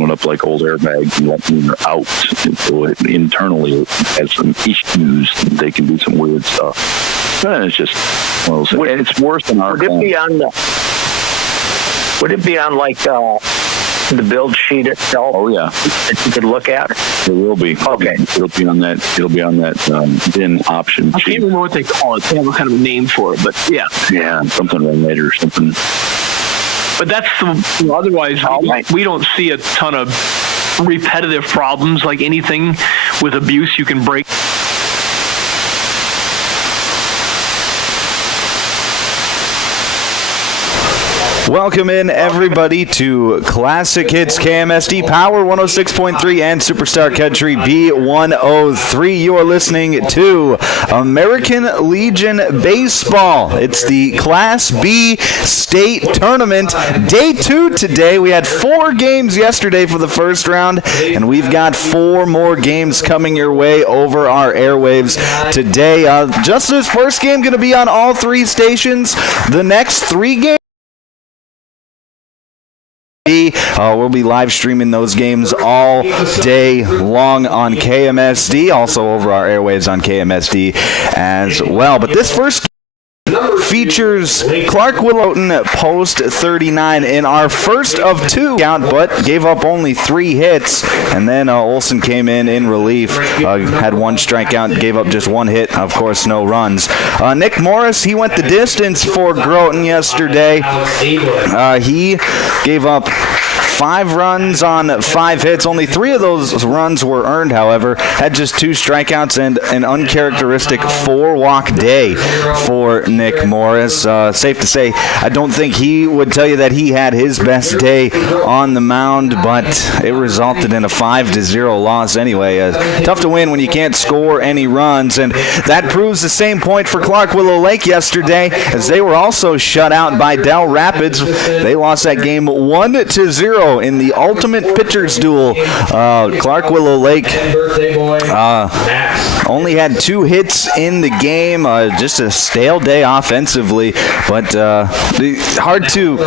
blowing it up like old airbags and letting them out. And so internally, it has some issues. They can do some weird stuff. And it's just one of those things. And it's worse than our. Would it be on like the build sheet itself? Oh yeah, that you could look at. It will be. Okay. It'll be on that. VIN option sheet. I can't remember what they call it. They have a kind of a name for it, but yeah. Yeah, something related or something. But that's otherwise we don't see a ton of repetitive problems like anything with abuse you can break. Welcome in, everybody, to Classic Hits KMSD Power 106.3 and Superstar Country B103. You are listening to American Legion Baseball. It's the Class B State Tournament. Day 2 today. We had 4 games yesterday for the first round, and we've got 4 more games coming your way over our airwaves today. Just this first game going to be on all 3 stations. The next 3 games, we'll be live streaming those games all day long on KMSD, also over our airwaves on KMSD as well. But this first features Clark Willowton post 39 in our first of 2 count, but gave up only 3 hits, and then Olson came in relief, had 1 strikeout, gave up just 1 hit, of course no runs. Nick Morris, he went the distance for Groton yesterday. He gave up 5 runs on 5 hits. Only 3 of those runs were earned, however. Had just 2 strikeouts and an uncharacteristic 4-walk day for Nick Morris. Safe to say, I don't think he would tell you that he had his best day on the mound, but it resulted in a 5-0 loss anyway. Tough to win when you can't score any runs, and that proves the same point for Clark Willow Lake yesterday, as they were also shut out by Del Rapids. They lost that game 1-0 in the ultimate pitchers duel. Clark Willow Lake only had 2 hits in the game, just a stale day offensively, but hard to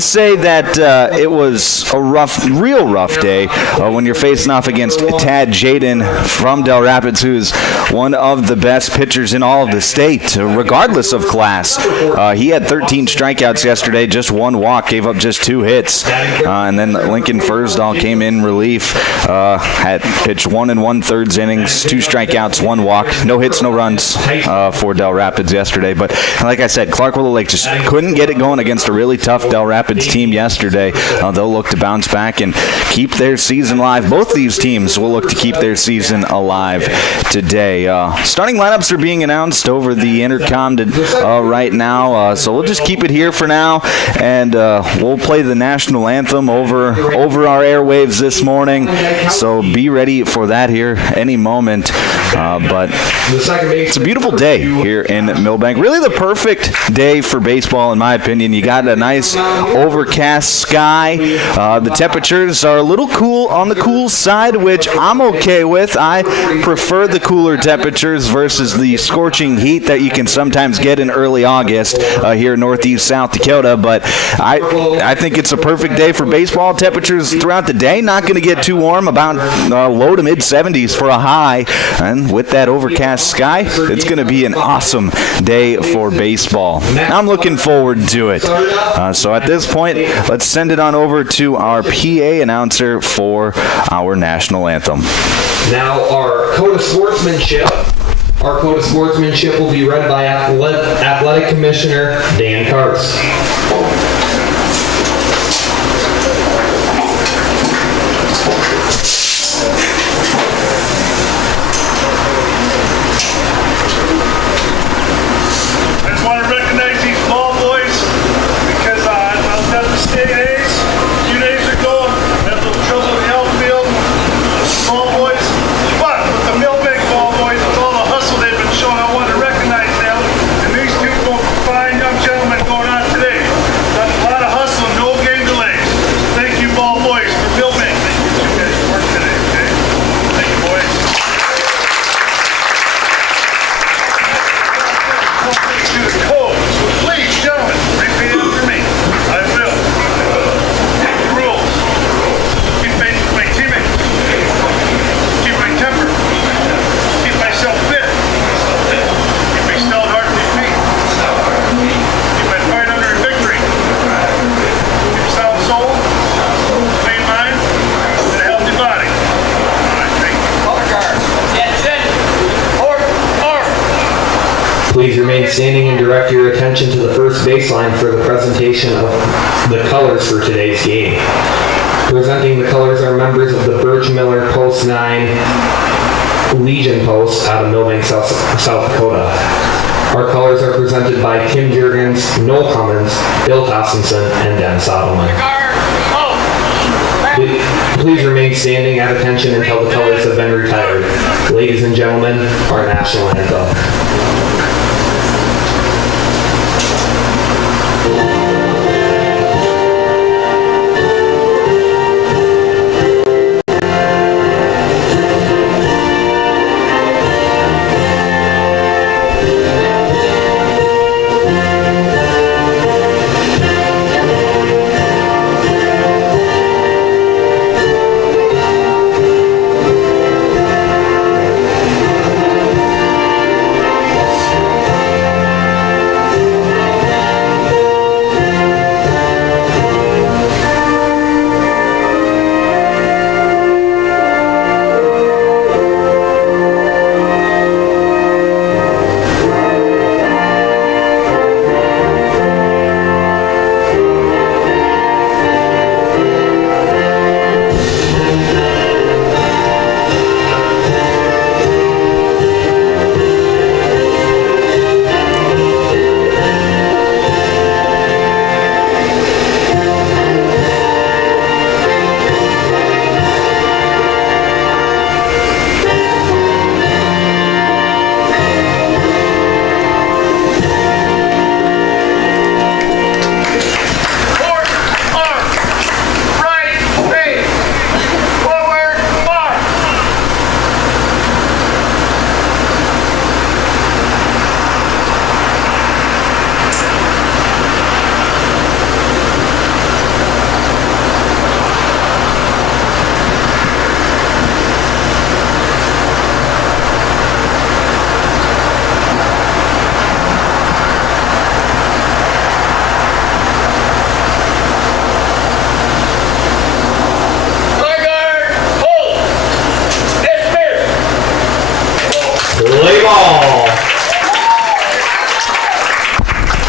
say that it was a real rough day when you're facing off against Tad Jaden from Del Rapids, who's one of the best pitchers in all of the state, regardless of class. He had 13 strikeouts yesterday, just 1 walk, gave up just 2 hits. And then Lincoln Fursdahl came in relief, had pitched 1 1/3 innings, 2 strikeouts, 1 walk, no hits, no runs for Del Rapids yesterday. But like I said, Clark Willow Lake just couldn't get it going against a really tough Del Rapids team yesterday. They'll look to bounce back and keep their season alive. Both these teams will look to keep their season alive today. Starting lineups are being announced over the intercom right now, so we'll just keep it here for now, and we'll play the national anthem over our airwaves this morning, so be ready for that here any moment. But it's a beautiful day here in Milbank. Really the perfect day for baseball, in my opinion. You got a nice overcast sky. The temperatures are a little cool, on the cool side, which I'm okay with. I prefer the cooler temperatures versus the scorching heat that you can sometimes get in early August here in northeast South Dakota. But I think it's a perfect day for baseball. Temperatures throughout the day not going to get too warm, about low to mid 70s for a high, and with that overcast sky, it's going to be an awesome day for baseball. I'm looking forward to it. So at this point, let's send it on over to our PA announcer for our national anthem. Now our code of sportsmanship. Our code of sportsmanship will be read by Athletic Commissioner Dan Karst. Going on today. remain standing and direct your attention to the first baseline for the presentation of the colors for today's game. Presenting the colors are members of the Birch Miller Post 9 Legion Post out of Milbank, South Dakota. Our colors are presented by Tim Juergens, Noel Cummins, Bill Tossenson, and Dennis Ottleman. Please remain standing at attention until the colors have been retired. Ladies and gentlemen, our national anthem.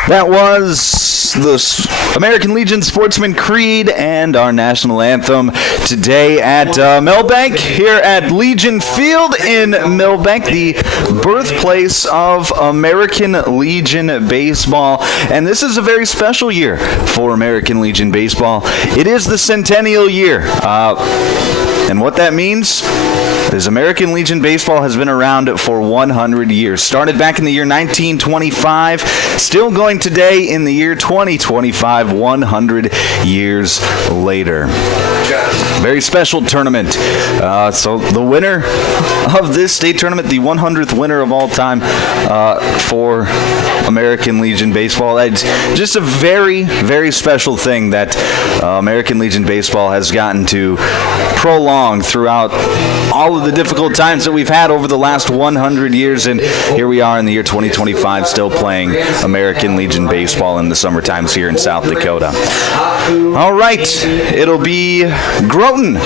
That was the American Legion Sportsman Creed and our national anthem today at Milbank, here at Legion Field in Milbank, the birthplace of American Legion Baseball. And this is a very special year for American Legion Baseball. It is the centennial year. And what that means is American Legion Baseball has been around for 100 years. Started back in the year 1925, still going today in the year 2025, 100 years later. Very special tournament. So the winner of this state tournament, the 100th winner of all time for American Legion Baseball. It's just a very, very special thing that American Legion Baseball has gotten to prolong throughout all of the difficult times that we've had over the last 100 years. And here we are in the year 2025 still playing American Legion Baseball in the summer times here in South Dakota. All right, it'll be Groton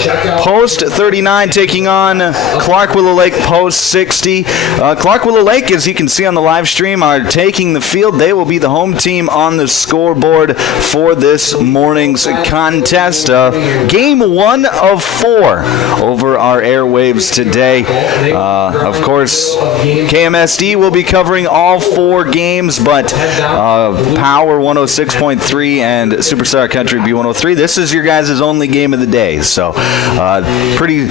Post 39 taking on Clark Willow Lake Post 60. Clark Willow Lake, as you can see on the live stream, are taking the field. They will be the home team on the scoreboard for this morning's contest. Game 1 of 4 over our airwaves today. Of course, KMSD will be covering all 4 games, but Power 106.3 and Superstar Country B103, this is your guys' only game of the day. So pretty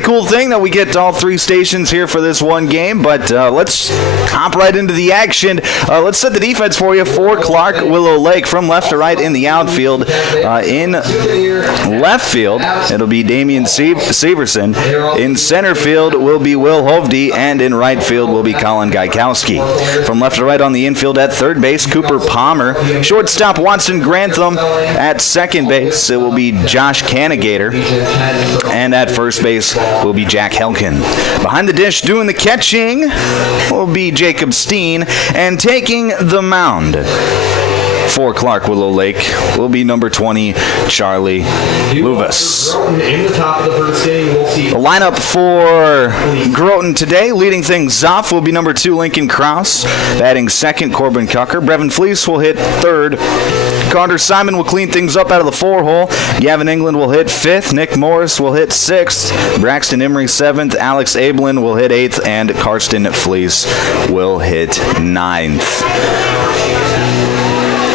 cool thing that we get all 3 stations here for this one game, but let's hop right into the action. Let's set the defense for you for Clark Willow Lake. From left to right in the outfield, in left field, it'll be Damian Severson. In center field will be Will Hovde, and in right field will be Colin Gaikowski. From left to right on the infield at third base, Cooper Palmer. Shortstop Watson Grantham. At second base, it will be Josh Canigator. And at first base will be Jack Helkin. Behind the dish doing the catching will be Jacob Steen. And taking the mound for Clark Willow Lake will be number 20, Charlie Luvis. In the top of the first inning, we'll see. The lineup for Groton today, leading things off, will be number 2, Lincoln Krause. Batting second, Corbin Cucker. Brevin Fleece will hit third. Carter Simon will clean things up out of the 4-hole. Gavin England will hit 5th. Nick Morris will hit 6th. Braxton Emery 7th. Alex Abelin will hit 8th. And Karsten Fleece will hit 9th.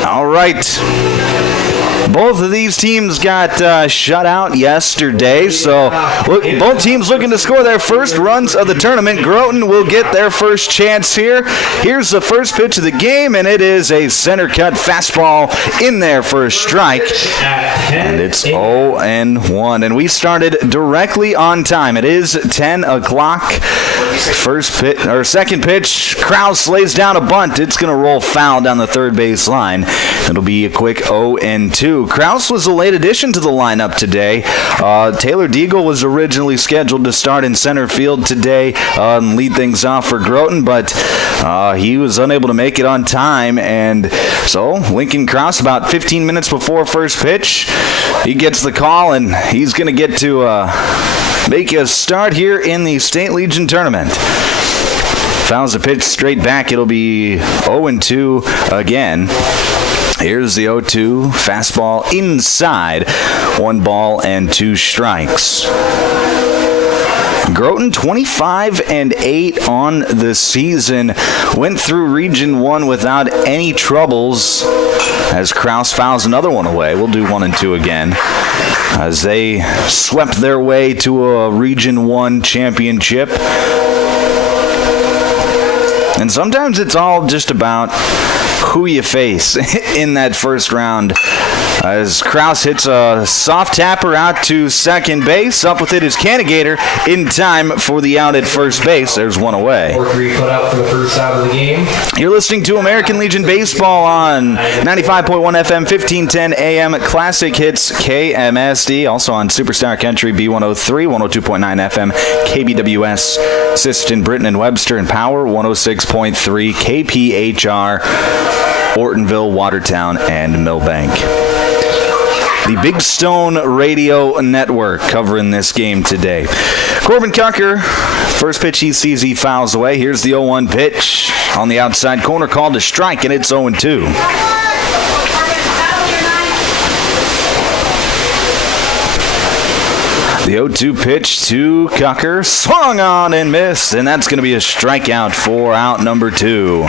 All right. Both of these teams got shut out yesterday, so both teams looking to score their first runs of the tournament. Groton will get their first chance here. Here's the first pitch of the game, and it is a center cut fastball in there for a strike. And it's 0-1, and we started directly on time. It is 10 o'clock. Second pitch, Krause lays down a bunt. It's going to roll foul down the third base line. It'll be a quick 0-2. Krause was a late addition to the lineup today. Taylor Deagle was originally scheduled to start in center field today and lead things off for Groton, but he was unable to make it on time, and so Lincoln Krause, about 15 minutes before first pitch, he gets the call, and he's going to get to make a start here in the State Legion tournament. Fouls the pitch straight back. It'll be 0-2 again. Here's the 0-2 fastball inside. 1 ball and 2 strikes. Groton 25-8 on the season. Went through Region 1 without any troubles as Krause fouls another one away. We'll do 1 and 2 again as they swept their way to a Region 1 championship. And sometimes it's all just about who you face in that first round. As Krause hits a soft tapper out to second base. Up with it is Cannigator in time for the out at first base. There's 1 away. 4-3 put out for the first out of the game. You're listening to American Legion Baseball on 95.1 FM, 1510 AM, Classic Hits KMSD. Also on Superstar Country B103, 102.9 FM, KBWS, Sisseton, Britton, and Webster, and Power, 106.3 KPHR, Ortonville, Watertown, and Milbank. The Big Stone Radio Network covering this game today. Corbin Cucker, first pitch he sees, he fouls away. Here's the 0-1 pitch on the outside corner, called a strike, and it's 0-2. The 0-2 pitch to Cucker, swung on and missed, and that's going to be a strikeout for out number 2.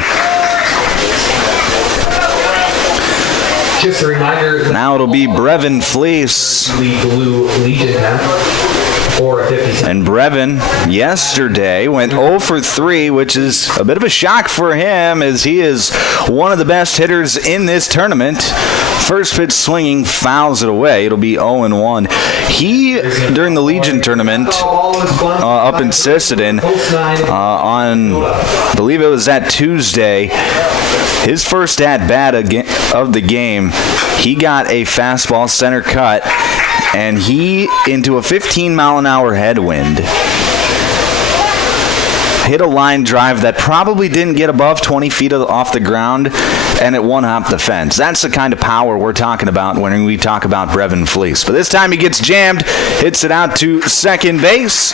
Just a reminder. Now it'll be Brevin Fleece. The Blue Legion for a 50 And Brevin yesterday went 0 for 3, which is a bit of a shock for him as he is one of the best hitters in this tournament. First pitch swinging, fouls it away. It'll be 0-1. He, during the Legion tournament up in Sisseton on, I believe it was that Tuesday, his first at-bat of the game, he got a fastball center cut, and he, into a 15-mile-an-hour headwind, hit a line drive that probably didn't get above 20 feet off the ground, and it one-hopped the fence. That's the kind of power we're talking about when we talk about Brevin Fleece. But this time he gets jammed, hits it out to second base.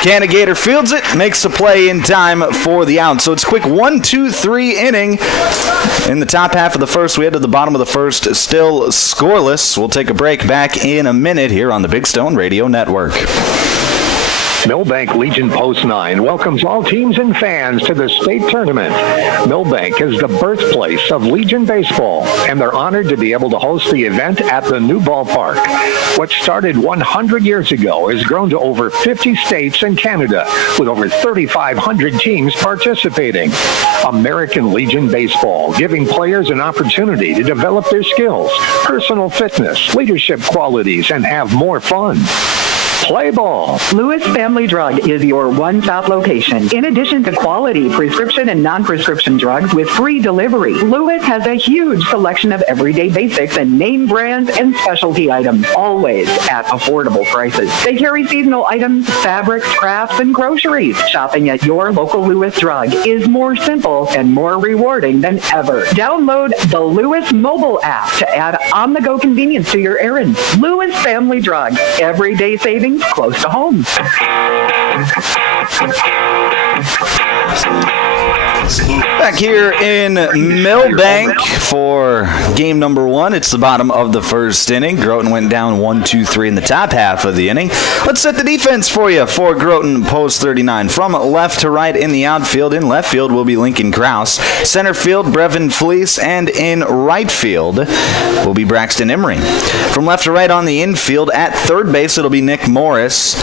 Cannigator fields it, makes the play in time for the out. So it's a quick 1-2-3 inning. In the top half of the first, we head to the bottom of the first, still scoreless. We'll take a break, back in a minute here on the Big Stone Radio Network. Milbank Legion Post 9 welcomes all teams and fans to the state tournament. Milbank is the birthplace of Legion Baseball, and they're honored to be able to host the event at the new ballpark. What started 100 years ago has grown to over 50 states and Canada, with over 3,500 teams participating. American Legion Baseball, giving players an opportunity to develop their skills, personal fitness, leadership qualities, and have more fun. play ball. Lewis Family Drug is your one-stop location. In addition to quality prescription and non-prescription drugs with free delivery, Lewis has a huge selection of everyday basics and name brands and specialty items, always at affordable prices. They carry seasonal items, fabrics, crafts, and groceries. Shopping at your local Lewis Drug is more simple and more rewarding than ever. Download the Lewis mobile app to add on-the-go convenience to your errands. Lewis Family Drug. Everyday savings close to home. Back here in Milbank for game number 1. It's the bottom of the first inning. Groton went down 1-2-3 in the top half of the inning. Let's set the defense for you for Groton post 39. From left to right in the outfield. In left field will be Lincoln Krause. Center field, Brevin Fleece. And in right field will be Braxton Emery. From left to right on the infield, at third base it'll be Nick Morris.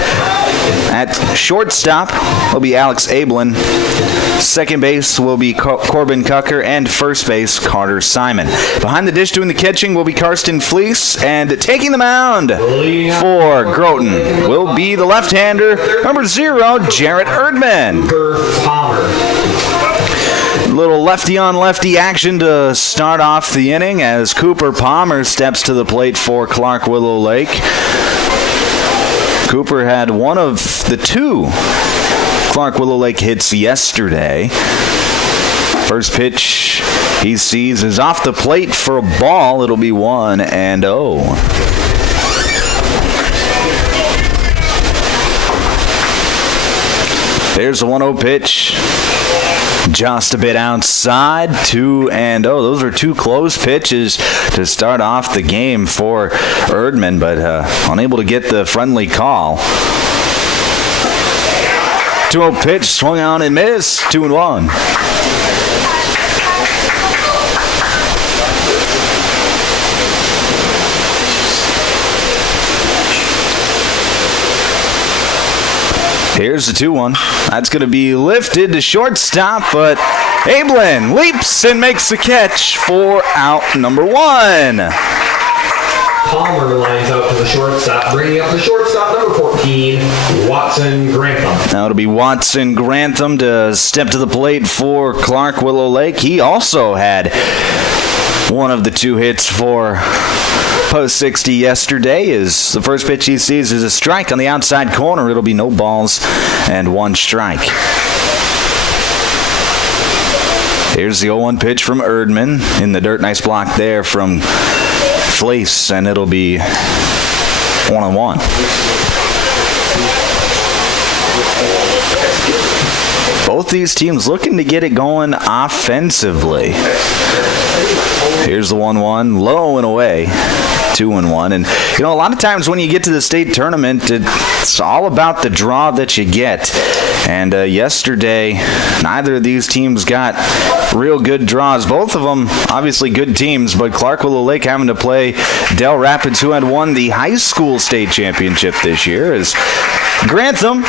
At shortstop will be Alex Ablin. Second base will be Corbin Cucker, and first base Carter Simon. Behind the dish doing the catching will be Karsten Fleece, and taking the mound for Groton will be the left-hander, number 0, Jarrett Erdman. Little lefty-on-lefty action to start off the inning as Cooper Palmer steps to the plate for Clark Willow Lake. Cooper had one of the 2 Clark Willow Lake hits yesterday. First pitch he sees is off the plate for a ball. It'll be 1-0. There's a 1-0 pitch. Just a bit outside, 2-0. Those are 2 close pitches to start off the game for Erdman, but unable to get the friendly call. 2-0 pitch, swung on and missed, 2-1. Here's the 2-1. That's going to be lifted to shortstop, but Ablin leaps and makes the catch for out number 1. Palmer lines out to the shortstop, bringing up the shortstop, number 14, Watson Grantham. Now it'll be Watson Grantham to step to the plate for Clark Willow Lake. He also had one of the 2 hits for post 60 yesterday. Is the first pitch he sees is a strike on the outside corner. It'll be no balls and 1 strike. Here's the 0-1 pitch from Erdman in the dirt. Nice block there from Fleece, and it'll be 1-1. Both these teams looking to get it going offensively. Here's the 1-1, low and away, 2-1. And, you know, a lot of times when you get to the state tournament, it's all about the draw that you get. And yesterday, neither of these teams got real good draws. Both of them, obviously good teams, but Clark Willow Lake having to play Del Rapids, who had won the high school state championship this year, as Grantham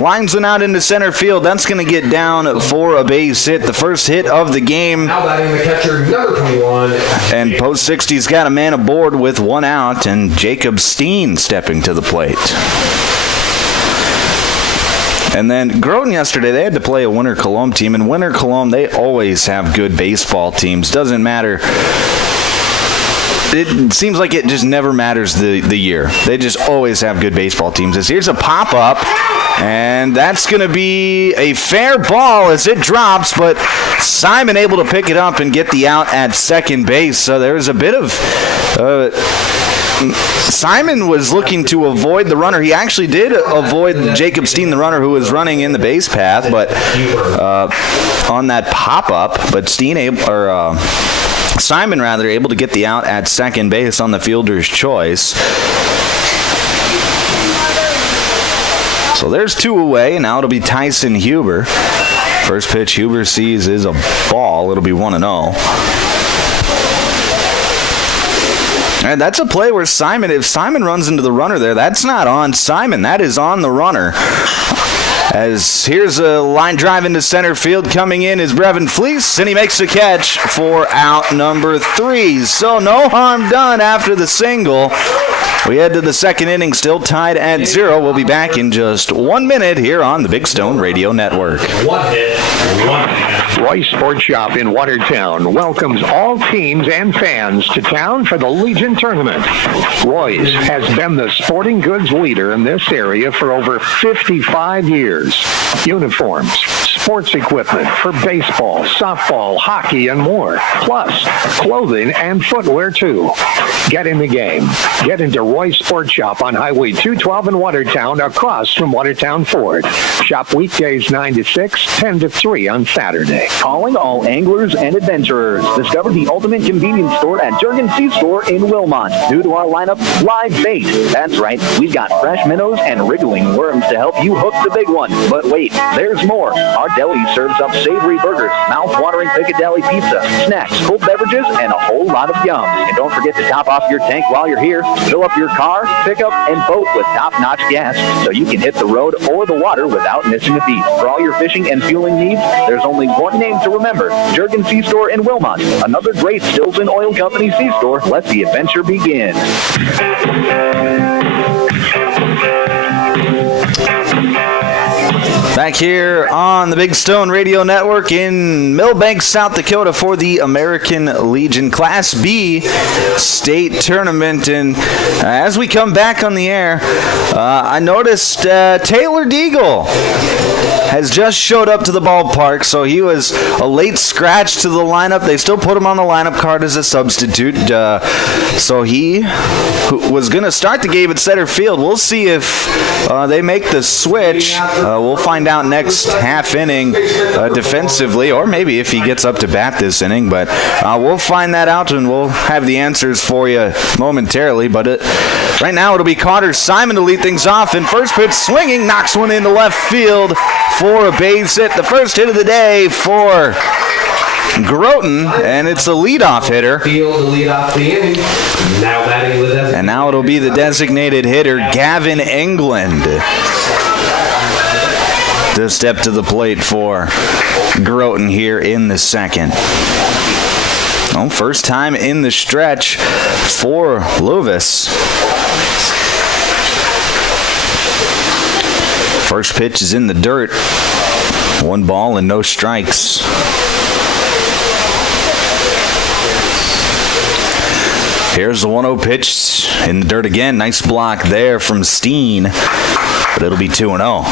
lines one out into center field. That's going to get down for a base hit. The first hit of the game. Now batting the catcher, number 21. And post 60's got a man aboard with 1 out, and Jacob Steen stepping to the plate. And then Groton yesterday, they had to play a Winter Cologne team. And Winter Cologne, they always have good baseball teams. Doesn't matter. It seems like it just never matters the year. They just always have good baseball teams. Here's a pop-up, and that's going to be a fair ball as it drops, but Simon able to pick it up and get the out at second base. So there's a bit of... Simon was looking to avoid the runner. He actually did avoid Jacob Steen, the runner who was running in the base path, but on that pop-up, but Simon able to get the out at second base on the fielder's choice. So there's 2 away, and now it'll be Tyson Huber. First pitch Huber sees is a ball. It'll be 1-0. And that's a play where if Simon runs into the runner there, that's not on Simon. That is on the runner. As here's a line drive into center field. Coming in is Brevin Fleece, and he makes the catch for out number 3. So no harm done after the single. We head to the second inning, still tied at 0. We'll be back in just 1 minute here on the Big Stone Radio Network. One hit, one hit. Roy's Sports Shop in Watertown welcomes all teams and fans to town for the Legion Tournament. Roy's has been the sporting goods leader in this area for over 55 years. Uniforms, sports equipment for baseball, softball, hockey, and more. Plus, clothing and footwear, too. Get in the game. Get into Roy's Sports Shop on Highway 212 in Watertown, across from Watertown Ford. Shop weekdays 9 to 6, 10 to 3 on Saturday. Calling all anglers and adventurers. Discover the ultimate convenience store at Jurgen Sea Store in Wilmot. New to our lineup, live bait. That's right, we've got fresh minnows and wriggling worms to help you hook the big one. But wait, there's more. Our deli serves up savory burgers, mouth-watering Piccadilly pizza, snacks, cold beverages, and a whole lot of yum. And don't forget to top off your tank while you're here. Fill up your car, pickup, and boat with top-notch gas so you can hit the road or the water without missing a beat. For all your fishing and fueling needs, there's only one name to remember, Jurgen Sea Store in Wilmot. Another great Stills and Oil Company Sea Store. Let the adventure begin. Back here on the Big Stone Radio Network in Milbank, South Dakota for the American Legion Class B state tournament. And as we come back on the air, I noticed Taylor Deagle has just showed up to the ballpark, so he was a late scratch to the lineup. They still put him on the lineup card as a substitute, so he was going to start the game at center field. We'll see if they make the switch. We'll find out next half inning defensively, or maybe if he gets up to bat this inning, but we'll find that out and we'll have the answers for you momentarily. But right now it'll be Carter Simon to lead things off, and first pitch swinging, knocks one into left field for a base hit. The first hit of the day for Groton, and it's a leadoff hitter. Field to lead off the inning. Now batting the designated. And now it'll be the designated hitter, Gavin England, to step to the plate for Groton here in the second. Well, first time in the stretch for Lewis. First pitch is in the dirt. 1 ball and no strikes. Here's the 1-0 pitch in the dirt again. Nice block there from Steen, but it'll be 2-0.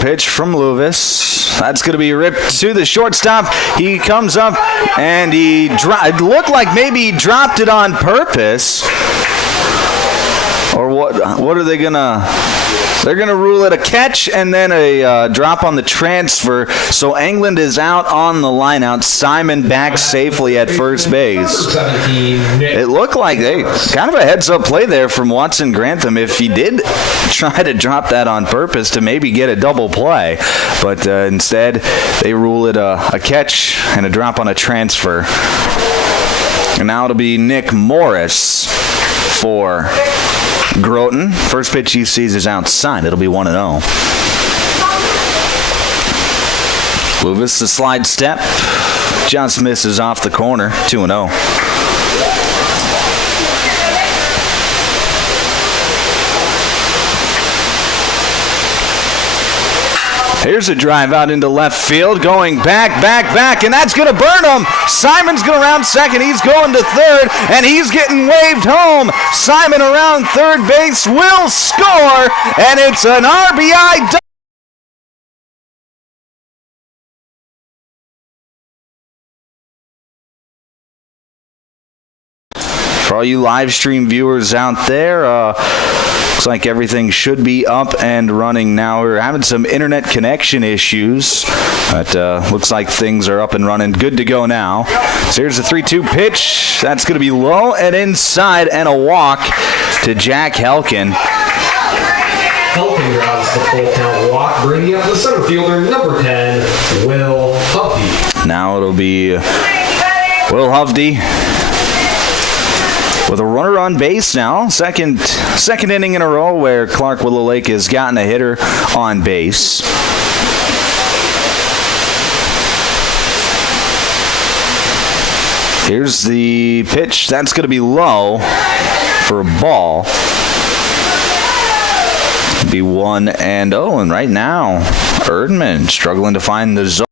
Pitch from Lewis. That's going to be ripped to the shortstop. He comes up and it looked like maybe he dropped it on purpose. Or what are they going to... They're going to rule it a catch and then a drop on the transfer. So England is out on the lineout. Simon back safely at first base. It looked like they kind of a heads-up play there from Watson Grantham if he did try to drop that on purpose to maybe get a double play. But instead, they rule it a catch and a drop on a transfer. And now it'll be Nick Morris for Groton. First pitch he sees is outside. It'll be 1-0. Lewis, the slide step. Just misses off the corner. 2-0. Here's a drive out into left field, going back, and that's going to burn him. Simon's going around second. He's going to third, and he's getting waved home. Simon around third base will score, and it's an RBI double. For all you live stream viewers out there, looks like everything should be up and running now. We're having some internet connection issues, but looks like things are up and running. Good to go now. So here's a 3-2 pitch. That's going to be low and inside, and a walk to Jack Helkin. Helkin draws the full count a walk, bringing up the center fielder, number 10, Will Hovde. Now it'll be Will Hovde with a runner on base now. Second inning in a row where Clark Willow Lake has gotten a hitter on base. Here's the pitch. That's going to be low for a ball. Be 1-0, and right now, Erdman struggling to find the zone.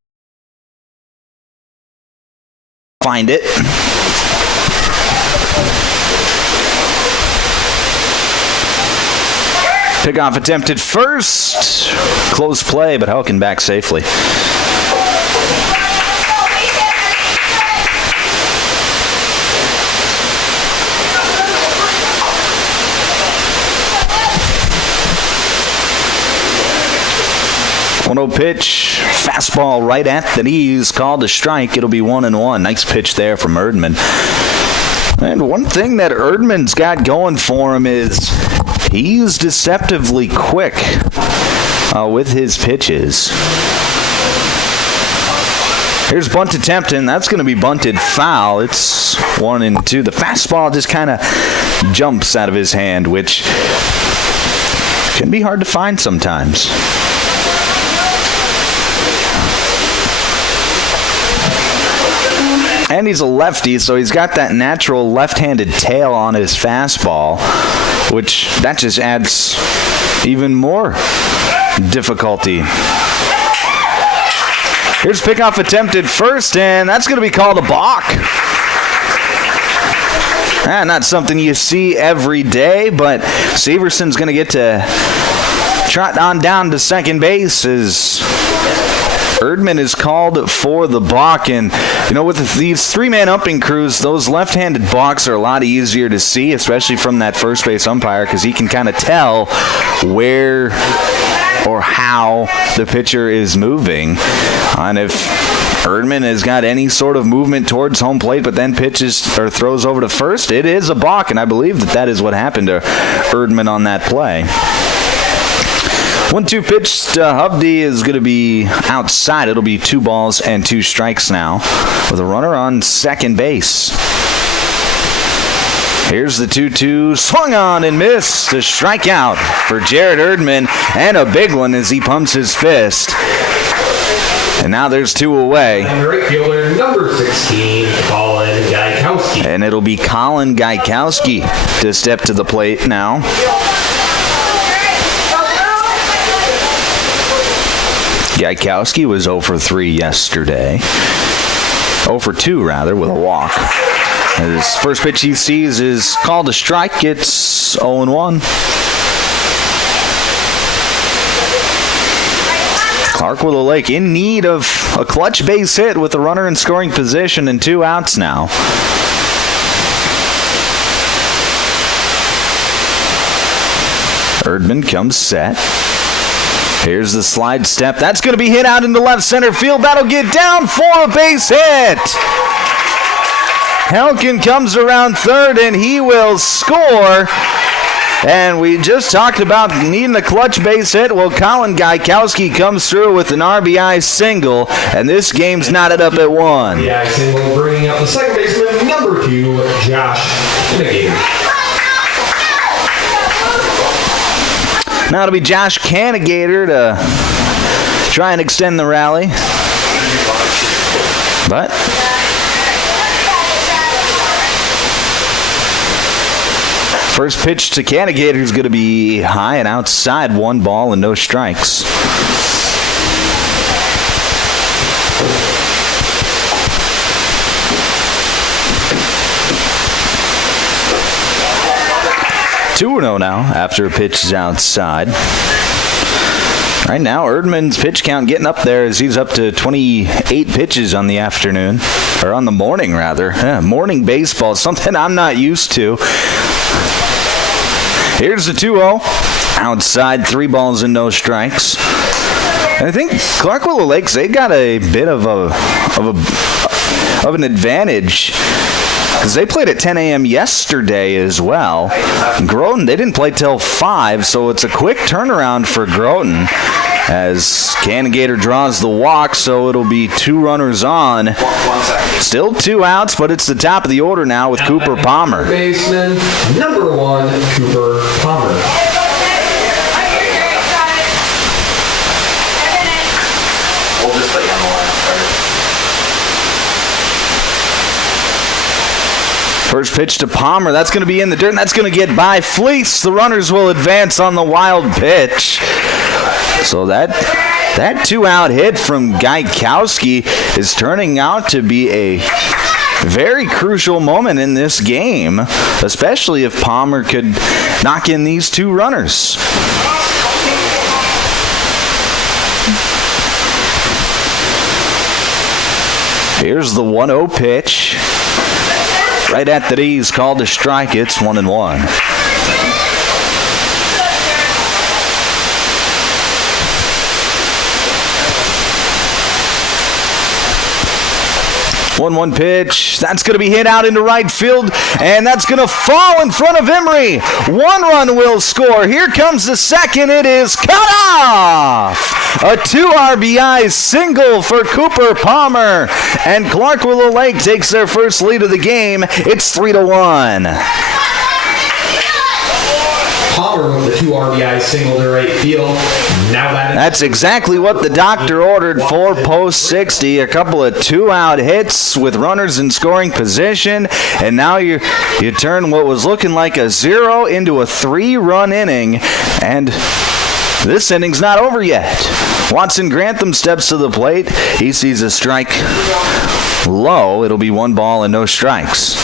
Find it. Pickoff attempted first. Close play, but Helken back safely. One-0 pitch, fastball right at the knees, called a strike. It'll be 1-1. Nice pitch there from Erdman. And one thing that Erdman's got going for him is he's deceptively quick with his pitches. Here's bunt attempt, and that's going to be bunted foul. It's 1-2. The fastball just kind of jumps out of his hand, which can be hard to find sometimes. And he's a lefty, so he's got that natural left-handed tail on his fastball, which that just adds even more difficulty. Here's pickoff attempted first, and that's going to be called a balk. Not something you see every day, but Severson's going to get to trot on down to second base as Erdman is called for the balk. And, with these three-man umping crews, those left-handed balks are a lot easier to see, especially from that first base umpire, because he can kind of tell where or how the pitcher is moving. And if Erdman has got any sort of movement towards home plate, but then pitches or throws over to first, it is a balk, and I believe that is what happened to Erdman on that play. 1-2 pitch to Hovde is going to be outside. It'll be 2 balls and 2 strikes now with a runner on second base. Here's the 2-2, swung on and missed. A strikeout for Jared Erdman, and a big one as he pumps his fist. And now there's 2 away. And right fielder number 16, Colin Gaikowski. And it'll be Colin Gaikowski to step to the plate now. Gaikowski was 0 for 3 yesterday. 0 for 2, rather, with a walk. His first pitch he sees is called a strike. It's 0-1. Clark Willow Lake in need of a clutch base hit with a runner in scoring position and 2 outs now. Erdman comes set. Here's the slide step. That's going to be hit out into left center field. That'll get down for a base hit. Helken comes around third, and he will score. And we just talked about needing a clutch base hit. Well, Colin Gaikowski comes through with an RBI single, and this game's knotted up at 1. RBI single, bringing up the second baseman, number 2, Josh Canagater. Now it'll be Josh Canagater to try and extend the rally. But first pitch to Canagater is going to be high and outside, 1 ball and no strikes. Two 2-0 now after a pitch is outside. Right now, Erdman's pitch count getting up there as he's up to 28 pitches on the afternoon, or on the morning rather. Yeah, morning baseball, something I'm not used to. Here's the 2-0. Outside, 3 balls and no strikes. And I think Clark Willow Lakes, they got a bit of an advantage because they played at 10 a.m. yesterday as well. Groton, they didn't play till 5, so it's a quick turnaround for Groton. as Canagator draws the walk, so it'll be 2 runners on. Still 2 outs, but it's the top of the order now with Cooper Palmer. Baseman, number 1, Cooper Palmer. First pitch to Palmer. That's going to be in the dirt, and that's going to get by Fleece. The runners will advance on the wild pitch. So that 2-out hit from Gaikowski is turning out to be a very crucial moment in this game, especially if Palmer could knock in these 2 runners. Here's the 1-0 pitch. Right at the knees, called a strike. It's 1-1. 1-1 pitch. That's going to be hit out into right field, and that's going to fall in front of Emery. 1 run will score. Here comes the second. It is cut off. A 2 RBI single for Cooper Palmer, and Clark Willow Lake takes their first lead of the game. It's 3-1. Palmer with the 2 RBI single to right field. Now that's exactly what the doctor ordered for post 60. A couple of 2-out hits with runners in scoring position, and now you turn what was looking like a 0 into a 3-run inning, and this inning's not over yet. Watson Grantham steps to the plate. He sees a strike low. It'll be 1 ball and no strikes.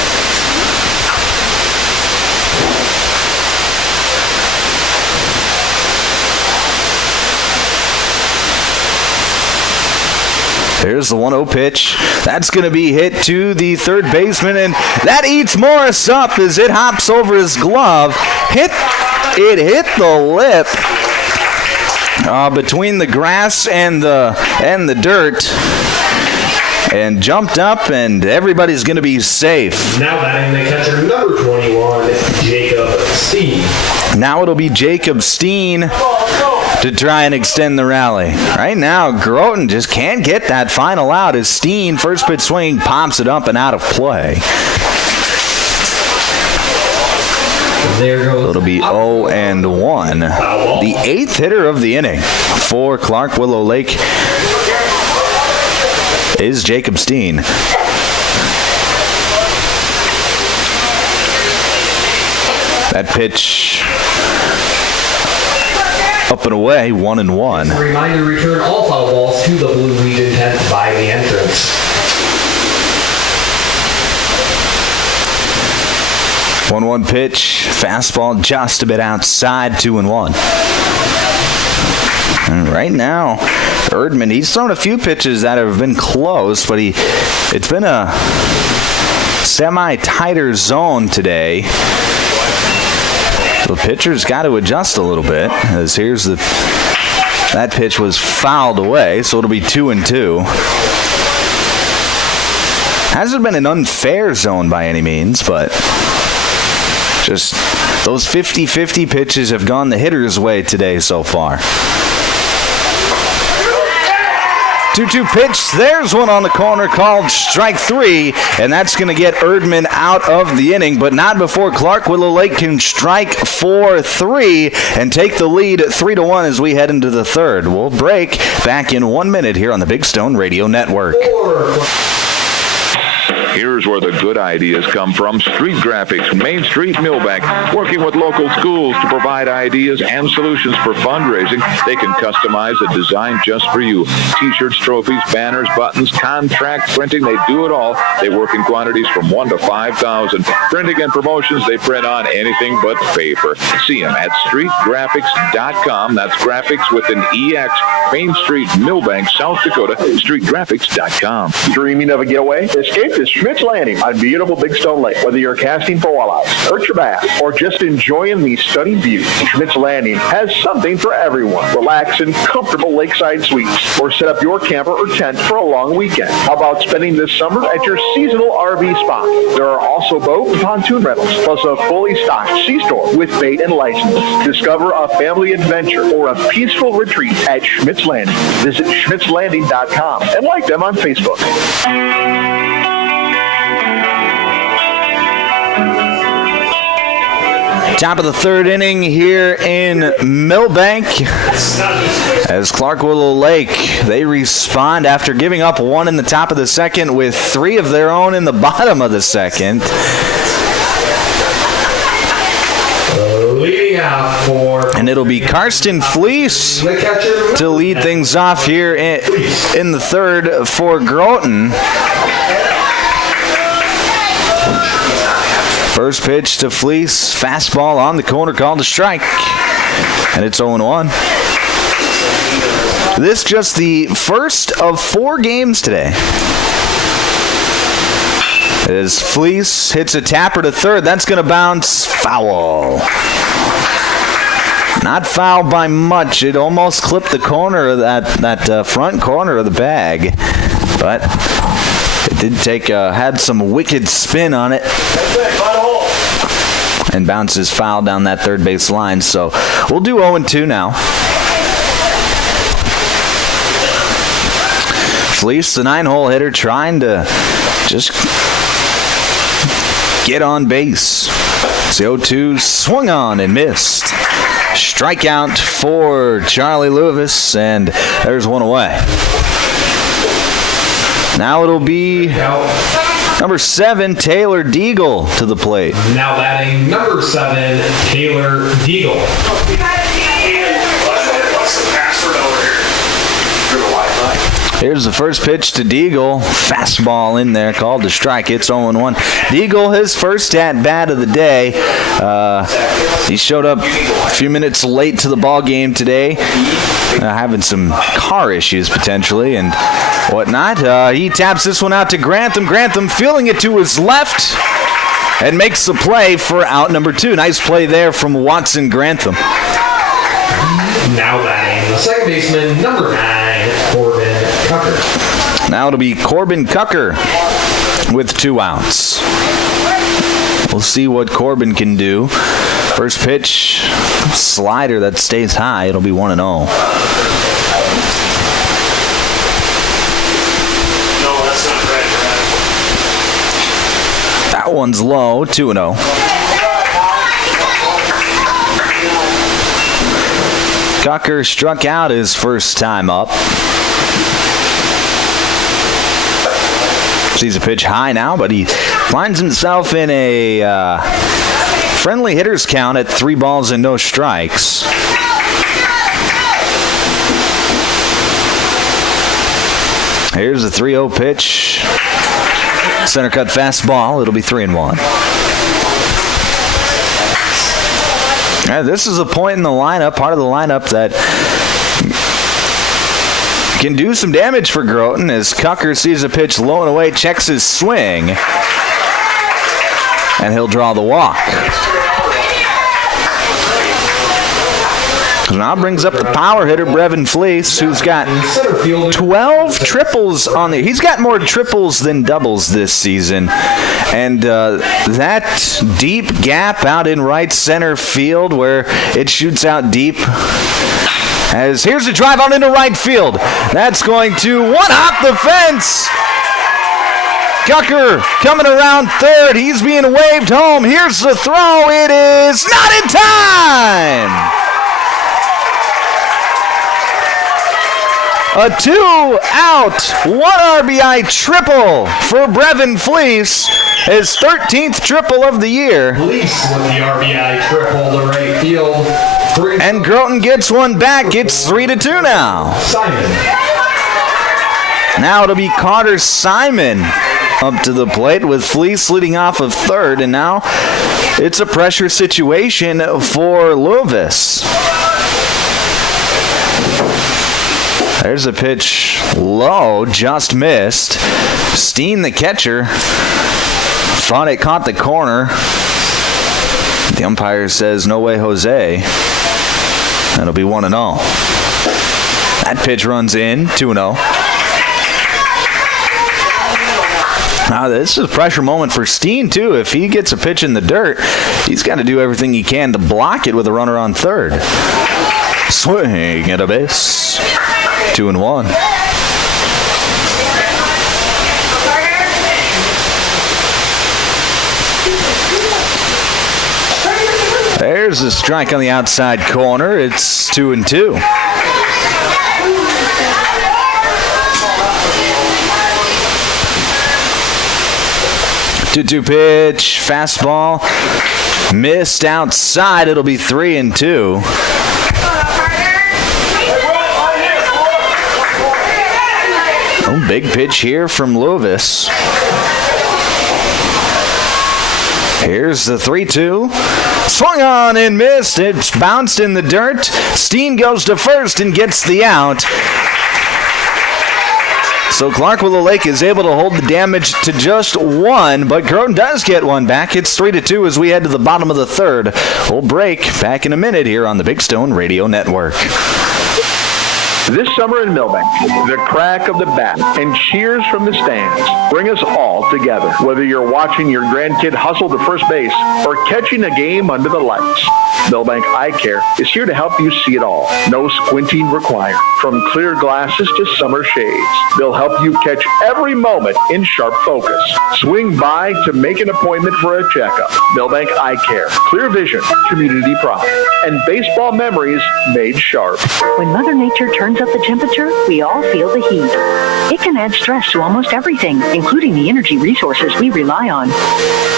There's the 1-0 pitch. That's going to be hit to the third baseman, and that eats Morris up as it hops over his glove. It hit the lip between the grass and the dirt, and jumped up, and everybody's going to be safe. Now batting the catcher, number 21, Jacob Steen. Now it'll be Jacob Steen to try and extend the rally. Right now, Groton just can't get that final out as Steen, first pitch swing, pops it up and out of play. There goes. It'll be 0-1. The 8th hitter of the inning for Clark Willow Lake is Jacob Steen. That pitch up and away, 1-1. A reminder, return all foul balls to the Blue Legion tent by the entrance. 1-1 pitch, fastball just a bit outside, 2-1. And right now, Erdman, he's thrown a few pitches that have been close, but it's been a semi-tighter zone today. The pitcher's got to adjust a little bit, as that pitch was fouled away, so it'll be 2-2. Hasn't been an unfair zone by any means, but just those 50-50 pitches have gone the hitter's way today so far. 2-2 pitch. There's one on the corner called strike 3, and that's going to get Erdman out of the inning, but not before Clark Willow Lake can strike for 3 and take the lead at 3-1 as we head into the third. We'll break back in 1 minute here on the Big Stone Radio Network. Here's where the good ideas come from. Street Graphics, Main Street, Milbank, working with local schools to provide ideas and solutions for fundraising. They can customize a design just for you. T-shirts, trophies, banners, buttons, contract printing, they do it all. They work in quantities from 1 to 5,000. Printing and promotions, they print on anything but paper. See them at streetgraphics.com. That's graphics with an EX. Main Street, Milbank, South Dakota, streetgraphics.com. Dreaming of a getaway? Escape this trip Schmidt's Landing on beautiful Big Stone Lake. Whether you're casting for walleyes, perch or bass, or just enjoying the stunning view, Schmidt's Landing has something for everyone. Relax in comfortable lakeside suites or set up your camper or tent for a long weekend. How about spending this summer at your seasonal RV spot? There are also boat and pontoon rentals, plus a fully stocked C-store with bait and licenses. Discover a family adventure or a peaceful retreat at Schmidt's Landing. Visit schmidtslanding.com and like them on Facebook. Top of the third inning here in Milbank as Clark Willow Lake, they respond after giving up one in the top of the second with 3 of their own in the bottom of the second. Leading out for... And it'll be Karsten Fleece to lead things off here in the third for Groton. First pitch to Fleece, fastball on the corner, called a strike, and it's 0-1. This just the first of 4 games today. As Fleece hits a tapper to third, that's going to bounce foul. Not foul by much. It almost clipped the corner of that front corner of the bag, but it did had some wicked spin on it. And bounces foul down that third base line. So we'll do 0-2 now. Fleece, the 9-hole hitter, trying to just get on base. The 0-2 swung on and missed. Strikeout for Charlie Lewis, and there's one away. Now it'll be number 7, Taylor Deagle to the plate. Now batting number 7, Taylor Deagle. What's the password over here for the Wi-Fi? Here's the first pitch to Deagle. Fastball in there, called to strike. It's 0-1. Deagle, his first at-bat of the day. He showed up a few minutes late to the ball game today, having some car issues potentially and whatnot. He taps this one out to Grantham. Grantham feeling it to his left and makes the play for out number 2. Nice play there from Watson Grantham. Now batting the second baseman, number 9, Corbin Cucker. Now it'll be Corbin Cucker with 2 outs. We'll see what Corbin can do. First pitch, slider that stays high. It'll be 1-0. No, that's not right. That one's low, 2-0. Cucker struck out his first time up. Sees a pitch high now, but he finds himself in a friendly hitter's count at 3 balls and no strikes. Here's the 3-0 pitch. Center cut fastball. It'll be 3-1. This is a point in the lineup, part of the lineup that can do some damage for Groton as Cucker sees a pitch low and away, checks his swing, and he'll draw the walk. Now brings up the power hitter, Brevin Fleece, who's got 12 triples on there. He's got more triples than doubles this season. And that deep gap out in right center field where it shoots out deep. As here's a drive on into right field. That's going to one-hop the fence. Cucker coming around third. He's being waved home. Here's the throw. It is not in time. A 2-out, 1 RBI triple for Brevin Fleece, his 13th triple of the year. Fleece with the RBI triple to right field. And Groton gets one back. It's 3-2 now. Simon. Now it'll be Carter Simon up to the plate with Fleece leading off of third, and now it's a pressure situation for Lewis. There's a pitch low, just missed. Steen, the catcher, thought it caught the corner. The umpire says, no way, Jose. That'll be 1-0. That pitch runs in, 2-0. Now, this is a pressure moment for Steen, too. If he gets a pitch in the dirt, he's got to do everything he can to block it with a runner on third. Swing at a base. 2-1. There's a strike on the outside corner. It's 2-2. 2-2 pitch, fastball, missed outside. It'll be 3-2. Oh, big pitch here from Lewis. Here's the 3-2. Swung on and missed. It's bounced in the dirt. Steen goes to first and gets the out. So Clark Willow Lake is able to hold the damage to just one, but Groton does get one back. It's 3-2 as we head to the bottom of the third. We'll break back in a minute here on the Big Stone Radio Network. This summer in Milbank, the crack of the bat and cheers from the stands bring us all together. Whether you're watching your grandkid hustle to first base or catching a game under the lights, Milbank Eye Care is here to help you see it all. No squinting required. From clear glasses to summer shades, they'll help you catch every moment in sharp focus. Swing by to make an appointment for a checkup. Milbank Eye Care. Clear vision, community pride, and baseball memories made sharp. When Mother Nature turns up the temperature, we all feel the heat. It can add stress to almost everything, including the energy resources we rely on.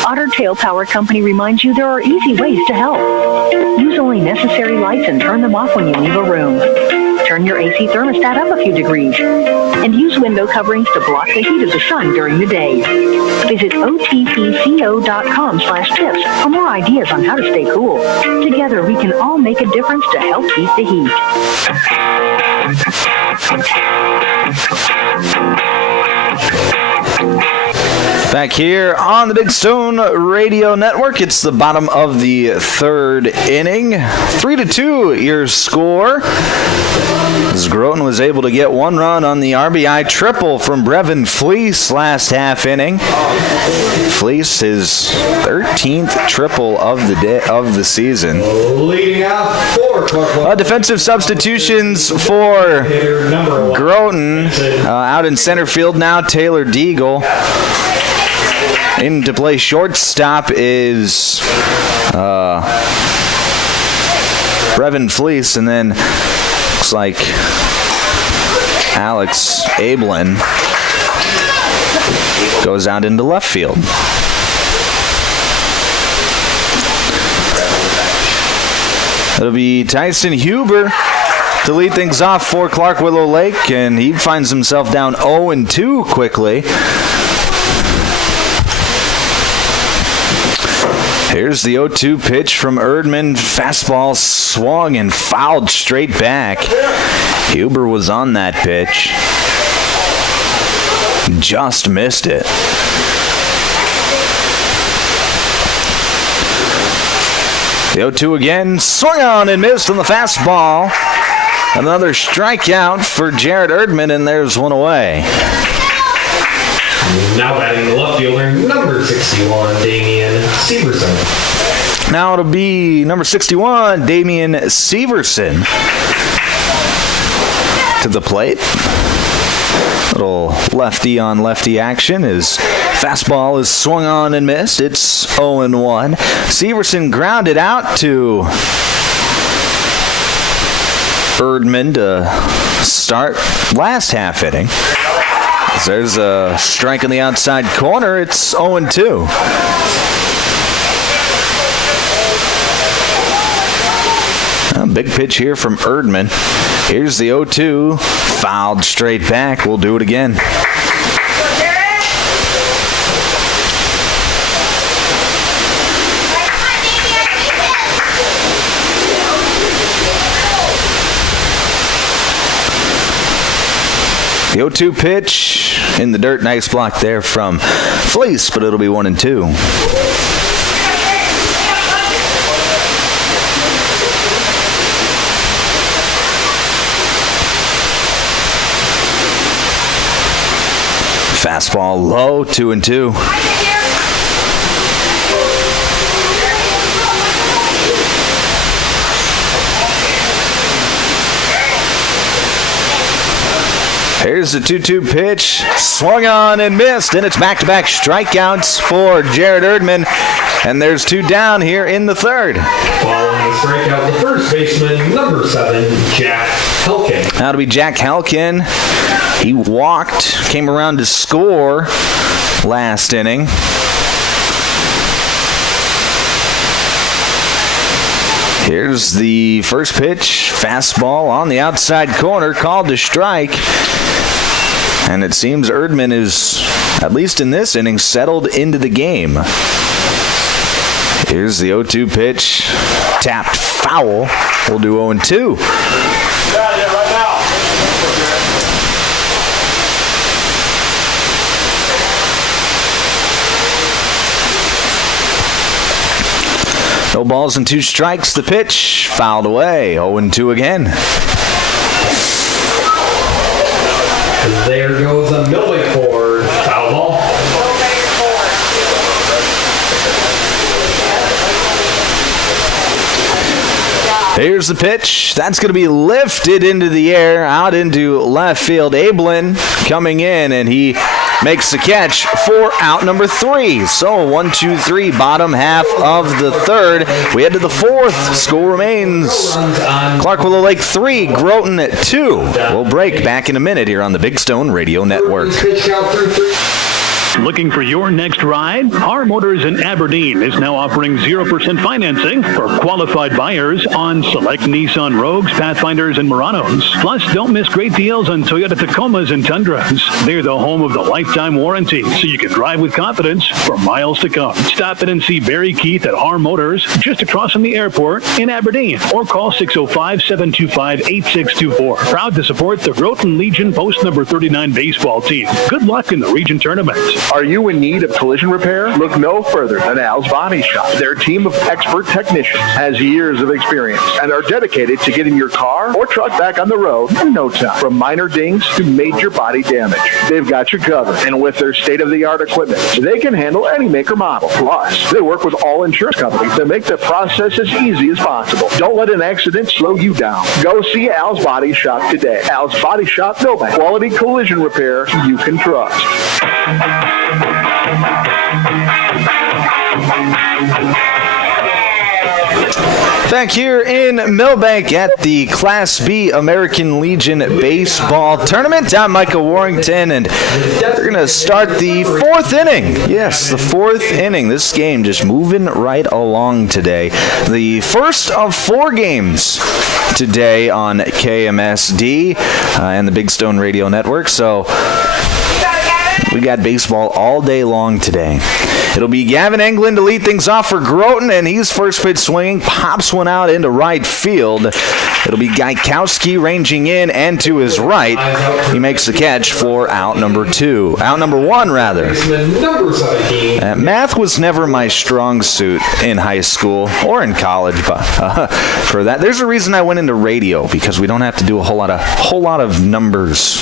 Otter Tail Power Company reminds you there are easy ways to help. Use only necessary lights and turn them off when you leave a room. Turn your AC thermostat up a few degrees. And use window coverings to block the heat of the sun during the day. Visit otpco.com/tips for more ideas on how to stay cool. Together, we can all make a difference to help beat the heat. Back here on the Big Stone Radio Network, it's the bottom of the third inning. 3-2 your score. As Groton was able to get one run on the RBI triple from Brevin Fleece last half inning. Fleece his 13th triple of the day of the season. Leading out for defensive substitutions for Groton. Out in center field now, Taylor Deagle. In to play shortstop is Brevin Fleece, and then looks like Alex Ablin goes out into left field. It'll be Tyson Huber to lead things off for Clark Willow Lake, and he finds himself down 0-2 quickly. Here's the 0-2 pitch from Erdman. Fastball swung and fouled straight back. Huber was on that pitch. Just missed it. The 0-2 again. Swung on and missed on the fastball. Another strikeout for Jared Erdman, and there's one away. Now batting the left fielder, number 61, Damian Severson. Now it'll be number 61, Damian Severson, to the plate. Little lefty on lefty action. His fastball is swung on and missed. It's 0-1. Severson grounded out to Erdman to start last half inning. There's a strike on the outside corner. It's 0-2. A big pitch here from Erdman. Here's the 0-2. Fouled straight back. We'll do it again. The 0-2 pitch in the dirt. Nice block there from Fleece, but it'll be 1-2. Fastball low, 2-2. Here's the 2-2 pitch, swung on and missed, and it's back-to-back strikeouts for Jared Erdman, and there's 2 down here in the third. Following the strikeout, the first baseman, number 7, Jack Helkin. That'll be Jack Helkin. He walked, came around to score last inning. Here's the first pitch, fastball on the outside corner, called to strike. And it seems Erdman is, at least in this inning, settled into the game. Here's the 0-2 pitch, tapped foul. We'll do 0-2. No balls and 2 strikes. The pitch fouled away. 0-2 again. There goes a Milbank forward. Foul ball. Here's the pitch. That's going to be lifted into the air, out into left field. Ablin coming in, and he makes the catch for out number 3. So 1-2-3, bottom half of the third. We head to the fourth. Score remains Clark-Willow Lake 3, Groton at 2. We'll break back in a minute here on the Big Stone Radio Network. Looking for your next ride? R Motors in Aberdeen is now offering 0% financing for qualified buyers on select Nissan Rogues, Pathfinders, and Muranos. Plus, don't miss great deals on Toyota Tacomas and Tundras. They're the home of the lifetime warranty, so you can drive with confidence for miles to come. Stop in and see Barry Keith at R Motors, just across from the airport in Aberdeen, or call 605-725-8624. Proud to support the Groton Legion Post number 39 baseball team. Good luck in the region tournament. Are you in need of collision repair? Look no further than Al's Body Shop. Their team of expert technicians has years of experience and are dedicated to getting your car or truck back on the road in no time. From minor dings to major body damage, they've got you covered. And with their state-of-the-art equipment, they can handle any make or model. Plus, they work with all insurance companies to make the process as easy as possible. Don't let an accident slow you down. Go see Al's Body Shop today. Al's Body Shop, Milbank. Quality collision repair you can trust. Back here in Milbank at the Class B American Legion Baseball Tournament. I'm Micah Warrington, and we're going to start the 4th inning. Yes, the 4th inning. This game just moving right along today. The first of 4 games today on KMSD and the Big Stone Radio Network. So we got baseball all day long today. It'll be Gavin Englund to lead things off for Groton, and he's first pitch swinging, pops one out into right field. It'll be Gaikowski ranging in and to his right. He makes the catch for out number 2. Out number 1, rather. Math was never my strong suit in high school or in college, but for that, there's a reason I went into radio, because we don't have to do a whole lot of numbers.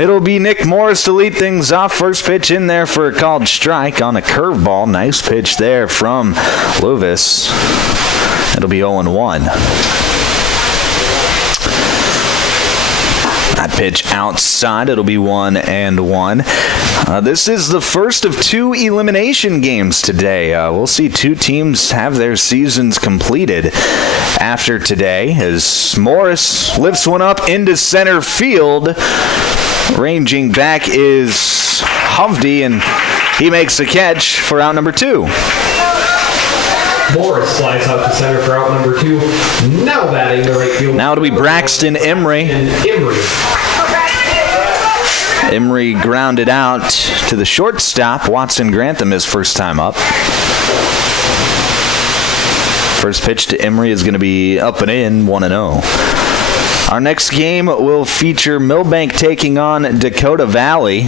It'll be Nick Morris to lead things off. First pitch in there for a called strike on a curveball. Nice pitch there from Luvis. It'll be 0-1. That pitch outside. It'll be 1-1. This is the first of 2 elimination games today. We'll see 2 teams have their seasons completed after today, as Morris lifts one up into center field. Ranging back is Hovde, and he makes the catch for out number 2. Morris slides out to center for out number 2. Now batting the right field. Now it'll be Braxton Emery. Emery grounded out to the shortstop. Watson Grantham his first time up. First pitch to Emery is going to be up and in, 1-0. Our next game will feature Milbank taking on Dakota Valley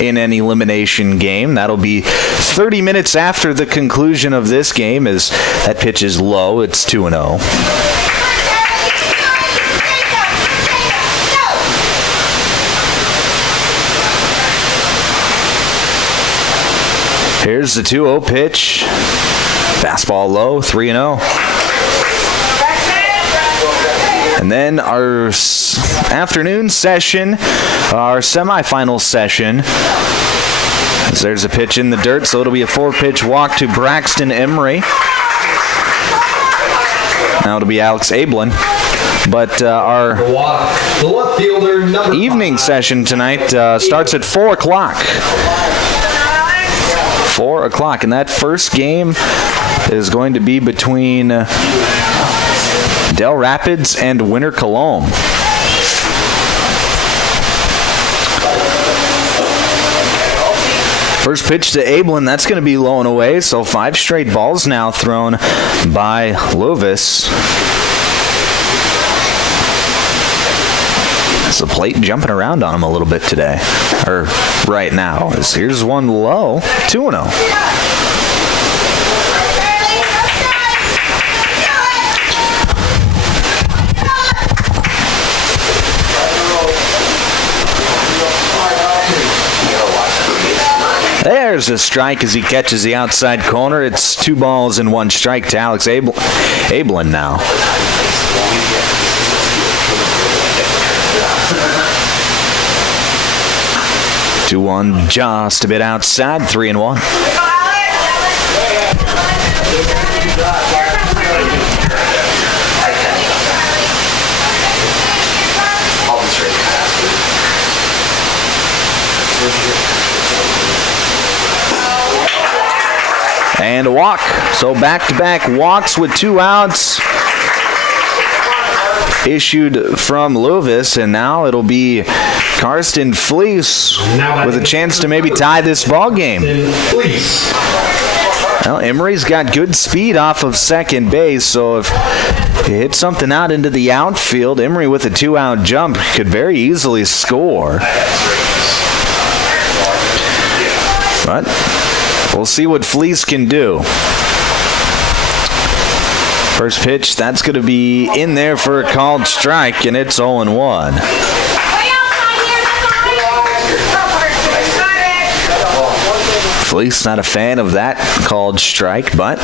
in an elimination game. That'll be 30 minutes after the conclusion of this game, as that pitch is low. It's 2-0. Here's the 2-0 pitch. Fastball low, 3-0. And then our afternoon session, our semifinal session, there's a pitch in the dirt, so it'll be a 4-pitch walk to Braxton Emery. Now it'll be Alex Ablin. But our the left fielder, number evening 5. Session tonight starts at 4 o'clock. 4 o'clock, and that first game is going to be between Del Rapids and Winter Cologne. First pitch to Ablin, that's going to be low and away, so 5 straight balls now thrown by Luvis. The plate jumping around on him a little bit today, or right now. Here's one low, 2-0. There's a strike as he catches the outside corner. It's 2 balls and 1 strike to Alex Ablin now. 2-1, just a bit outside, 3-1. And a walk. So back-to-back walks with 2 outs issued from Luvis, and now it'll be Karsten Fleece with a chance to maybe tie this ball game. Well, Emery's got good speed off of second base, so if he hits something out into the outfield, Emery with a 2-out jump could very easily score. But we'll see what Fleece can do. First pitch, that's going to be in there for a called strike, and it's 0-1. Fleece not a fan of that called strike, but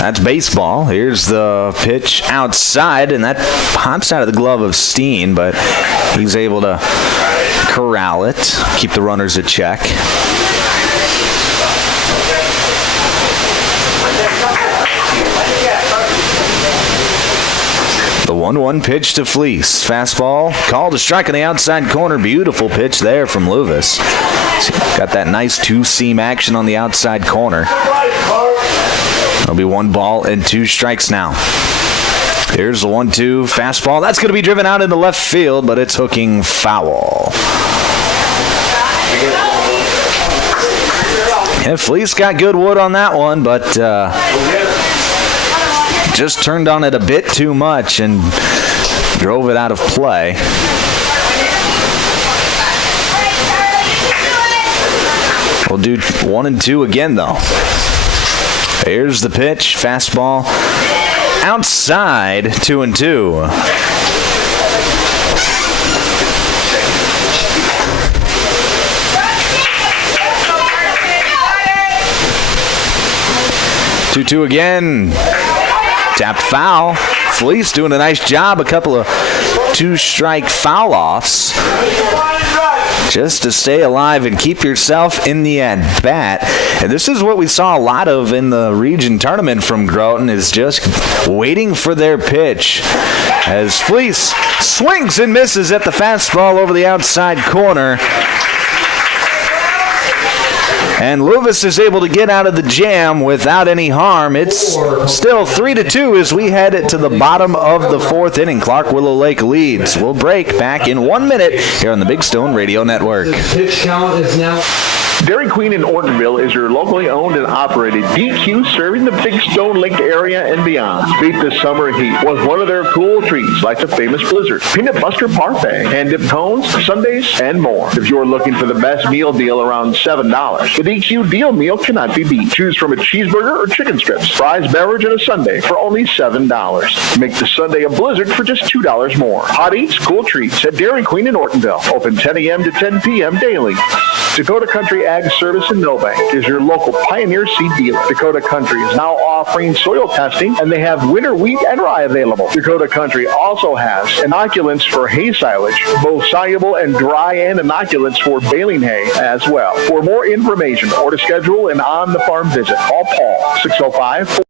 that's baseball. Here's the pitch outside, and that pops out of the glove of Steen, but he's able to corral it, keep the runners at check. The 1-1 pitch to Fleece. Fastball, called a strike on the outside corner. Beautiful pitch there from Luvis. Got that nice 2-seam action on the outside corner. It'll be 1 ball and 2 strikes now. Here's the 1-2 fastball. That's going to be driven out into left field, but it's hooking foul. Yeah, Fleece got good wood on that one, but just turned on it a bit too much and drove it out of play. We'll do 1 and 2 again, though. Here's the pitch. Fastball outside, 2 and 2. Two again. Tapped foul. Fleece doing a nice job. A couple of 2-strike foul-offs just to stay alive and keep yourself in the at-bat. And this is what we saw a lot of in the region tournament from Groton, is just waiting for their pitch. As Fleece swings and misses at the fastball over the outside corner. And Luvis is able to get out of the jam without any harm. It's still 3-2 as we head to the bottom of the 4th inning. Clark Willow Lake leads. We'll break back in 1 minute here on the Big Stone Radio Network. Pitch count is now Dairy Queen in Ortonville is your locally owned and operated DQ, serving the Big Stone Lake area and beyond. Beat the summer heat with one of their cool treats like the famous Blizzard, Peanut Buster Parfait, hand-dipped cones, sundaes, and more. If you're looking for the best meal deal around $7, the DQ deal meal cannot be beat. Choose from a cheeseburger or chicken strips, fries, beverage, and a sundae for only $7. Make the sundae a Blizzard for just $2 more. Hot eats, cool treats at Dairy Queen in Ortonville. Open 10 a.m. to 10 p.m. daily. Dakota Country Ag Service in Milbank is your local Pioneer seed dealer. Dakota Country is now offering soil testing, and they have winter wheat and rye available. Dakota Country also has inoculants for hay silage, both soluble and dry, and inoculants for baling hay as well. For more information or to schedule an on-the-farm visit, call Paul 605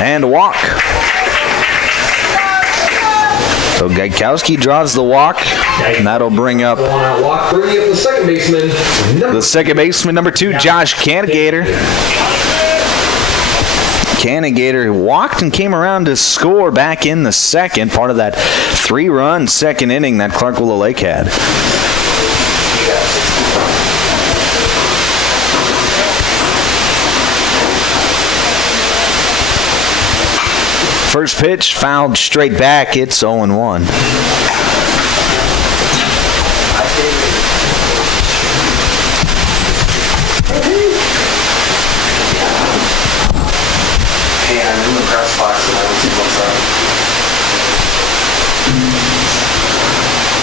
And walk. So Gaikowski draws the walk, and that'll bring up the second baseman, number 2, Josh Canagator. Canagator walked and came around to score back in the second, part of that 3-run second inning that Clark Willow Lake had. First pitch fouled straight back. It's 0-1.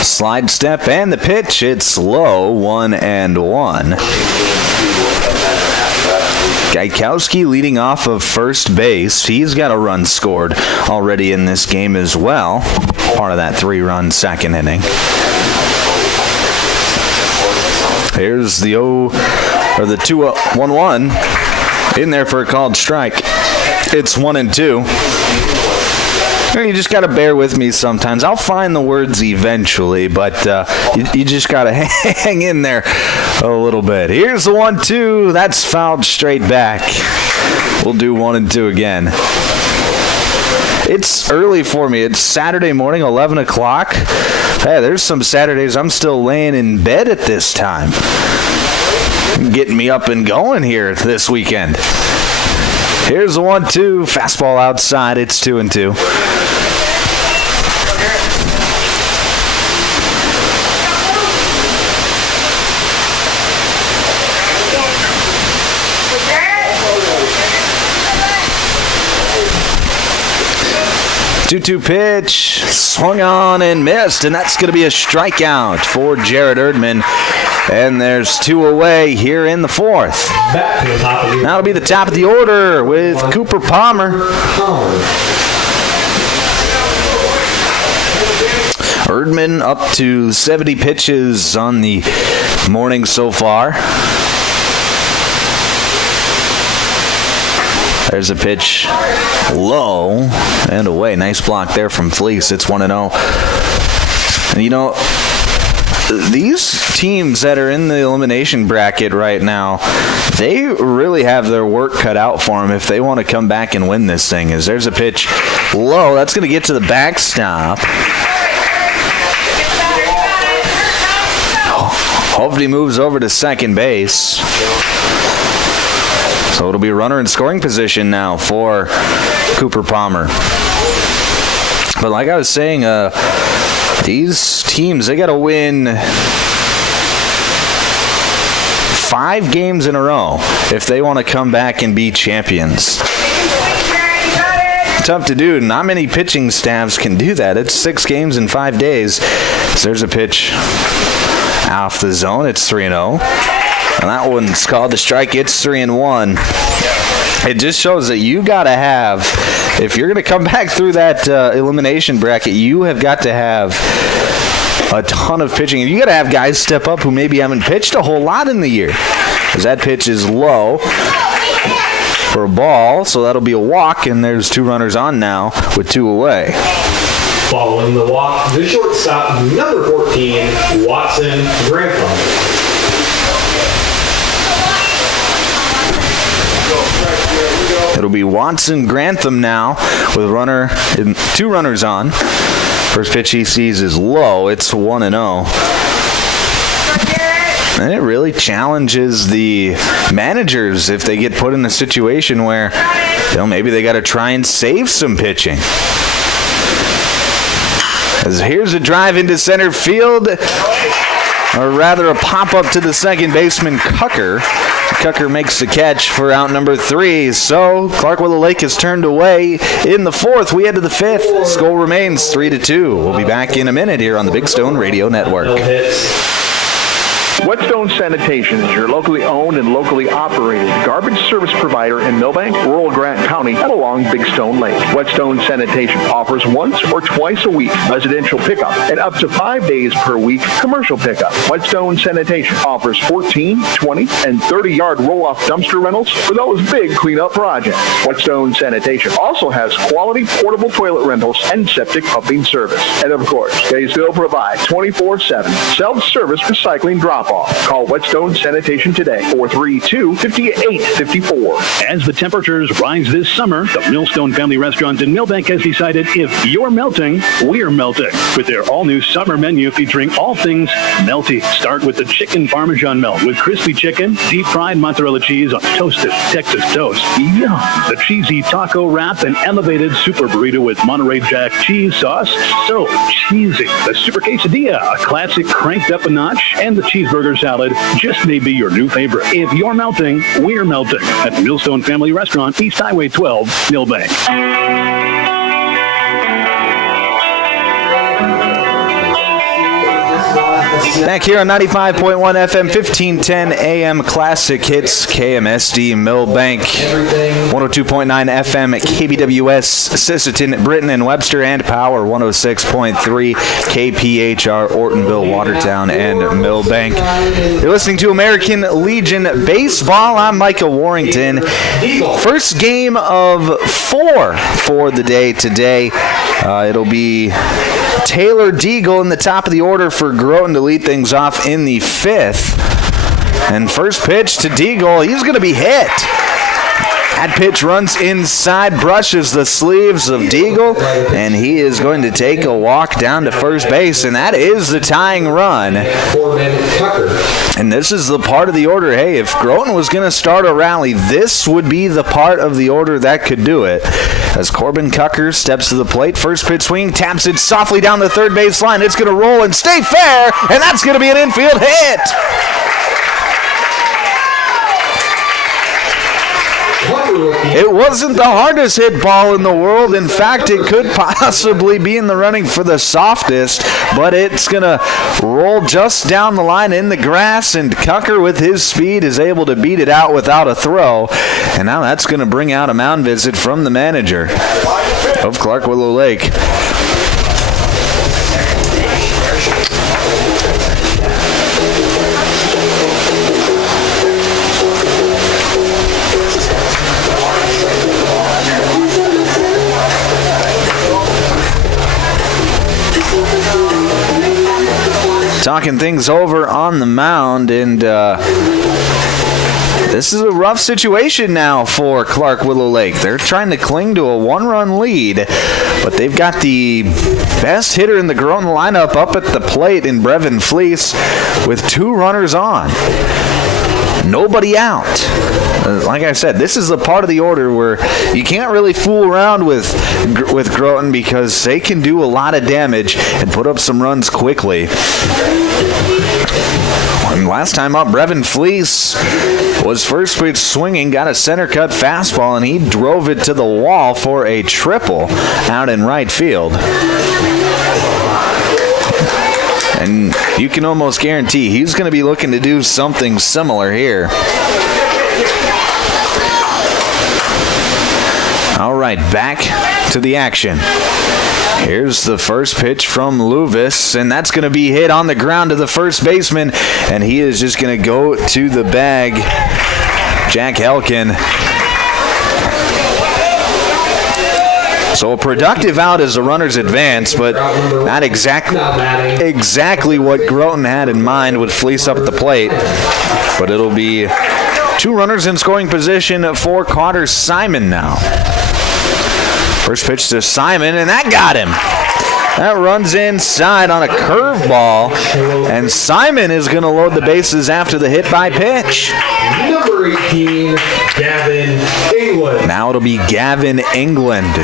Slide step and the pitch. It's low, 1-1. Gaikowski leading off of first base. He's got a run scored already in this game as well. Part of that 3-run second inning. Here's the 2-1-1 in there for a called strike. It's 1-2. You just got to bear with me sometimes. I'll find the words eventually, but you just got to hang in there a little bit. Here's the 1-2. That's fouled straight back. We'll do 1-2 again. It's early for me. It's Saturday morning, 11 o'clock. Hey, there's some Saturdays I'm still laying in bed at this time. Getting me up and going here this weekend. Here's the 1-2. Fastball outside. It's 2-2. 2-2 pitch, swung on and missed, and that's going to be a strikeout for Jared Erdman. And there's 2 away here in the 4th. That'll be the top of the order with Cooper Palmer. Erdman up to 70 pitches on the morning so far. There's a pitch low and away. Nice block there from Fleece. It's 1-0. And you know, these teams that are in the elimination bracket right now, they really have their work cut out for them if they want to come back and win this thing. As there's a pitch low. That's going to get to the backstop. Hopefully moves over to second base. So it'll be a runner in scoring position now for Cooper Palmer. But like I was saying, these teams, they got to win 5 games in a row if they want to come back and be champions. Tough to do. Not many pitching staffs can do that. It's 6 games in 5 days. So there's a pitch off the zone. It's 3-0. And that one's called a strike. It's 3-1. It just shows that you got to have, if you're going to come back through that elimination bracket, you have got to have a ton of pitching. And you got to have guys step up who maybe haven't pitched a whole lot in the year. Because that pitch is low for a ball, so that'll be a walk, and there's 2 runners on now with 2 away. Following the walk, the shortstop, number 14, Watson Grantham. It'll be Watson Grantham now with 2 runners on. First pitch he sees is low. It's 1-0. And it really challenges the managers if they get put in a situation where, maybe they got to try and save some pitching. As here's a drive into center field, or rather a pop-up to the second baseman, Cucker. Cucker makes the catch for out number 3. So Clark-Willow Lake is turned away in the 4th. We head to the 5th. Score remains 3-2. We'll be back in a minute here on the Big Stone Radio Network. Whetstone Sanitation is your locally owned and locally operated garbage service provider in Milbank, rural Grant County, and along Big Stone Lake. Whetstone Sanitation offers once or twice a week residential pickup and up to 5 days per week commercial pickup. Whetstone Sanitation offers 14, 20, and 30-yard roll-off dumpster rentals for those big cleanup projects. Whetstone Sanitation also has quality portable toilet rentals and septic pumping service. And of course, they still provide 24/7 self-service recycling drop-off. Call Whetstone Sanitation today, 432-5854. As the temperatures rise this summer, the Millstone Family Restaurant in Milbank has decided if you're melting, we're melting. With their all-new summer menu featuring all things melty. Start with the chicken Parmesan melt with crispy chicken, deep-fried mozzarella cheese on toasted Texas toast. Yum! The cheesy taco wrap and elevated super burrito with Monterey Jack cheese sauce. So cheesy. The super quesadilla, a classic cranked up a notch, and the cheeseburger salad just may be your new favorite. If you're melting, we're melting at the Millstone Family Restaurant, East Highway 12, Milbank. Back here on 95.1 FM, 1510 AM Classic Hits, KMSD Milbank, 102.9 FM KBWS, Sisseton, Britton, and Webster, and Power 106.3 KPHR, Ortonville, Watertown, and Milbank. You're listening to American Legion Baseball. I'm Micah Warrington. First game of 4 for the day today. It'll be Taylor Deagle in the top of the order for Groton to lead things off in the 5th. And first pitch to Deagle, he's going to be hit. That pitch runs inside, brushes the sleeves of Deagle, and he is going to take a walk down to first base, and that is the tying run. And this is the part of the order, hey, if Groton was going to start a rally, this would be the part of the order that could do it. As Corbin Cucker steps to the plate, first pitch swing, taps it softly down the third base line. It's going to roll and stay fair, and that's going to be an infield hit. It wasn't the hardest hit ball in the world. In fact, it could possibly be in the running for the softest, but it's going to roll just down the line in the grass, and Cucker with his speed is able to beat it out without a throw. And now that's going to bring out a mound visit from the manager of Clark Willow Lake. Talking things over on the mound, and this is a rough situation now for Clark Willow Lake. They're trying to cling to a one-run lead, but they've got the best hitter in the Groton lineup up at the plate in Brevin Fleece with 2 runners on. Nobody out. Like I said, this is the part of the order where you can't really fool around with Groton because they can do a lot of damage and put up some runs quickly. And last time up, Brevin Fleece was first pitch swinging, got a center cut fastball, and he drove it to the wall for a triple out in right field. And you can almost guarantee he's going to be looking to do something similar here. All right, back to the action. Here's the first pitch from Luvis, and that's going to be hit on the ground to the first baseman, and he is just going to go to the bag. Jack Helkin. So a productive out as the runners advance, but not exactly what Groton had in mind with Fleece up the plate. But it'll be 2 runners in scoring position for Carter Simon now. First pitch to Simon, and that got him. That runs inside on a curveball, and Simon is going to load the bases after the hit by pitch. Number 18, Gavin England. Now it'll be Gavin England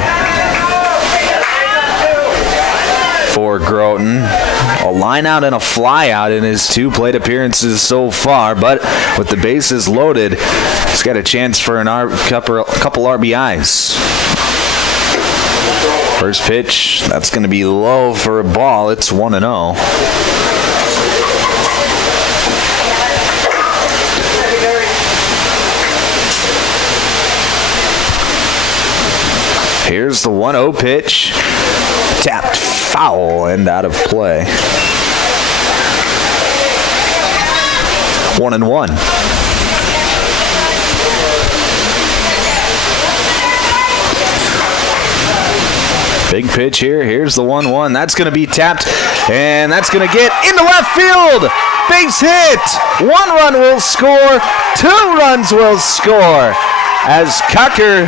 for Groton. A line out and a fly out in his 2 plate appearances so far, but with the bases loaded, he's got a chance for a couple RBIs. First pitch, that's going to be low for a ball. It's 1-0. Here's the 1-0 pitch. Tapped foul and out of play. 1-1. Big pitch here. Here's the 1-1. That's going to be tapped, and that's going to get into left field. Base hit. 1 run will score. 2 runs will score. As Cucker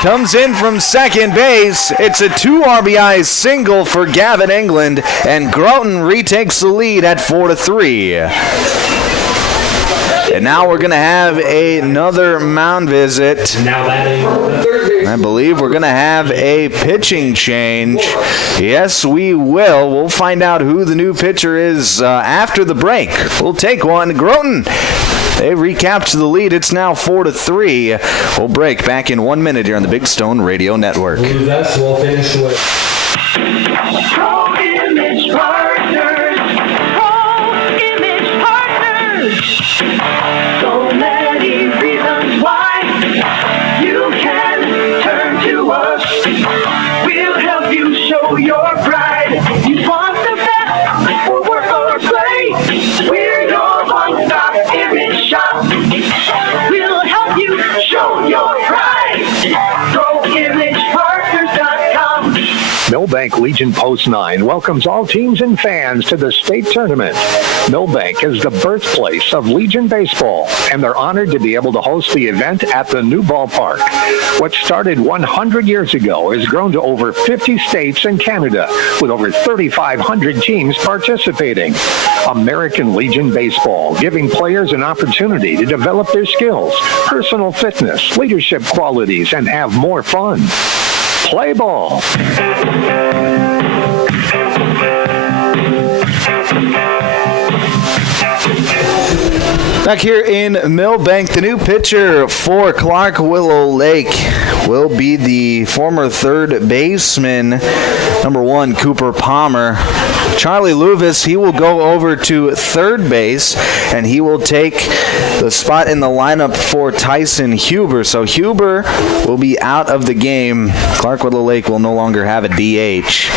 comes in from second base, it's a 2 RBI single for Gavin England, and Groton retakes the lead at 4-3. And now we're going to have another mound visit. I believe we're going to have a pitching change. Yes, we will. We'll find out who the new pitcher is after the break. We'll take one. Groton, they recapture the lead. It's now 4-3. We'll break back in 1 minute here on the Big Stone Radio Network. We'll finish with Milbank Legion Post 9 welcomes all teams and fans to the state tournament. Milbank is the birthplace of Legion baseball, and they're honored to be able to host the event at the new ballpark. What started 100 years ago has grown to over 50 states and Canada, with over 3,500 teams participating. American Legion Baseball, giving players an opportunity to develop their skills, personal fitness, leadership qualities, and have more fun. Play ball. Back here in Milbank, the new pitcher for Clark Willow Lake will be the former third baseman, number 1, Cooper Palmer. Charlie Luvis, he will go over to third base, and he will take the spot in the lineup for Tyson Huber. So Huber will be out of the game. Clark Willow Lake will no longer have a DH.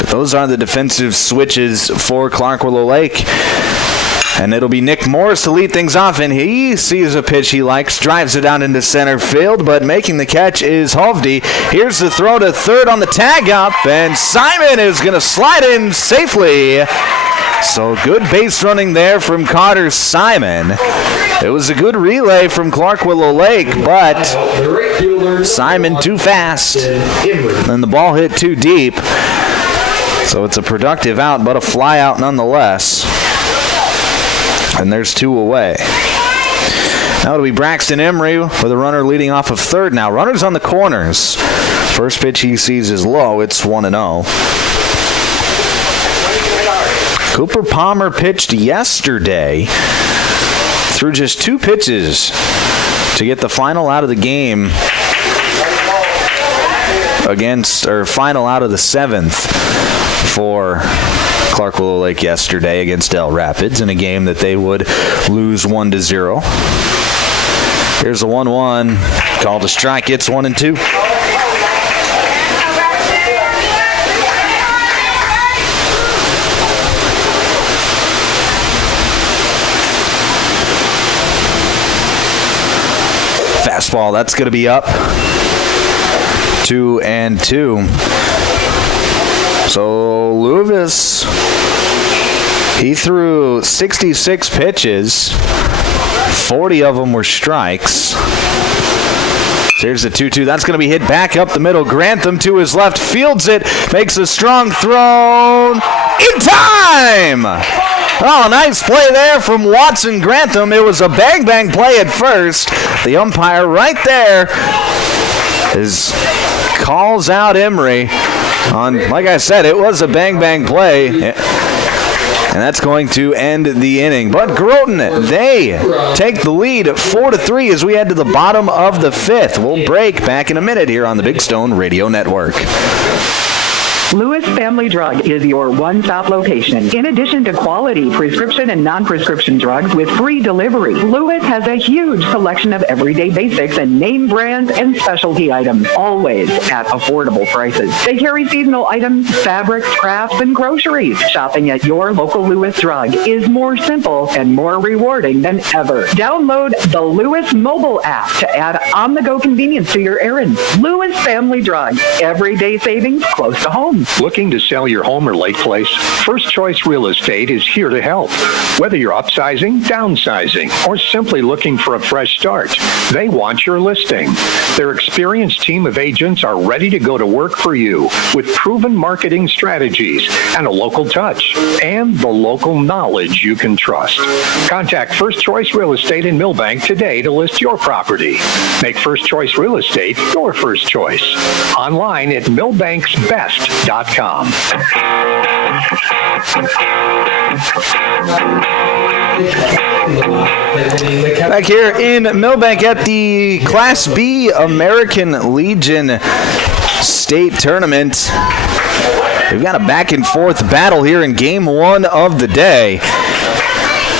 But those are the defensive switches for Clark Willow Lake. And it'll be Nick Morris to lead things off, and he sees a pitch he likes, drives it down into center field, but making the catch is Hovde. Here's the throw to third on the tag up, and Simon is going to slide in safely. So good base running there from Carter Simon. It was a good relay from Clark Willow Lake, but Simon too fast, and the ball hit too deep. So it's a productive out, but a fly out nonetheless. And there's 2 away. Now it'll be Braxton Emery with a runner leading off of third now. Runners on the corners. First pitch he sees is low. It's 1-0. Cooper Palmer pitched yesterday. Threw just 2 pitches to get the final out of the game final out of the 7th for Clark Willow Lake yesterday against Del Rapids in a game that they would lose 1-0. Here's a 1-1. Called a strike. It's 1-2. Fastball. That's going to be up. 2-2. So Luvis, he threw 66 pitches. 40 of them were strikes. Here's the 2-2. That's going to be hit back up the middle. Grantham to his left, fields it, makes a strong throw in time. Oh, nice play there from Watson Grantham. It was a bang-bang play at first. The umpire right there calls out Emery. Like I said, it was a bang-bang play, and that's going to end the inning. But Groton, they take the lead 4-3 as we head to the bottom of the 5th. We'll break back in a minute here on the Big Stone Radio Network. Lewis Family Drug is your one-stop location. In addition to quality prescription and non-prescription drugs with free delivery, Lewis has a huge selection of everyday basics and name brands and specialty items, always at affordable prices. They carry seasonal items, fabrics, crafts, and groceries. Shopping at your local Lewis Drug is more simple and more rewarding than ever. Download the Lewis mobile app to add on-the-go convenience to your errands. Lewis Family Drug, everyday savings close to home. Looking to sell your home or lake place? First Choice Real Estate is here to help. Whether you're upsizing, downsizing, or simply looking for a fresh start, they want your listing. Their experienced team of agents are ready to go to work for you with proven marketing strategies and a local touch and the local knowledge you can trust. Contact First Choice Real Estate in Milbank today to list your property. Make First Choice Real Estate your first choice. Online at milbanksbest.com. Back here in Milbank at the Class B American Legion State Tournament. We've got a back and forth battle here in game 1 of the day.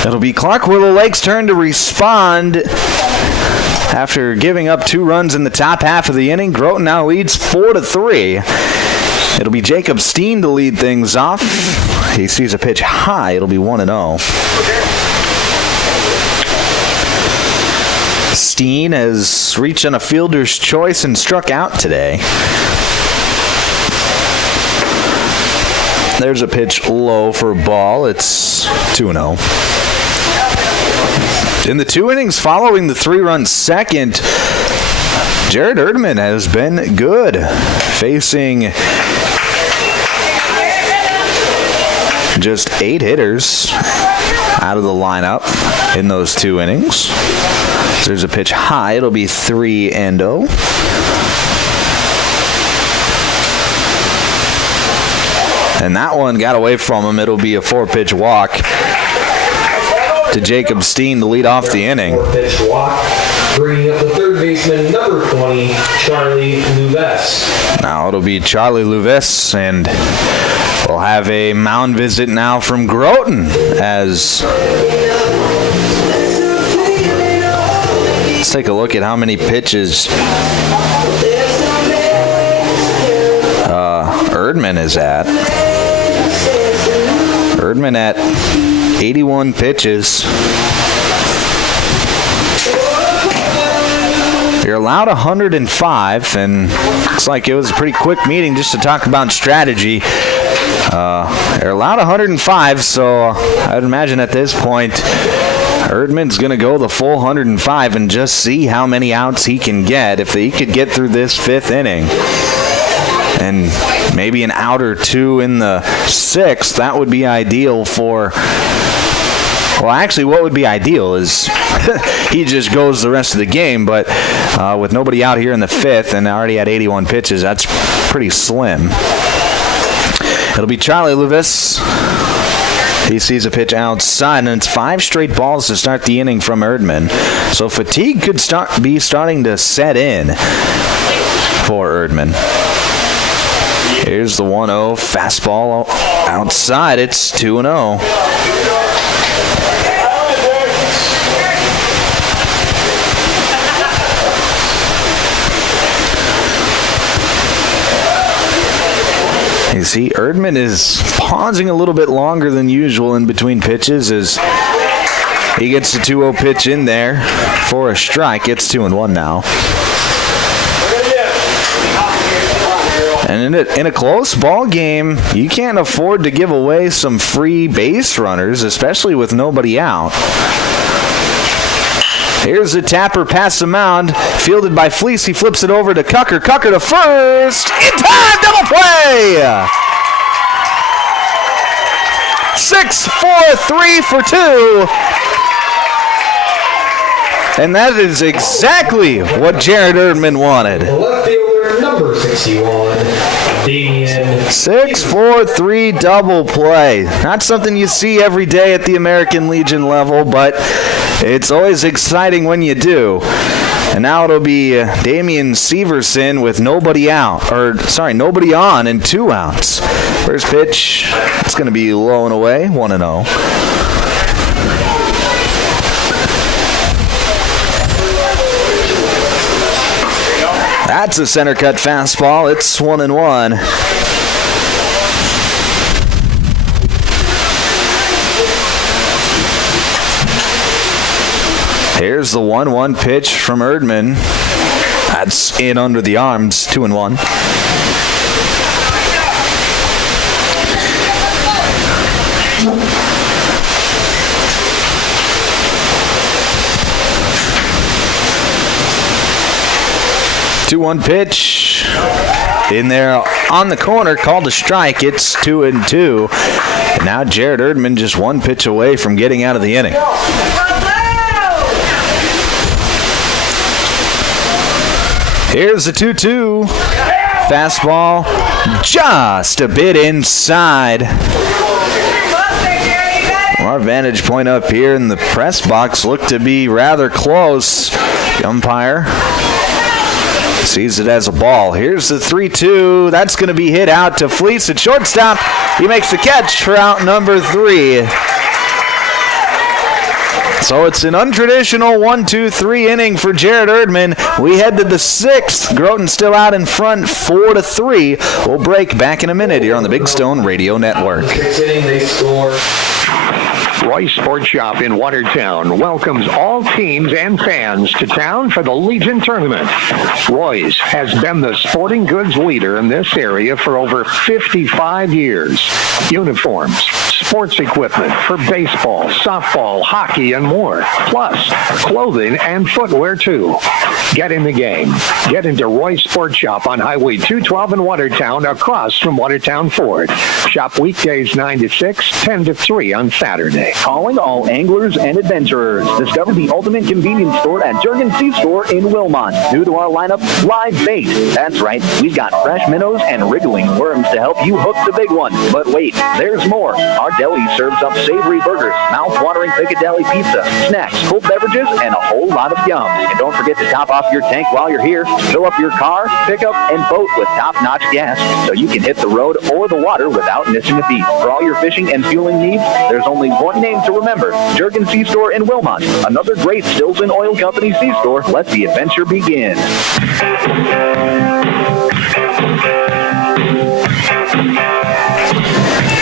It'll be Clark Willow Lake's turn to respond after giving up 2 runs in the top half of the inning. Groton now leads 4-3. It'll be Jacob Steen to lead things off. He sees a pitch high. It'll be 1-0. Steen has reached on a fielder's choice and struck out today. There's a pitch low for a ball. It's 2-0. In the 2 innings following the 3-run second, Jared Erdman has been good, facing just 8 hitters out of the lineup in those 2 innings. There's a pitch high. It'll be 3-0. And that one got away from him. It'll be a 4-pitch walk to Jacob Steen to lead off the inning. 4-pitch walk, bringing up the third baseman, number 20, Charlie Luves. Now it'll be Charlie Luves, and we'll have a mound visit now from Groton as... Let's take a look at how many pitches Erdman is at. Erdman at 81 pitches. You're allowed 105, and looks like it was a pretty quick meeting just to talk about strategy. You're allowed 105, so I'd imagine at this point Erdman's going to go the full 105 and just see how many outs he can get. If he could get through this 5th inning and maybe an out or 2 in the 6th, that would be ideal for... Well, actually, what would be ideal is he just goes the rest of the game, but with nobody out here in the 5th and already at 81 pitches, that's pretty slim. It'll be Charlie Luvis. He sees a pitch outside, and it's 5 straight balls to start the inning from Erdman. So fatigue could be starting to set in for Erdman. Here's the 1-0 fastball outside. It's 2-0. You see, Erdman is pausing a little bit longer than usual in between pitches as he gets the 2-0 pitch in there for a strike. It's 2-1 now. And in a close ball game, you can't afford to give away some free base runners, especially with nobody out. Here's the tapper past the mound, fielded by Fleece. He flips it over to Cucker. Cucker to first. In time, double play! 6-4-3 for 2. And that is exactly what Jared Erdman wanted. Left fielder, number 61, Damian. 6-4-3 double play. Not something you see every day at the American Legion level, but it's always exciting when you do. And now it'll be Damian Severson with nobody on and 2 outs. First pitch, it's going to be low and away, 1-0. That's a center cut fastball. It's 1-1. Here's the 1-1 pitch from Erdman. That's in under the arms, 2-1. Two-one pitch in there on the corner, called a strike. It's 2-2. And now Jared Erdman just 1 pitch away from getting out of the inning. Here's the 2-2. Fastball just a bit inside. Our vantage point up here in the press box looked to be rather close. The umpire sees it as a ball. Here's the 3-2. That's going to be hit out to Fleece at shortstop. He makes the catch for out number 3. So it's an untraditional 1-2-3 inning for Jared Erdman. We head to the 6th. Groton still out in front, 4-3. We'll break back in a minute here on the Big Stone Radio Network. 6th inning, they score. Roy's Sports Shop in Watertown welcomes all teams and fans to town for the Legion Tournament. Roy's has been the sporting goods leader in this area for over 55 years. Uniforms, sports equipment for baseball, softball, hockey, and more. Plus, clothing and footwear, too. Get in the game. Get into Roy's Sports Shop on Highway 212 in Watertown, across from Watertown Ford. Shop weekdays 9 to 6, 10 to 3 on Saturday. Calling all anglers and adventurers. Discover the ultimate convenience store at Jurgen C-Store in Wilmont. New to our lineup, live bait. That's right, we've got fresh minnows and wriggling worms to help you hook the big one. But wait, there's more. Our deli serves up savory burgers, mouth-watering Piccadilly pizza, snacks, cold beverages, and a whole lot of yum. And don't forget to top off your tank while you're here. Fill up your car, pickup, and boat with top-notch gas so you can hit the road or the water without missing a beat. For all your fishing and fueling needs, there's only one name to remember, Jurgen C-Store in Wilmont. Another great Stills and Oil Company C-Store. Let the adventure begin.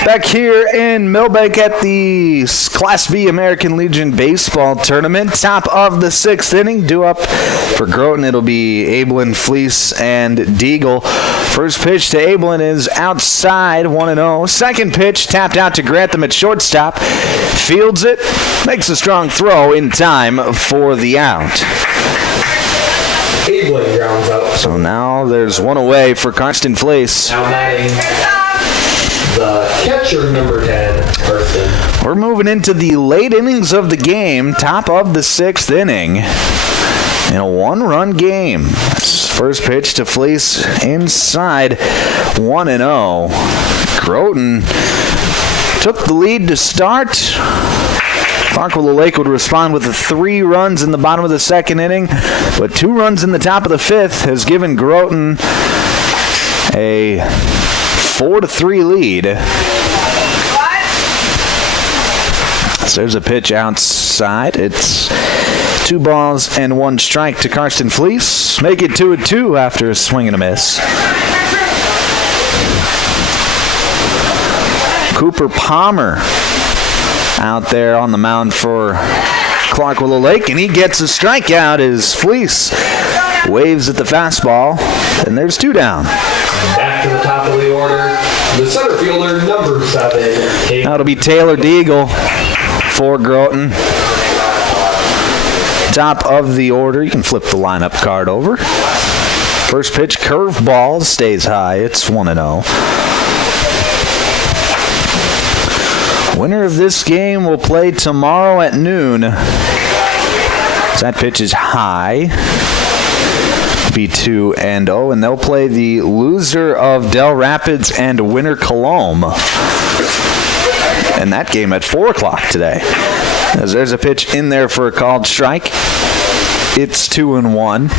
Back here in Milbank at the Class B American Legion Baseball Tournament. Top of the 6th inning. Due up for Groton. It'll be Abelin, Fleece, and Deagle. First pitch to Abelin is outside, 1-0. Second pitch tapped out to Grantham at shortstop. Fields it. Makes a strong throw in time for the out. Abelin grounds out. So now there's one away for Karsten Fleece. Now batting the catcher, number 10, Carson. We're moving into the late innings of the game, top of the 6th inning, in a one-run game. First pitch to Fleece inside, 1-0. Groton took the lead to start. Farquhar Lake would respond with 3 runs in the bottom of the 2nd inning, but 2 runs in the top of the 5th has given Groton a 4-3 lead. So there's a pitch outside. It's 2 balls and 1 strike to Karsten Fleece. Make it 2-2 after a swing and a miss. Cooper Palmer out there on the mound for Clark Willow Lake, and he gets a strikeout as Fleece waves at the fastball, and there's 2 down. Back to the top of the order, the center fielder, number 7. That'll be Taylor Deagle for Groton. Top of the order. You can flip the lineup card over. First pitch, curveball, stays high. It's 1-0. Winner of this game will play tomorrow at noon. That pitch is high. Be 2-0, and they'll play the loser of Del Rapids and Winter Colombe. And that game at 4 o'clock today. As there's a pitch in there for a called strike. It's 2-1.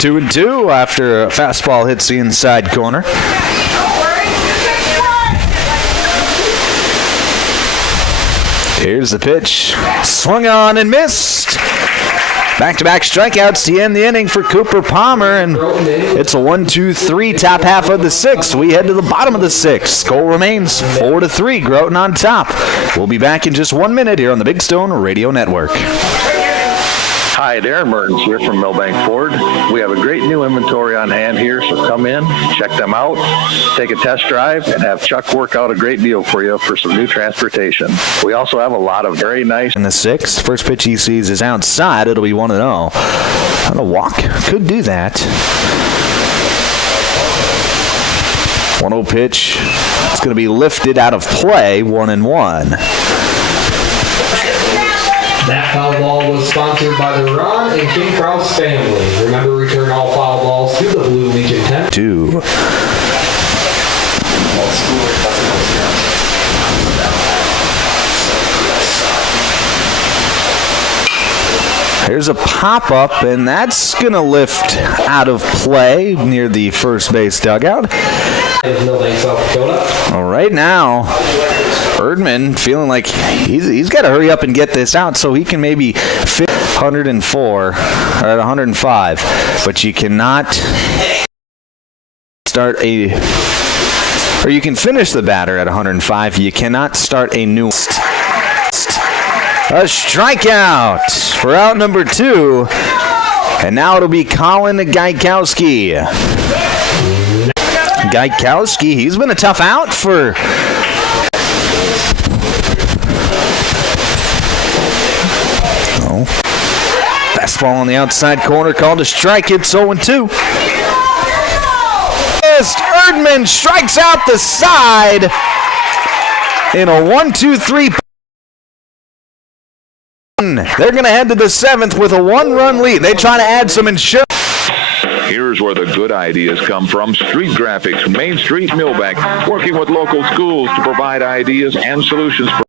2-2 after a fastball hits the inside corner. Here's the pitch. Swung on and missed. Back-to-back strikeouts to end the inning for Cooper Palmer, and it's a 1-2-3 top half of the 6th. We head to the bottom of the 6th. Score remains 4-3. Groton on top. We'll be back in just 1 minute here on the Big Stone Radio Network. Hi, Darren Mertens here from Milbank Ford. We have a great new inventory on hand here, so come in, check them out, take a test drive, and have Chuck work out a great deal for you for some new transportation. We also have a lot of very nice... In the 6th, first pitch he sees is outside. It'll be 1-0. On a walk, could do that. 1-0 pitch. It's going to be lifted out of play, 1-1. That foul ball was sponsored by the Ron and King Krause family. Remember, return all foul balls to the Blue Legion 10. 2. Here's a pop-up, and that's going to lift out of play near the first base dugout. All right, now, Erdman feeling like he's got to hurry up and get this out so he can maybe fit 104 or at 105, but you cannot start a or you can finish the batter at 105. You cannot start a new. A strikeout for out number 2. And now it'll be Colin Gaikowski. Gaikowski, he's been a tough out for... Oh. Fastball on the outside corner, called a strike. It's 0-2. Erdman strikes out the side in a 1-2-3. They're going to head to the 7th with a 1-run lead. They try to add some insurance. Here's where the good ideas come from. Street Graphics, Main Street, Milbank, working with local schools to provide ideas and solutions for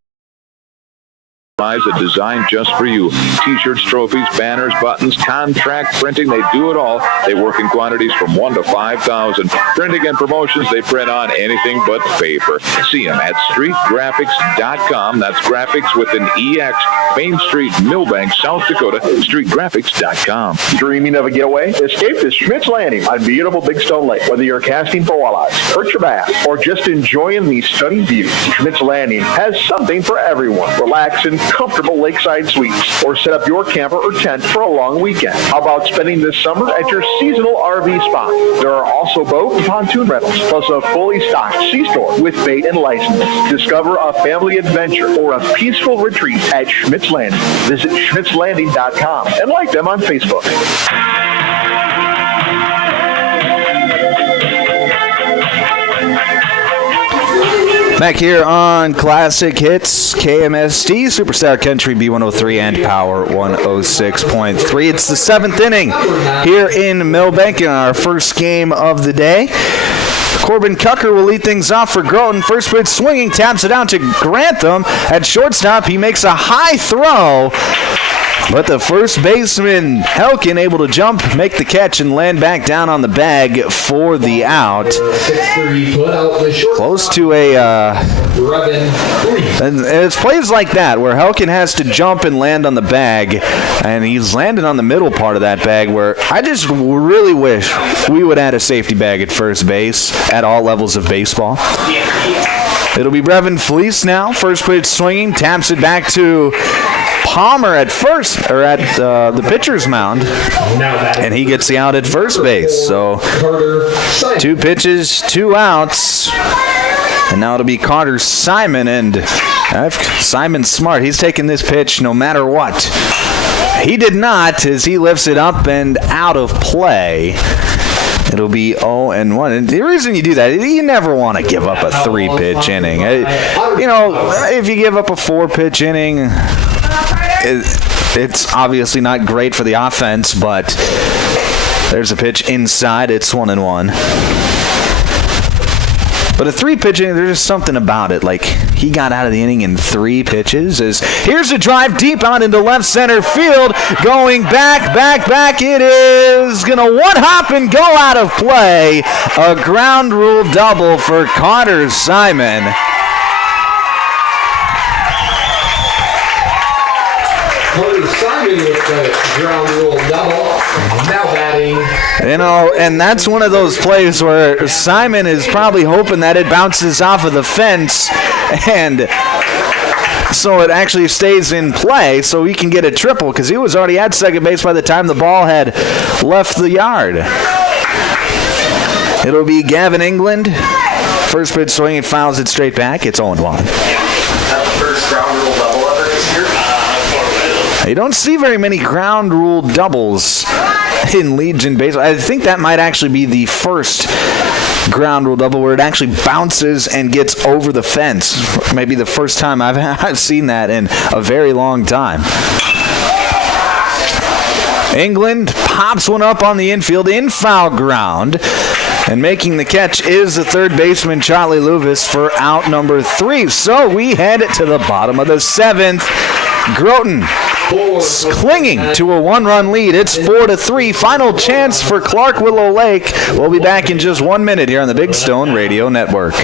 a design just for you. T-shirts, trophies, banners, buttons, contract printing, they do it all. They work in quantities from 1 to 5,000. Printing and promotions, they print on anything but paper. See them at streetgraphics.com. That's graphics with an EX. Main Street, Milbank, South Dakota, streetgraphics.com. Dreaming of a getaway? Escape to Schmidt's Landing on beautiful Big Stone Lake. Whether you're casting for walleyes, perch or bass, or just enjoying the stunning view, Schmidt's Landing has something for everyone. Relax in comfortable lakeside suites, or set up your camper or tent for a long weekend. How about spending this summer at your seasonal RV spot? There are also boat and pontoon rentals, plus a fully stocked C-store with bait and licenses. Discover a family adventure or a peaceful retreat at Schmidt's Landing. Visit schmidtslanding.com and like them on Facebook. Back here on Classic Hits, KMSD, Superstar Country B103 and Power 106.3. It's the 7th inning here in Milbank in our first game of the day. Corbin Cucker will lead things off for Groton. First pitch swinging, taps it out to Grantham. At shortstop, he makes a high throw. But the first baseman, Helkin, able to jump, make the catch, and land back down on the bag for the out. Close to a... and it's plays like that where Helkin has to jump and land on the bag, and he's landed on the middle part of that bag where I just really wish we would add a safety bag at first base at all levels of baseball. It'll be Brevin Fleece now. First pitch swinging, taps it back to Palmer at first, or at the pitcher's mound, and he gets the out at first base. So 2 pitches, 2 outs, and now it'll be Carter Simon, and Simon's smart. He's taking this pitch no matter what. He did not, as he lifts it up and out of play. It'll be 0-1. And the reason you do that, you never want to give up a 3-pitch inning. You know, if you give up a 4-pitch inning, it's obviously not great for the offense, but there's a pitch inside. It's 1-1. But a 3-pitch inning, there's just something about it. Like, he got out of the inning in 3 pitches. Here's a drive deep out into left center field. Going back. It is going to one-hop and go out of play. A ground rule double for Carter Simon. Carter Simon with the ground rule double. Now batting. You know, and that's one of those plays where Simon is probably hoping that it bounces off of the fence, and so it actually stays in play so he can get a triple, because he was already at second base by the time the ball had left the yard. It'll be Gavin England. First pitch swing, it fouls it straight back. It's 0-1. That's the first ground rule double ever this year. You don't see very many ground rule doubles in Legion baseball. I think that might actually be the first ground rule double where it actually bounces and gets over the fence. Maybe the first time I've seen that in a very long time. England pops one up on the infield in foul ground. And making the catch is the third baseman, Charlie Luvis, for out number 3. So we head to the bottom of the 7th. Groton clinging to a 1-run lead. It's 4-3. Final chance for Clark Willow Lake. We'll be back in just 1 minute here on the Big Stone Radio Network.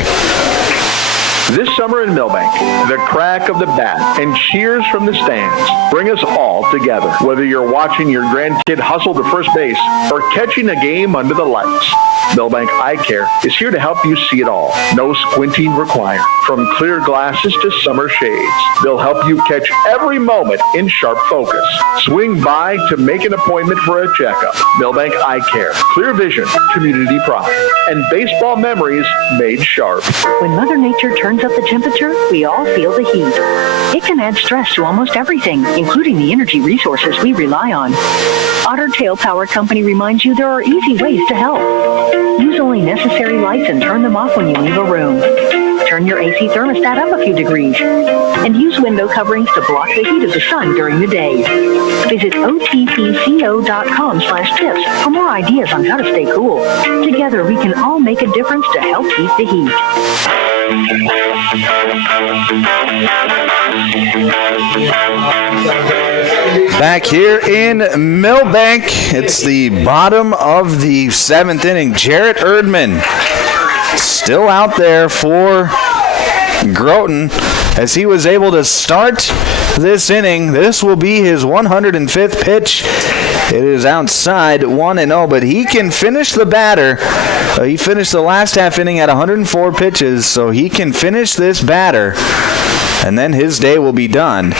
This summer in Milbank, the crack of the bat and cheers from the stands bring us all together. Whether you're watching your grandkid hustle to first base or catching a game under the lights, Milbank Eye Care is here to help you see it all. No squinting required. From clear glasses to summer shades, they'll help you catch every moment in sharp focus. Swing by to make an appointment for a checkup. Milbank Eye Care. Clear vision, community pride, and baseball memories made sharp. When Mother Nature turns up the temperature, we all feel the heat. It can add stress to almost everything, including the energy resources we rely on. Otter Tail Power Company reminds you there are easy ways to help. Use only necessary lights and turn them off when you leave a room. Turn your AC thermostat up a few degrees. And use window coverings to block the heat of the sun during the day. Visit otpco.com/tips for more ideas on how to stay cool. Together, we can all make a difference to help keep the heat. Back here in Milbank, it's the bottom of the 7th inning. Jarrett Erdman still out there for Groton as he was able to start this inning. This will be his 105th pitch. It is outside 1-0, but he can finish the batter. He finished the last half inning at 104 pitches, so he can finish this batter, and then his day will be done.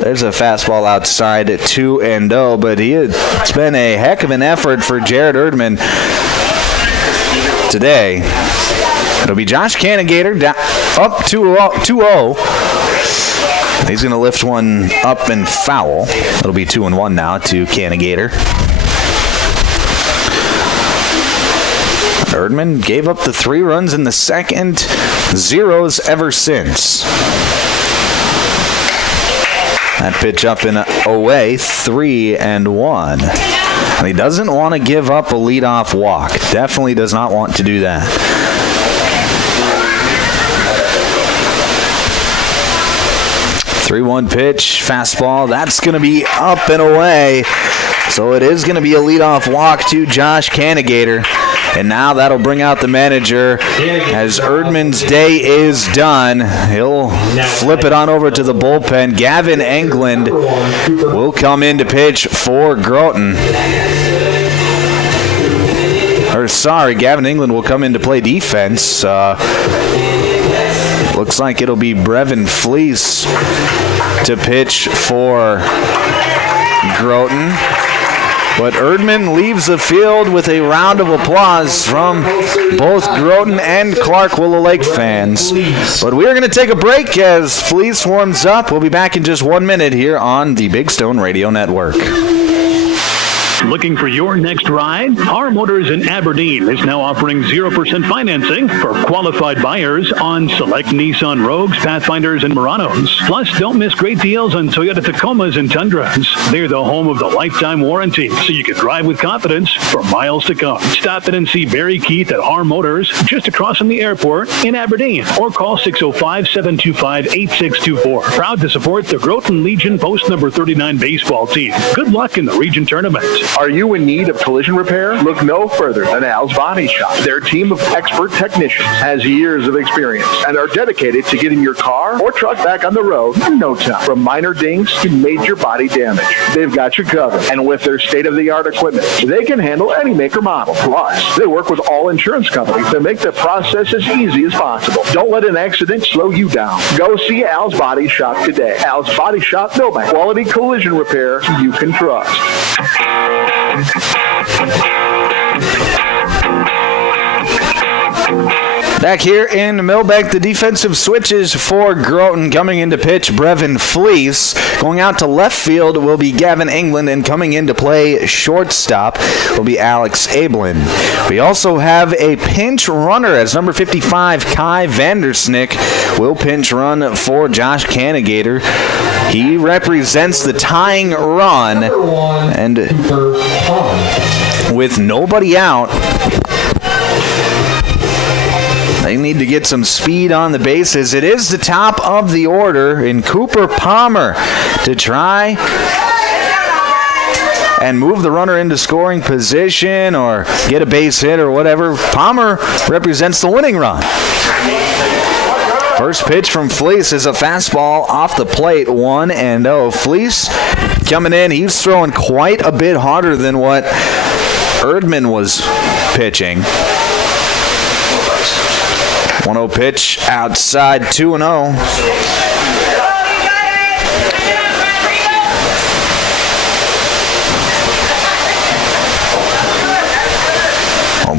There's a fastball outside at 2-0, but it's been a heck of an effort for Jarrett Erdman today. It'll be Josh Cannigator up 2-0. He's going to lift one up and foul. It'll be 2-1 now to Cannigator. Erdman gave up the 3 runs in the second, zeros ever since. That pitch up and away, 3-1. And he doesn't want to give up a leadoff walk. Definitely does not want to do that. 3-1 pitch, fastball. That's going to be up and away. So it is going to be a leadoff walk to Josh Cannigator. And now that'll bring out the manager as Erdman's day is done. He'll flip it on over to the bullpen. Gavin Englund will come in to pitch for Groton. Gavin Englund will come in to play defense. Looks like it'll be Brevin Fleece to pitch for Groton. But Erdman leaves the field with a round of applause from both Groton and Clark Willow Lake fans. But we're going to take a break as Fleece warms up. We'll be back in just 1 minute here on the Big Stone Radio Network. Looking for your next ride? Our Motors in Aberdeen is now offering 0% financing for qualified buyers on select Nissan Rogues, Pathfinders, and Muranos. Plus, don't miss great deals on Toyota Tacomas and Tundras. They're the home of the lifetime warranty, so you can drive with confidence for miles to come. Stop in and see Barry Keith at Our Motors, just across from the airport in Aberdeen, or call 605-725-8624. Proud to support the Groton Legion Post number 39 baseball team. Good luck in the region tournament. Are you in need of collision repair? Look no further than Al's Body Shop. Their team of expert technicians has years of experience and are dedicated to getting your car or truck back on the road in no time. From minor dings to major body damage, they've got you covered. And with their state-of-the-art equipment, they can handle any make or model. Plus, they work with all insurance companies to make the process as easy as possible. Don't let an accident slow you down. Go see Al's Body Shop today. Al's Body Shop, Milbank. Quality collision repair you can trust. Back here in Milbank, the defensive switches for Groton. Coming in to pitch, Brevin Fleece. Going out to left field will be Gavin Englund, and coming in to play shortstop will be Alex Ablin. We also have a pinch runner as number 55, Kai Vandersnick, will pinch run for Josh Cannigator. He represents the tying run, and with nobody out, they need to get some speed on the bases. It is the top of the order in Cooper Palmer to try and move the runner into scoring position or get a base hit or whatever. Palmer represents the winning run. First pitch from Fleece is a fastball off the plate, 1-0. Fleece coming in, he's throwing quite a bit harder than what Erdman was pitching. 1-0 pitch outside, 2-0.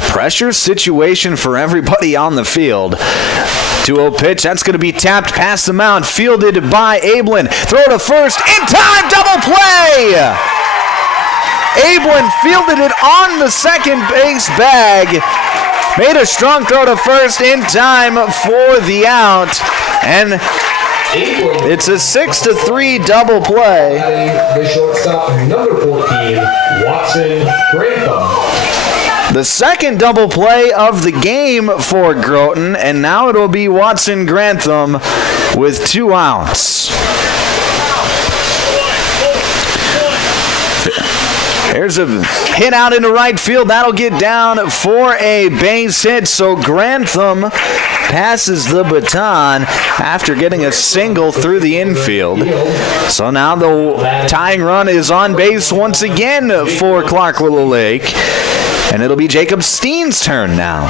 Pressure situation for everybody on the field. 2-0 pitch, that's going to be tapped past the mound, fielded by Ablin. Throw to first, in time, double play! Ablin fielded it on the second base bag, made a strong throw to first in time for the out, and it's a 6-3 double play. The shortstop, number 14, Watson Grantham. The second double play of the game for Groton, and now it'll be Watson Grantham with 2 outs. There's a hit out into right field. That'll get down for a base hit, so Grantham passes the baton after getting a single through the infield. So now the tying run is on base once again for Clark Willow Lake. And it'll be Jacob Steen's turn now.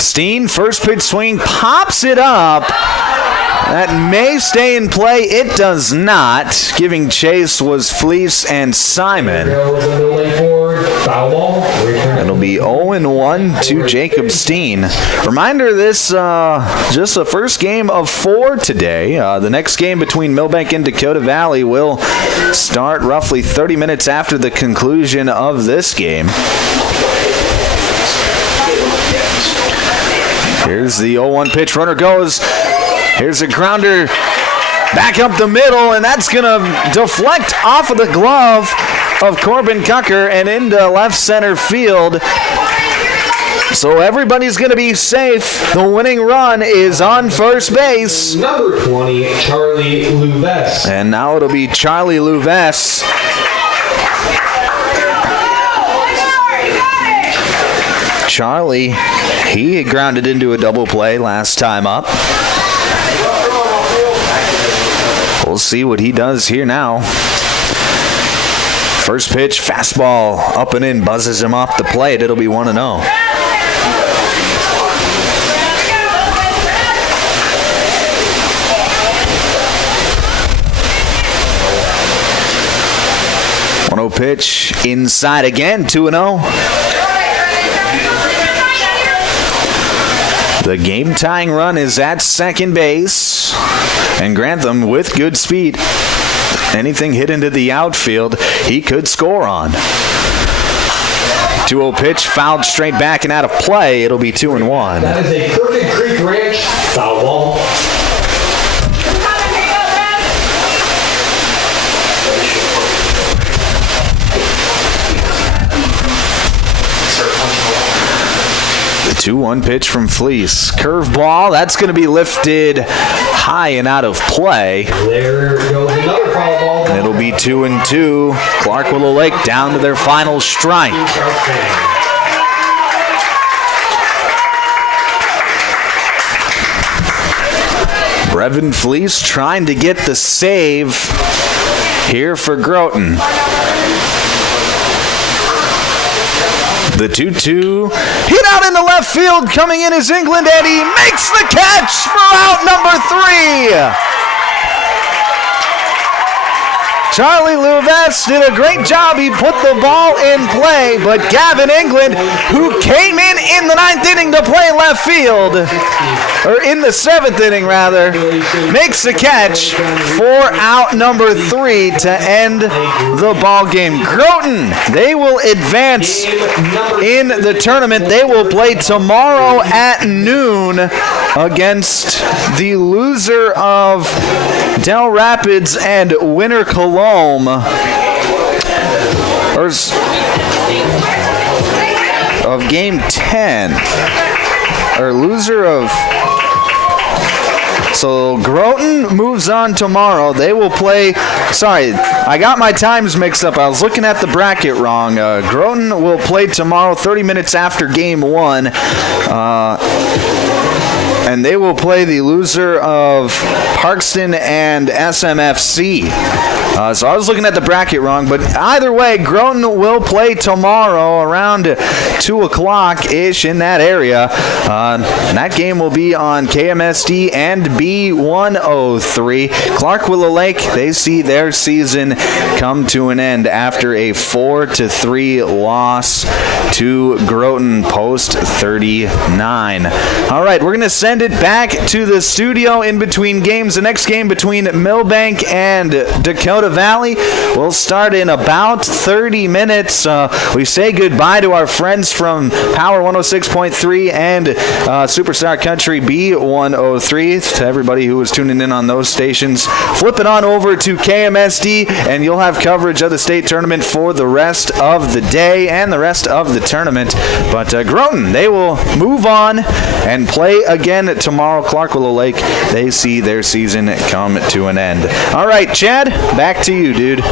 Steen, first pitch swing, pops it up. That may stay in play. It does not. Giving chase was Fleece and Simon. It'll be 0-1 to Jacob Steen. Reminder, this just the first game of 4 today. The next game between Milbank and Dakota Valley will start roughly 30 minutes after the conclusion of this game. Here's the 0-1 pitch. Runner goes. Here's a grounder back up the middle, and that's going to deflect off of the glove of Corbin Cucker and into left center field. So everybody's going to be safe. The winning run is on first base. Number 20, Charlie Louves. And now it'll be Charlie Louves. Charlie, he grounded into a double play last time up. We'll see what he does here now. First pitch, fastball, up and in, buzzes him off the plate. It'll be 1-0. Pitch inside again, 2-0. The game-tying run is at second base, and Grantham with good speed. Anything hit into the outfield, he could score on. 2-0 pitch, fouled straight back and out of play. It'll be 2-1. That is a Crooked Creek Ranch foul ball. The 2-1 pitch from Fleece. Curveball, that's going to be lifted high and out of play. There goes another foul ball. And it'll be 2-2. Clark Willow Lake down to their final strike. Brevin Fleece trying to get the save here for Groton. The 2-2 hit out into left field. Coming in is England, and he makes the catch for out number 3. Charlie Louves did a great job. He put the ball in play, but Gavin England, who came in the 9th inning to play left field, or in the 7th inning rather, makes the catch for out number 3 to end the ball game. Groton, they will advance in the tournament. They will play tomorrow at noon against the loser of Del Rapids and Winter Cologne. Of game 10, or loser of So Groton moves on tomorrow. They will play. Sorry, I got my times mixed up. I was looking at the bracket wrong. Groton will play tomorrow, 30 minutes after game 1. And they will play the loser of Parkston and SMFC. So I was looking at the bracket wrong, but either way, Groton will play tomorrow around 2 o'clock-ish in that area. And that game will be on KMSD and B103. Clark Willow Lake, they see their season come to an end after a 4-3 loss to Groton Post 39. All right, we're going to send it back to the studio in between games. The next game between Milbank and Dakota Valley will start in about 30 minutes. We say goodbye to our friends from Power 106.3 and Superstar Country B103. To everybody who was tuning in on those stations, flip it on over to KMSD and you'll have coverage of the state tournament for the rest of the day and the rest of the tournament. But Groton, they will move on and play again tomorrow. Clark Willow Lake, they see their season come to an end. All right, Chad, back to you, dude.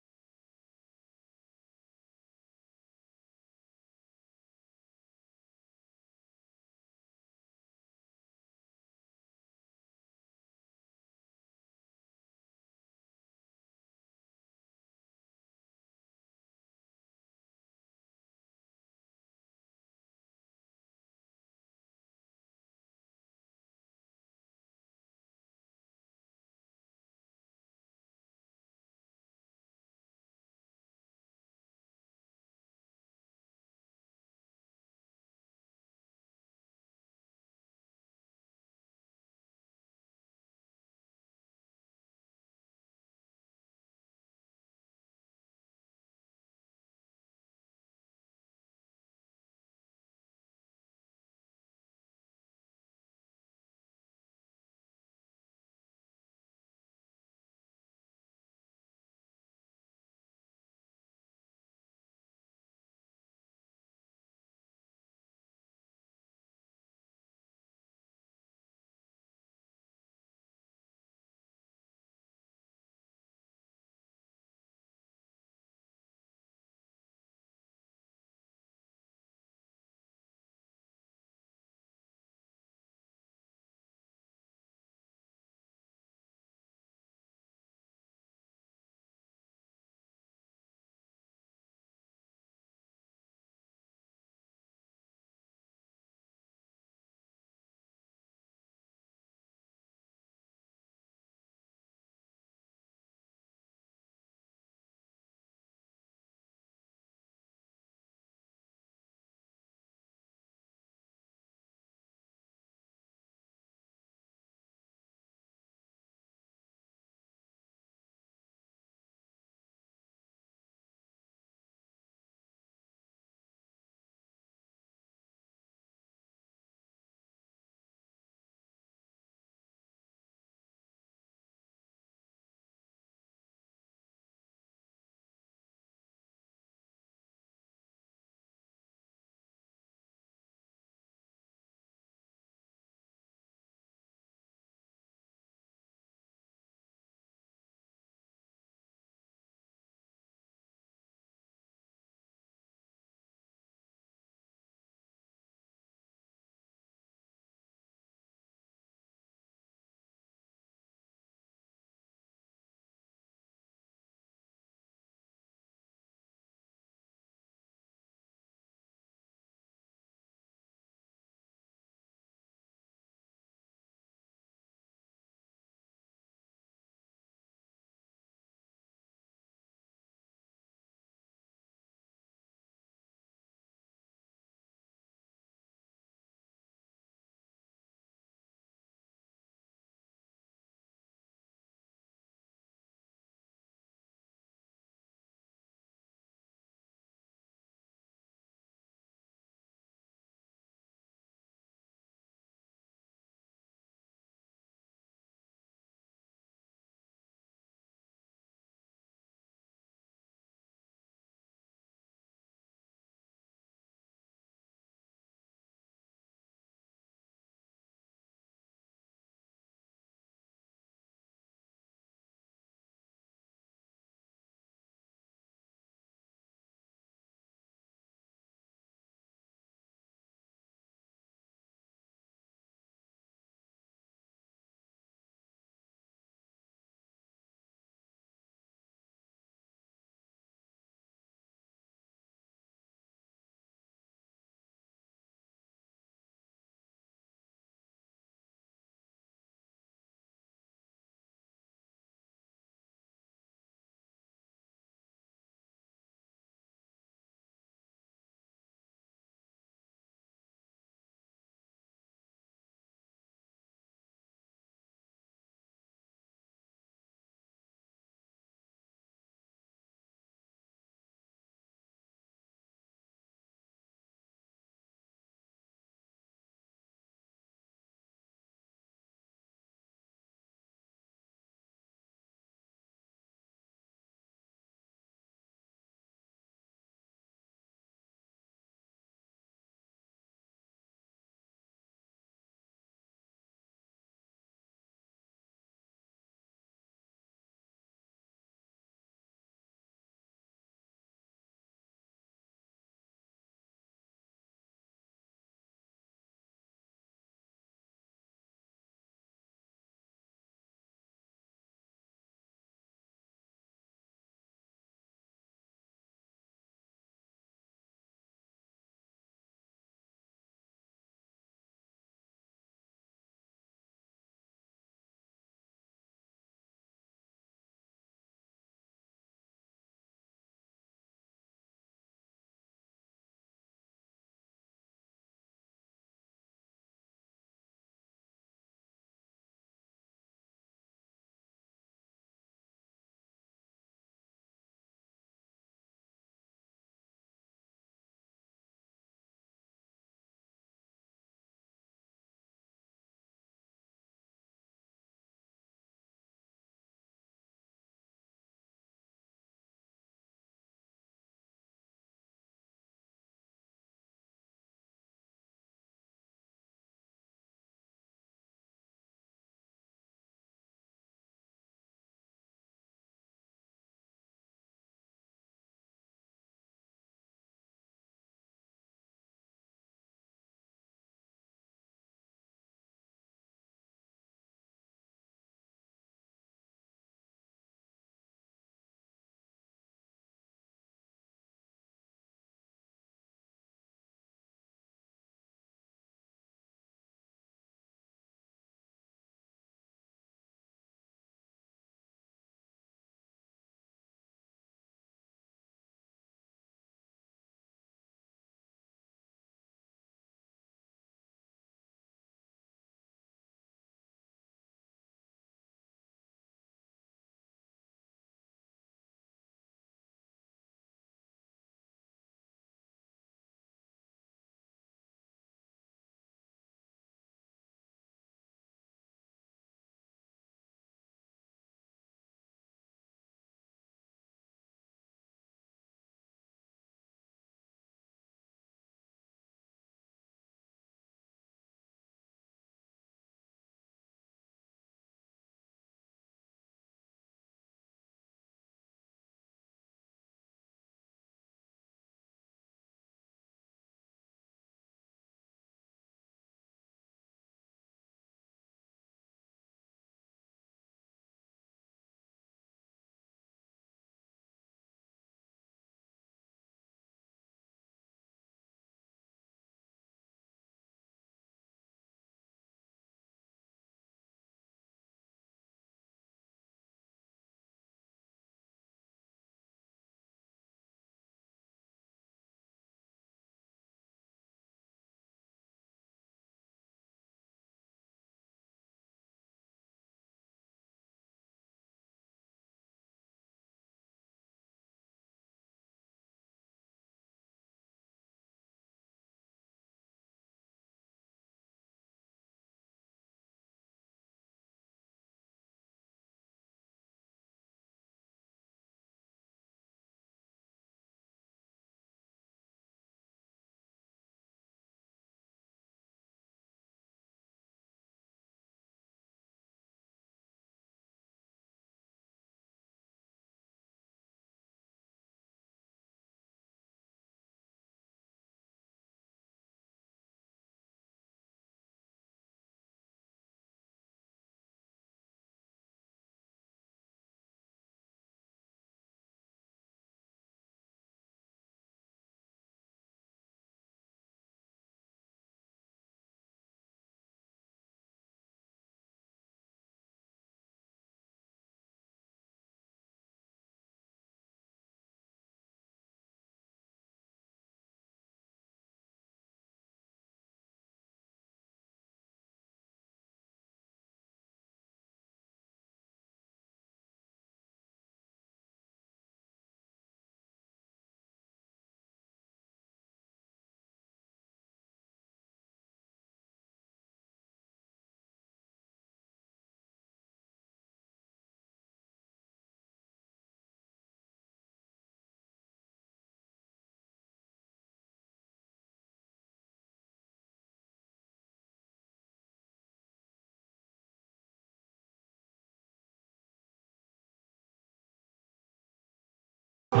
Hey,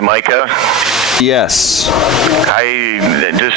Micah. Yes. I just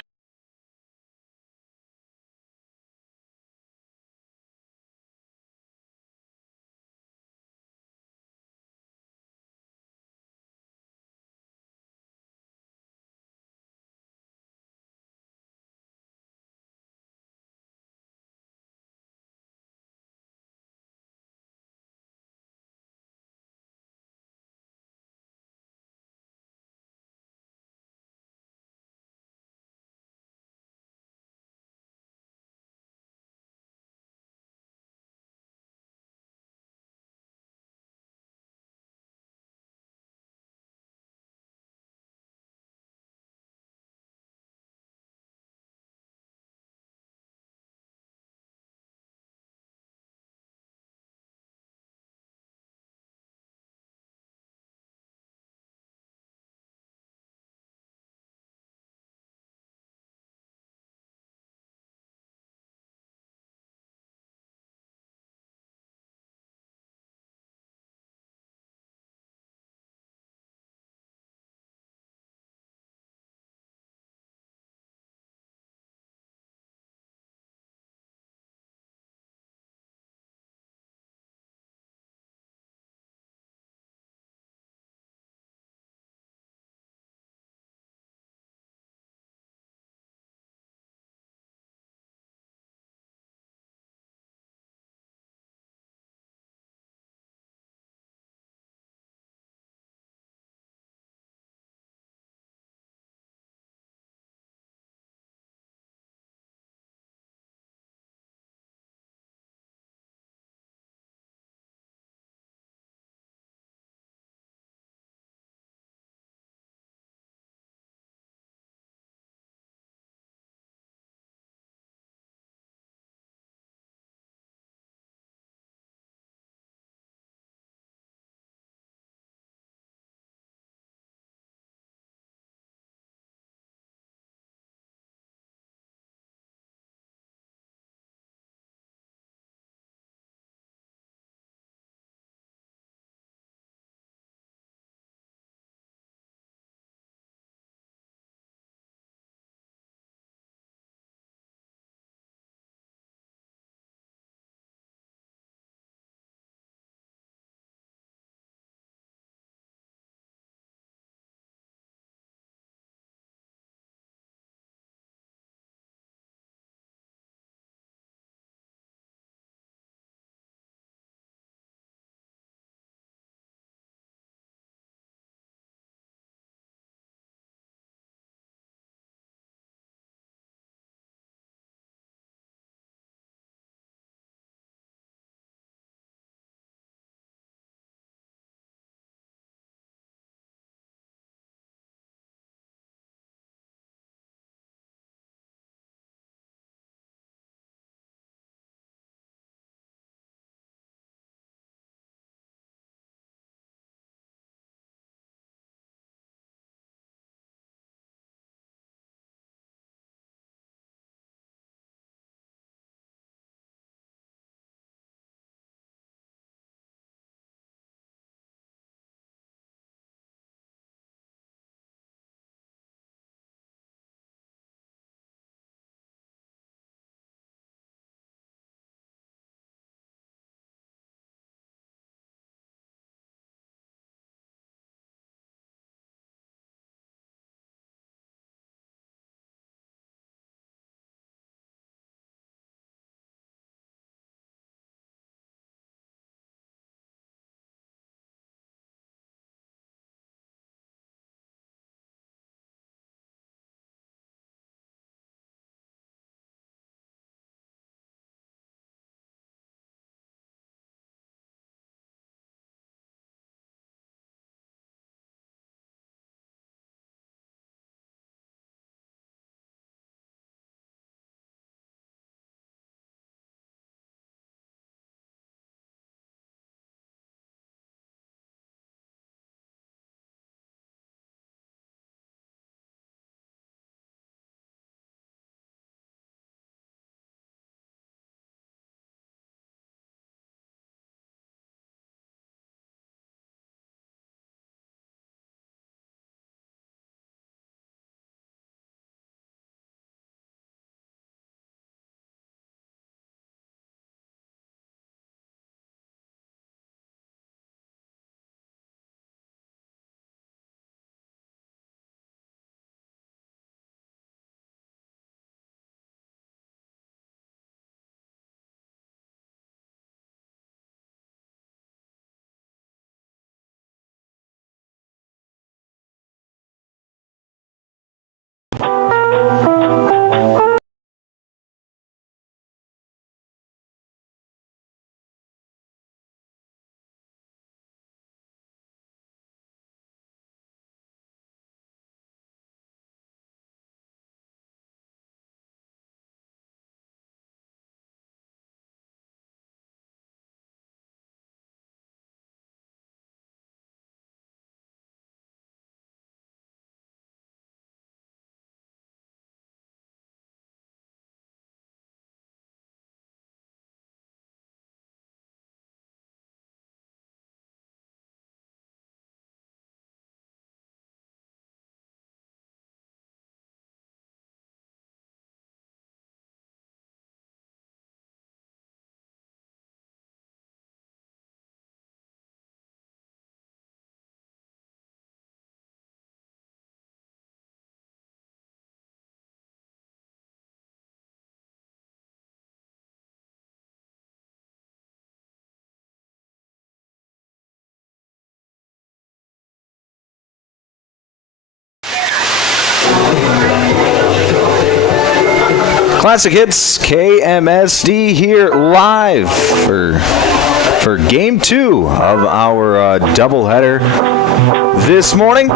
Classic Hits KMSD here live for Game 2 of our doubleheader this morning.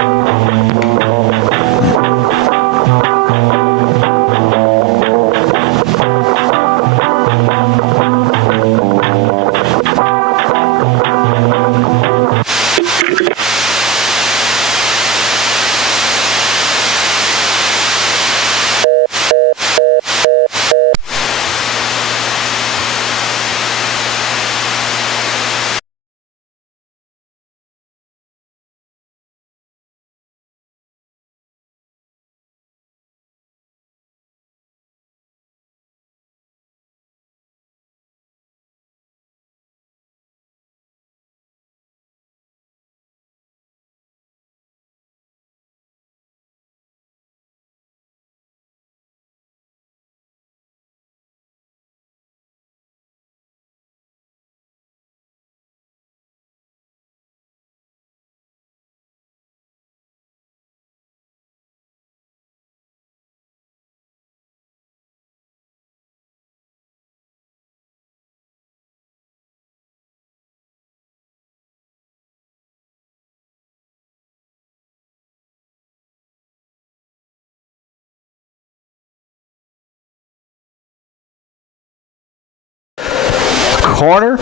Corner.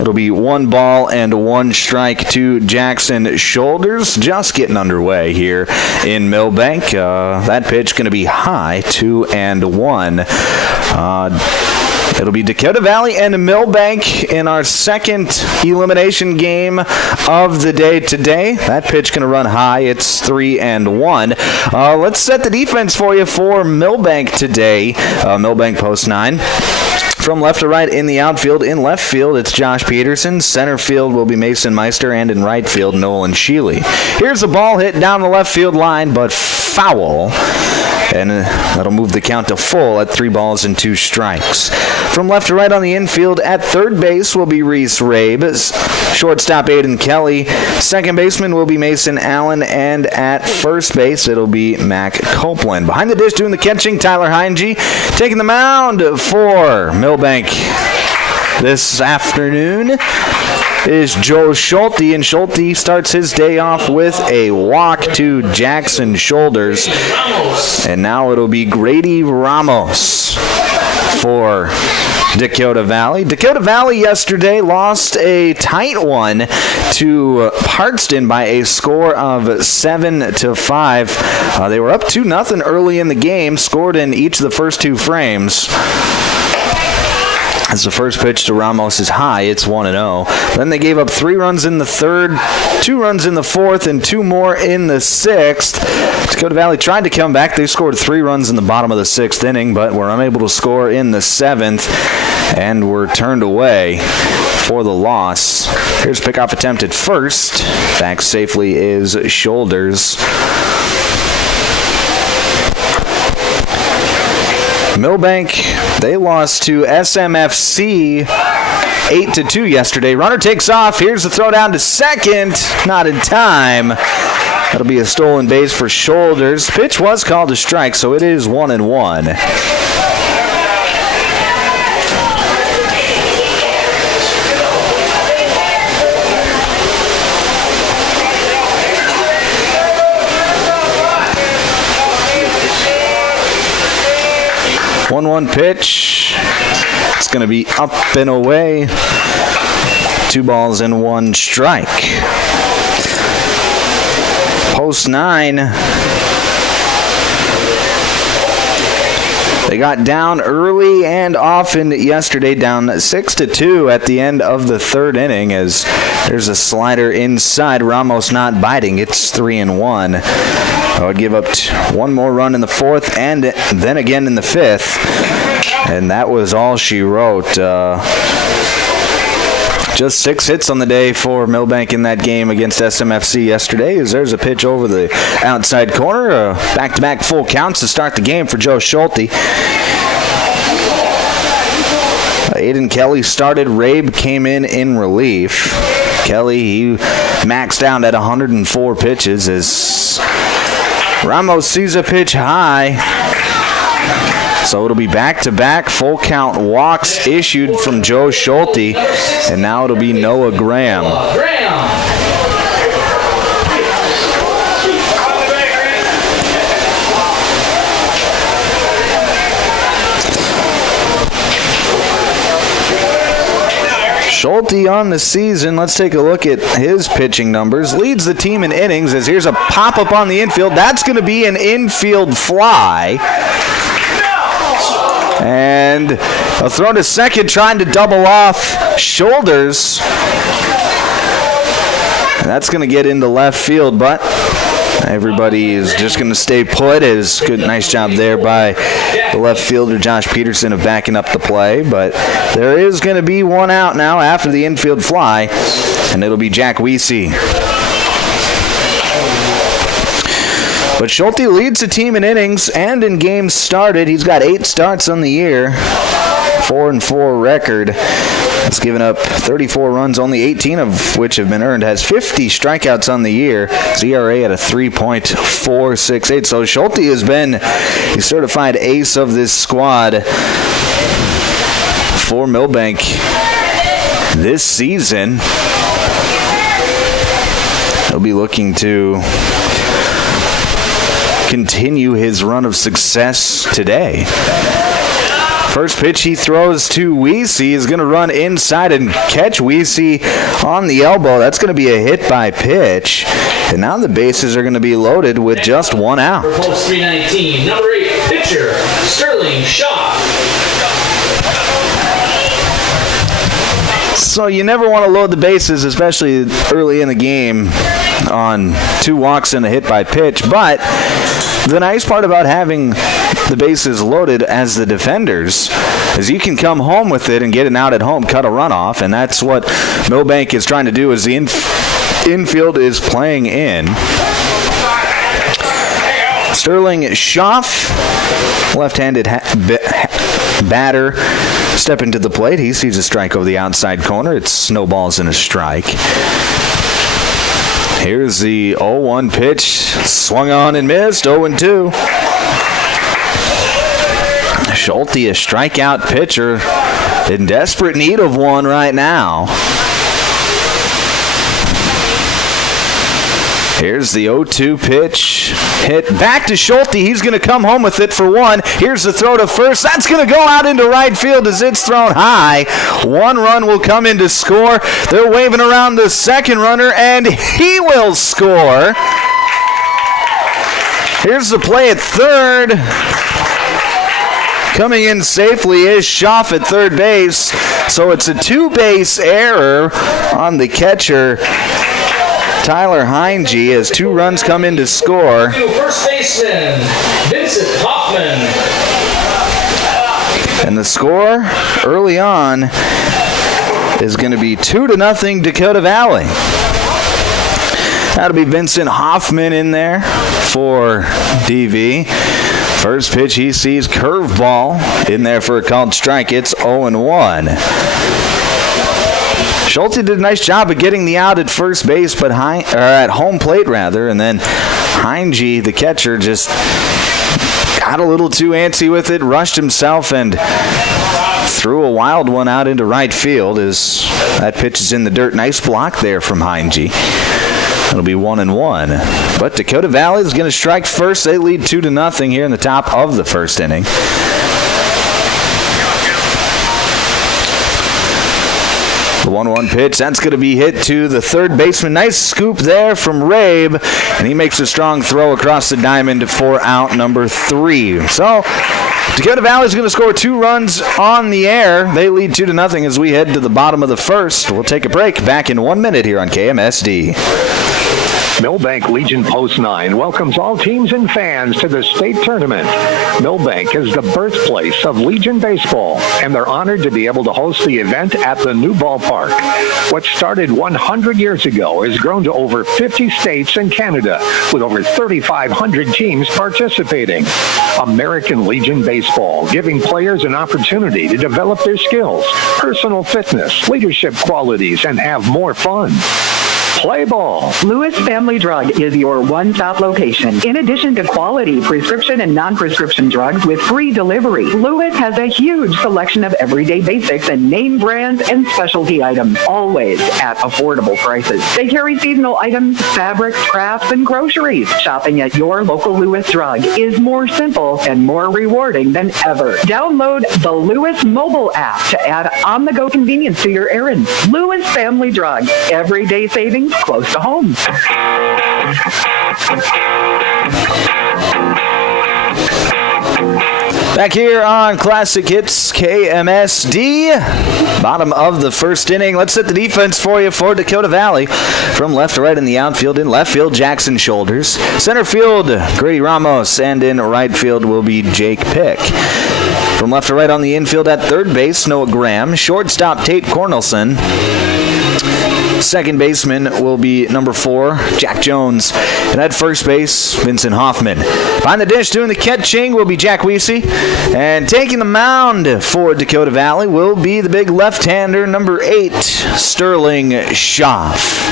It'll be 1 ball and 1 strike to Jackson Shoulders. Just getting underway here in Milbank. That pitch going to be high, 2-1. It'll be Dakota Valley and Milbank in our second elimination game of the day today. That pitch going to run high. It's 3-1. Let's set the defense for you for Milbank today. Milbank post 9. From left to right in the outfield. In left field, it's Josh Peterson. Center field will be Mason Meister, and in right field, Nolan Sheely. Here's a ball hit down the left field line, but foul. And that'll move the count to full at 3 balls and 2 strikes. From left to right on the infield, at third base will be Reese Rabe. Shortstop Aiden Kelly. Second baseman will be Mason Allen. And at first base, it'll be Mac Copeland. Behind the dish doing the catching, Tyler Heinge. Taking the mound for Milbank this afternoon is Joe Schulte, and Schulte starts his day off with a walk to Jackson Shoulders. And now it'll be Grady Ramos for Dakota Valley. Dakota Valley yesterday lost a tight one to Parkston by a score of 7-5. They were up 2-0 early in the game, scored in each of the first 2 frames. As the first pitch to Ramos is high, it's 1-0. Then they gave up 3 runs in the third, 2 runs in the fourth, and 2 more in the sixth. Dakota Valley tried to come back. They scored 3 runs in the bottom of the 6th inning, but were unable to score in the 7th and were turned away for the loss. Here's a pickoff attempt at first. Back safely is Shoulders. Milbank, they lost to SMFC 8-2 yesterday. Runner takes off. Here's the throw down to second. Not in time. That'll be a stolen base for Shoulders. Pitch was called a strike, so it is 1-1. 1-1 pitch. It's going to be up and away. 2 balls and 1 strike. Post 9. They got down early and often yesterday, down 6-2 at the end of the 3rd inning, as there's a slider inside. Ramos not biting. It's 3-1. I would give up 1 more run in the 4th and then again in the 5th. And that was all she wrote. Just 6 hits on the day for Milbank in that game against SMFC yesterday. As there's a pitch over the outside corner. Back-to-back full counts to start the game for Joe Schulte. Aiden Kelly started. Rabe came in relief. Kelly, he maxed out at 104 pitches as Ramos sees a pitch high. So it'll be back-to-back full count walks issued from Joe Schulte, and now it'll be Noah Graham. Schulte on the season. Let's take a look at his pitching numbers. Leads the team in innings as here's a pop-up on the infield. That's going to be an infield fly. And a throw to second, trying to double off shoulders. And that's going to get into left field, but everybody is just going to stay put. It's good, nice job there by the left fielder, Josh Peterson, of backing up the play. But there is going to be one out now after the infield fly, and it'll be Jack Weesey. But Schulte leads the team in innings and in games started. He's got 8 starts on the year, 4-4 record. He's given up 34 runs, only 18 of which have been earned. Has 50 strikeouts on the year. His ERA at a 3.468. So Schulte has been the certified ace of this squad for Milbank this season. He'll be looking to continue his run of success today. First pitch he throws to Weesey is going to run inside and catch Weesey on the elbow. That's going to be a hit by pitch. And now the bases are going to be loaded with just one out. For post 319, number 8 pitcher, Sterling Shaw. So you never want to load the bases, especially early in the game, on 2 walks and a hit by pitch. But the nice part about having the bases loaded as the defenders is you can come home with it and get an out at home, cut a run off, and that's what Milbank is trying to do as the infield is playing in. Sterling Schaff, left-handed batter, stepping to the plate. He sees a strike over the outside corner. It snowballs in a strike. Here's the 0-1 pitch. Swung on and missed. 0-2. Schulte, a strikeout pitcher, in desperate need of one right now. Here's the 0-2 pitch. Hit back to Schulte. He's going to come home with it for one. Here's the throw to first. That's going to go out into right field as it's thrown high. 1 run will come in to score. They're waving around the second runner, and he will score. Here's the play at third. Coming in safely is Schaff at third base. So it's a 2-base error on the catcher, Tyler Heinge, as 2 runs come in to score. First baseman, Vincent Hoffman. And the score early on is going to be 2-0 Dakota Valley. That'll be Vincent Hoffman in there for DV. First pitch he sees, curveball in there for a called strike. It's 0-1. Schulte did a nice job of getting the out at first base, but at home plate rather, and then Heinge, the catcher, just got a little too antsy with it, rushed himself, and threw a wild one out into right field as that pitch is in the dirt. Nice block there from Heinge. It'll be 1-1. But Dakota Valley is going to strike first. They lead 2-0 here in the top of the first inning. The 1-1 pitch, that's going to be hit to the third baseman. Nice scoop there from Rabe, and he makes a strong throw across the diamond for out number 3. So Dakota Valley is going to score 2 runs on the air. They lead 2-0 as we head to the bottom of the first. We'll take a break. Back in 1 minute here on KMSD. Milbank Legion Post 9 welcomes all teams and fans to the state tournament. Milbank is the birthplace of Legion baseball, and they're honored to be able to host the event at the new ballpark. What started 100 years ago has grown to over 50 states and Canada, with over 3,500 teams participating. American Legion Baseball, giving players an opportunity to develop their skills, personal fitness, leadership qualities, and have more fun. play ball. Lewis Family Drug is your one-stop location. In addition to quality prescription and non-prescription drugs with free delivery, Lewis has a huge selection of everyday basics and name brands and specialty items, always at affordable prices. They carry seasonal items, fabrics, crafts, and groceries. Shopping at your local Lewis Drug is more simple and more rewarding than ever. Download the Lewis mobile app to add on-the-go convenience to your errands. Lewis Family Drug. Everyday savings close to home. Back here on Classic Hits KMSD, bottom of the first inning. Let's set the defense for you for Dakota Valley. From left to right in the outfield, in left field, Jackson Shoulders. Center field, Grady Ramos, and in right field will be Jake Pick. From left to right on the infield at third base, Noah Graham. Shortstop, Tate Cornelson. Second baseman will be number 4, Jack Jones. And at first base, Vincent Hoffman. Behind the dish doing the catching will be Jack Weesey. And taking the mound for Dakota Valley will be the big left-hander, number 8, Sterling Schaff.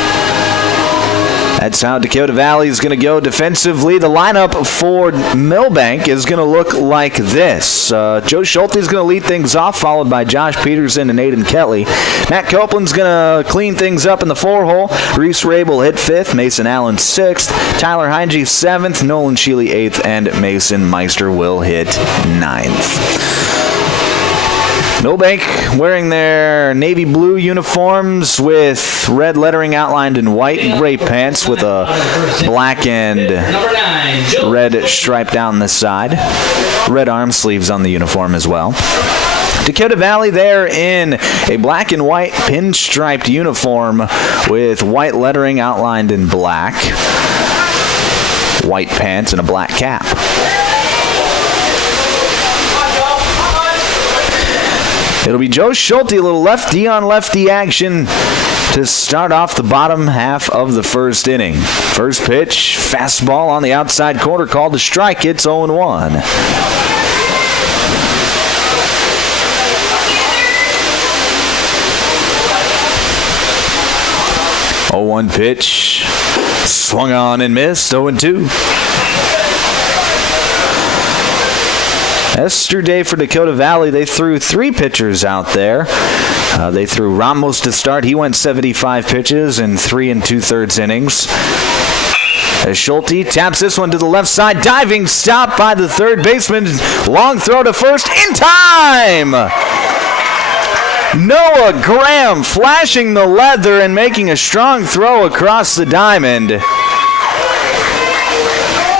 That's how Dakota Valley is going to go defensively. The lineup for Milbank is going to look like this. Joe Schulte is going to lead things off, followed by Josh Peterson and Aiden Kelly. Matt Copeland's going to clean things up in the 4-hole. Reese Rabel hit 5th, Mason Allen 6th, Tyler Heinge 7th, Nolan Sheely 8th, and Mason Meister will hit 9th. Milbank wearing their navy blue uniforms with red lettering outlined in white, gray pants with a black and red stripe down the side. Red arm sleeves on the uniform as well. Dakota Valley there in a black and white pinstriped uniform with white lettering outlined in black, white pants, and a black cap. It'll be Joe Schulte, a little lefty-on-lefty action to start off the bottom half of the first inning. First pitch, fastball on the outside corner, called a strike. It's 0-1. 0-1 pitch, swung on and missed, 0-2. Yesterday for Dakota Valley, they threw 3 pitchers out there. They threw Ramos to start. He went 75 pitches in 3 2/3 innings. As Schulte taps this one to the left side, diving stop by the third baseman. Long throw to first in time. Noah Graham flashing the leather and making a strong throw across the diamond.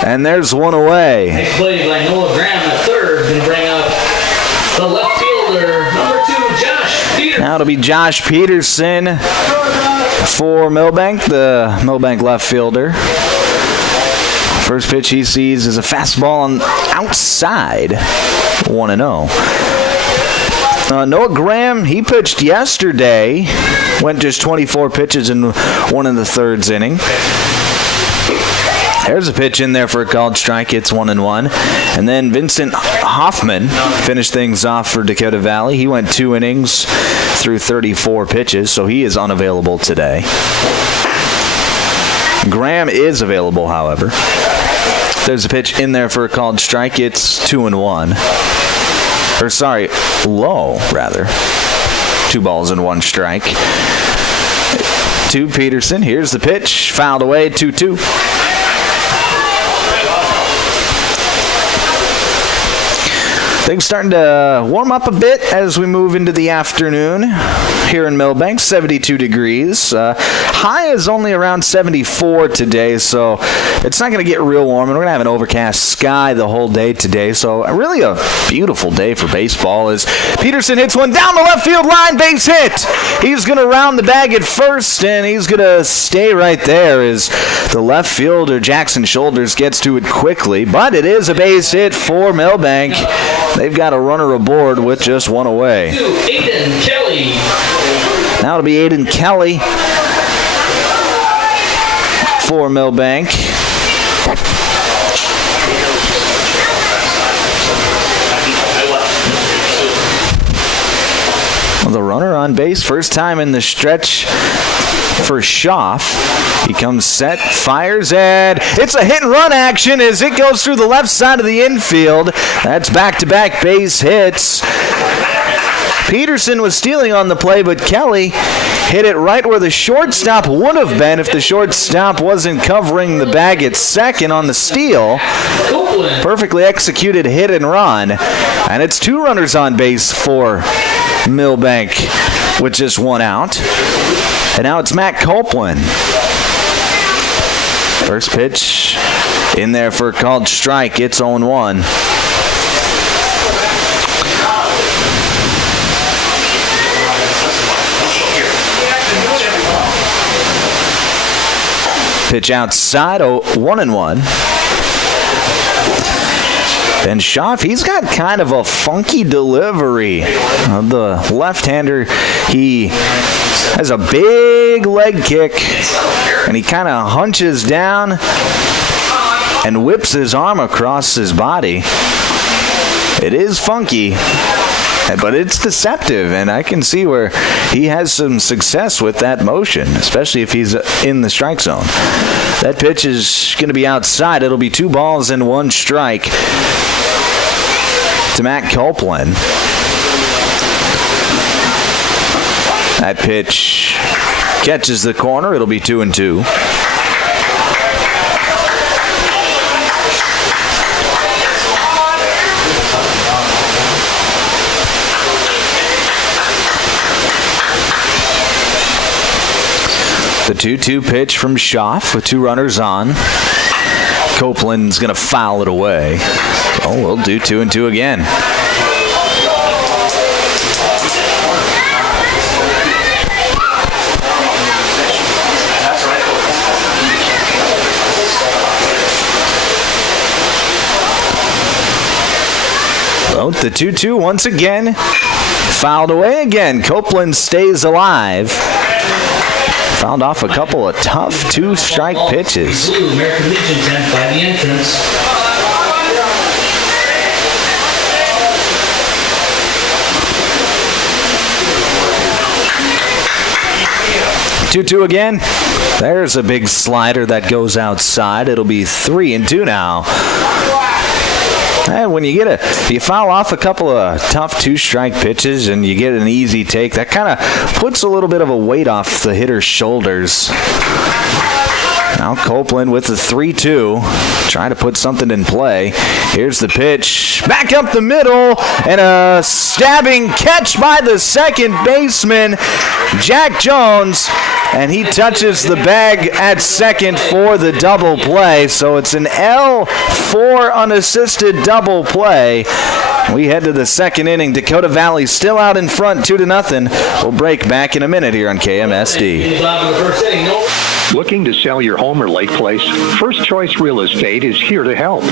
And there's one away. Nice play by Noah Graham at third. Going to bring up the left fielder, number 2, Josh Peterson. Now it'll be Josh Peterson for Milbank, the Milbank left fielder. First pitch he sees is a fastball on outside, 1-0. Noah Graham, he pitched yesterday, went just 24 pitches in 1 1/3 inning. There's a pitch in there for a called strike. It's 1-1. And then Vincent Hoffman finished things off for Dakota Valley. He went 2 innings through 34 pitches, so he is unavailable today. Graham is available, however. There's a pitch in there for a called strike. It's 2-1. Or sorry, low, rather. 2 balls and 1 strike. To Peterson. Here's the pitch. Fouled away, 2-2. Things starting to warm up a bit as we move into the afternoon here in Milbank. 72 degrees. High is only around 74 today, so it's not going to get real warm. And we're going to have an overcast sky the whole day today, so really a beautiful day for baseball as Peterson hits one down the left field line, base hit. He's going to round the bag at first, and he's going to stay right there as the left fielder, Jackson Shoulders, gets to it quickly. But it is a base hit for Milbank. They've got a runner aboard with just 1 away. Aiden Kelly. Now it'll be Aiden Kelly for Milbank. The runner on base, first time in the stretch for Schaff. He comes set, fires, and it's a hit and run action as it goes through the left side of the infield. That's back-to-back base hits. Peterson was stealing on the play, but Kelly hit it right where the shortstop would have been if the shortstop wasn't covering the bag at second on the steal. Perfectly executed hit and run. And it's 2 runners on base for Milbank with just 1 out. And now it's Matt Copeland. First pitch in there for a called strike. It's 0-1. Pitch outside, 1-1. And Schaff, he's got kind of a funky delivery. The left-hander, he has a big leg kick, and he kind of hunches down and whips his arm across his body. It is funky, but it's deceptive, and I can see where he has some success with that motion, especially if he's in the strike zone. That pitch is going to be outside. It'll be 2 balls and 1 strike to Matt Copeland. That pitch catches the corner. It'll be 2-2. The 2-2 pitch from Schaff with 2 runners on. Copeland's going to foul it away. So we'll do 2-2 again. So the 2-2 once again. Fouled away again. Copeland stays alive. Fouled off a couple of tough 2-strike pitches. Blue, American Legion 10 by the entrance. Two again. There's a big slider that goes outside. It'll be 3-2 now. And when you you foul off a couple of tough 2-strike pitches and you get an easy take, that kind of puts a little bit of a weight off the hitter's shoulders. Now Copeland with the 3-2, trying to put something in play. Here's the pitch, back up the middle, and a stabbing catch by the second baseman, Jack Jones, and he touches the bag at second for the double play. So it's an L4 unassisted double play. We head to the second inning. Dakota Valley still out in front, 2-0. We'll break back in a minute here on KMSD. Looking to sell your home or lake place? First Choice Real Estate is here to help.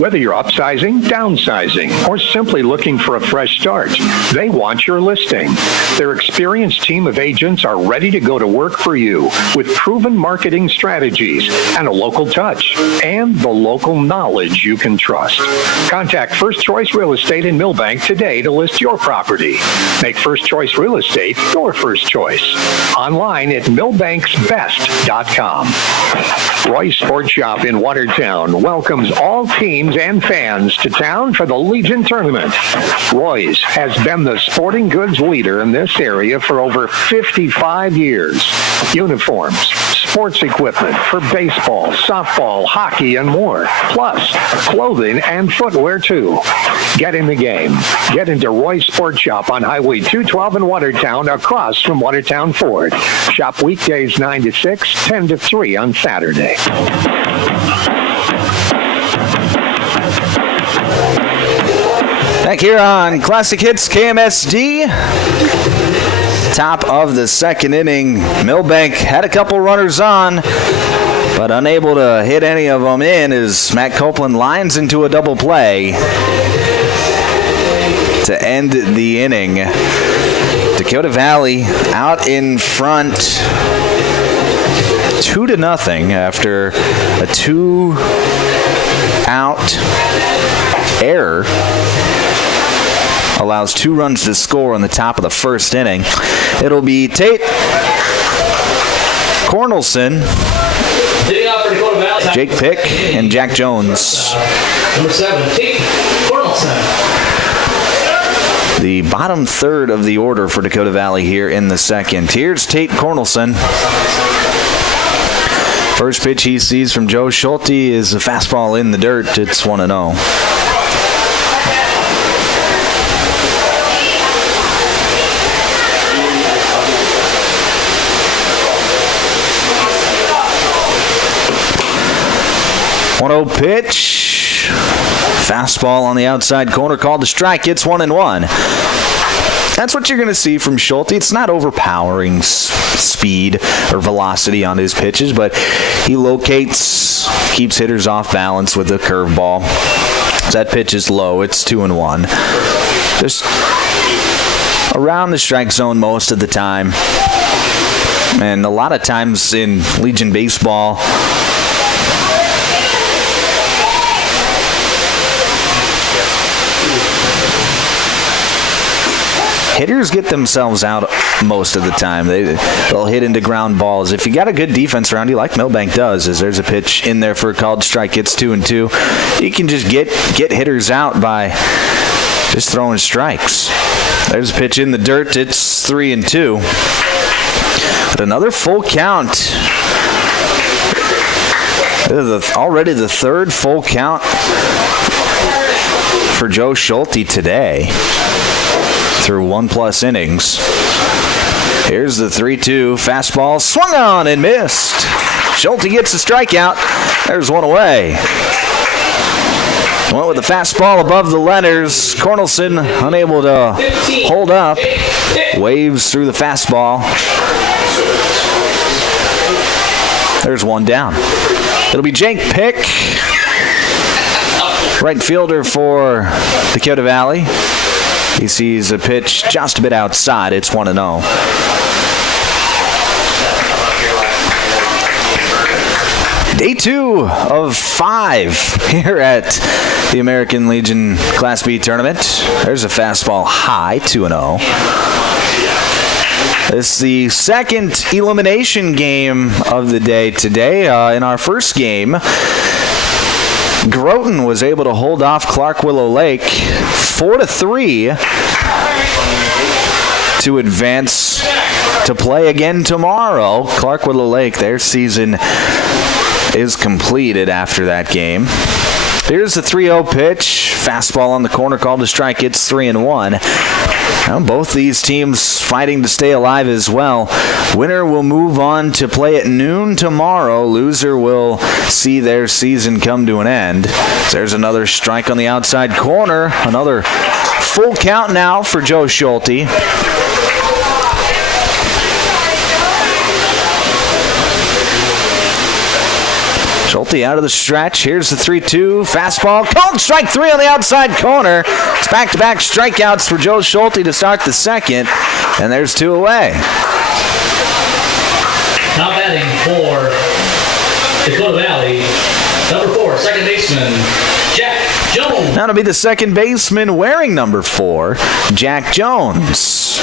Whether you're upsizing, downsizing, or simply looking for a fresh start, they want your listing. Their experienced team of agents are ready to go to work for you with proven marketing strategies and a local touch and the local knowledge you can trust. Contact First Choice Real Estate in Milbank today to list your property. Make First Choice Real Estate your first choice. Online at millbanksbest.com. Roy's Sports Shop in Watertown welcomes all teams and fans to town for the Legion Tournament. Roy's has been the sporting goods leader in this area for over 55 years. Uniforms, sports equipment for baseball, softball, hockey, and more. Plus, clothing and footwear, too. Get in the game. Get into Roy's Sports Shop on Highway 212 in Watertown, across from Watertown Ford. Shop weekdays 9 to 6, 10 to 3 on Saturday. Back here on Classic Hits KMSD. Top of the second inning. Milbank had a couple runners on, but unable to hit any of them in as Matt Copeland lines into a double play to end the inning. Dakota Valley out in front 2-0 after a 2-out error. Allows 2 runs to score on the top of the first inning. It'll be Tate Cornelson, Hitting off for Dakota Valley. Jake Pick, and Jack Jones. Number 7, Tate Cornelson. The bottom third of the order for Dakota Valley here in the second. Here's Tate Cornelson. First pitch he sees from Joe Schulte is a fastball in the dirt. It's 1-0. Pitch. Fastball on the outside corner called a strike. It's 1-1. That's what you're going to see from Schulte. It's not overpowering speed or velocity on his pitches, but he locates, keeps hitters off balance with a curveball. That pitch is low. It's 2-1. Just around the strike zone most of the time. And a lot of times in Legion baseball, hitters get themselves out most of the time. They'll hit into ground balls. If you got a good defense around you, like Milbank does, is there's a pitch in there for a called strike. It's 2-2. You can just get hitters out by just throwing strikes. There's a pitch in the dirt. It's 3-2. But another full count. Already the third full count for Joe Schulte today, through 1+ innings. Here's the 3-2 fastball, swung on and missed. Schulte gets the strikeout. There's one away. Went with the fastball above the letters. Cornelson unable to hold up. Waves through the fastball. There's one down. It'll be Jake Pick, right fielder for Dakota Valley. He sees a pitch just a bit outside. It's 1-0. Day 2 of 5 here at the American Legion Class B tournament. There's a fastball high, 2-0. It's the second elimination game of the day today. In our first game, Groton was able to hold off Clark Willow Lake 4-3 to advance to play again tomorrow. Clark Willow Lake, their season is completed after that game. Here's the 3-0 pitch. Fastball on the corner called a strike. It's 3-1. Now both these teams fighting to stay alive as well. Winner will move on to play at noon tomorrow. Loser will see their season come to an end. There's another strike on the outside corner. Another full count now for Joe Schulte. Schulte out of the stretch. Here's the 3-2 fastball. Called strike 3 on the outside corner. It's back-to-back strikeouts for Joe Schulte to start the second, and there's 2 away. Now batting for Dakota Valley, number 4, second baseman, Jack Jones. Now to be the second baseman wearing number 4, Jack Jones.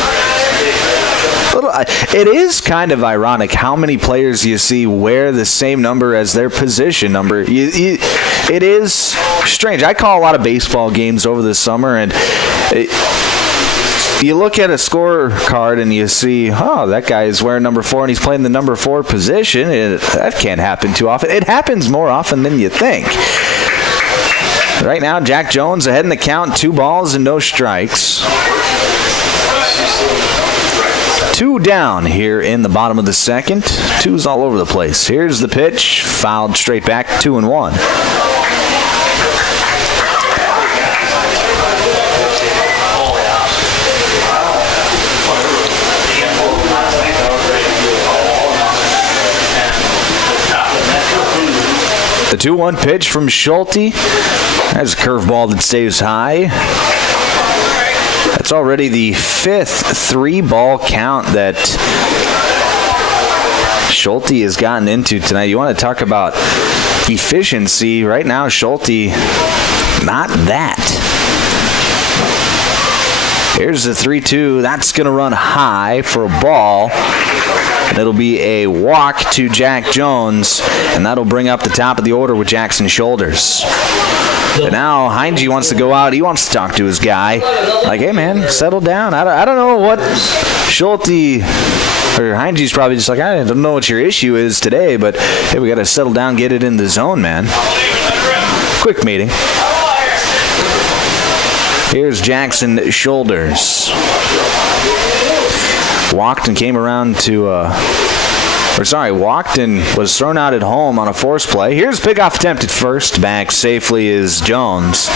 It is kind of ironic how many players you see wear the same number as their position number. It is strange. I call a lot of baseball games over the summer, and you look at a scorecard and you see, oh, that guy is wearing number 4 and he's playing the number 4 position. That can't happen too often. It happens more often than you think. Right now, Jack Jones ahead in the count, 2 balls and no strikes. 2 down here in the bottom of the second. 2's all over the place. Here's the pitch, fouled straight back, 2-1. The 2-1 pitch from Schulte. That's a curveball that stays high. That's already the 5th 3-ball count that Schulte has gotten into tonight. You want to talk about efficiency. Right now, Schulte, not that. Here's the 3-2. That's going to run high for a ball. And it'll be a walk to Jack Jones, and that'll bring up the top of the order with Jackson Shoulders. But now Heinge wants to go out. He wants to talk to his guy. Like, hey, man, settle down. I don't know what Schulte or Heinge's probably just like, I don't know what your issue is today, but hey, we got to settle down, get it in the zone, man. Quick meeting. Here's Jackson Shoulders. Walked and came around to, walked and was thrown out at home on a force play. Here's pickoff attempt at first. Back safely is Jones.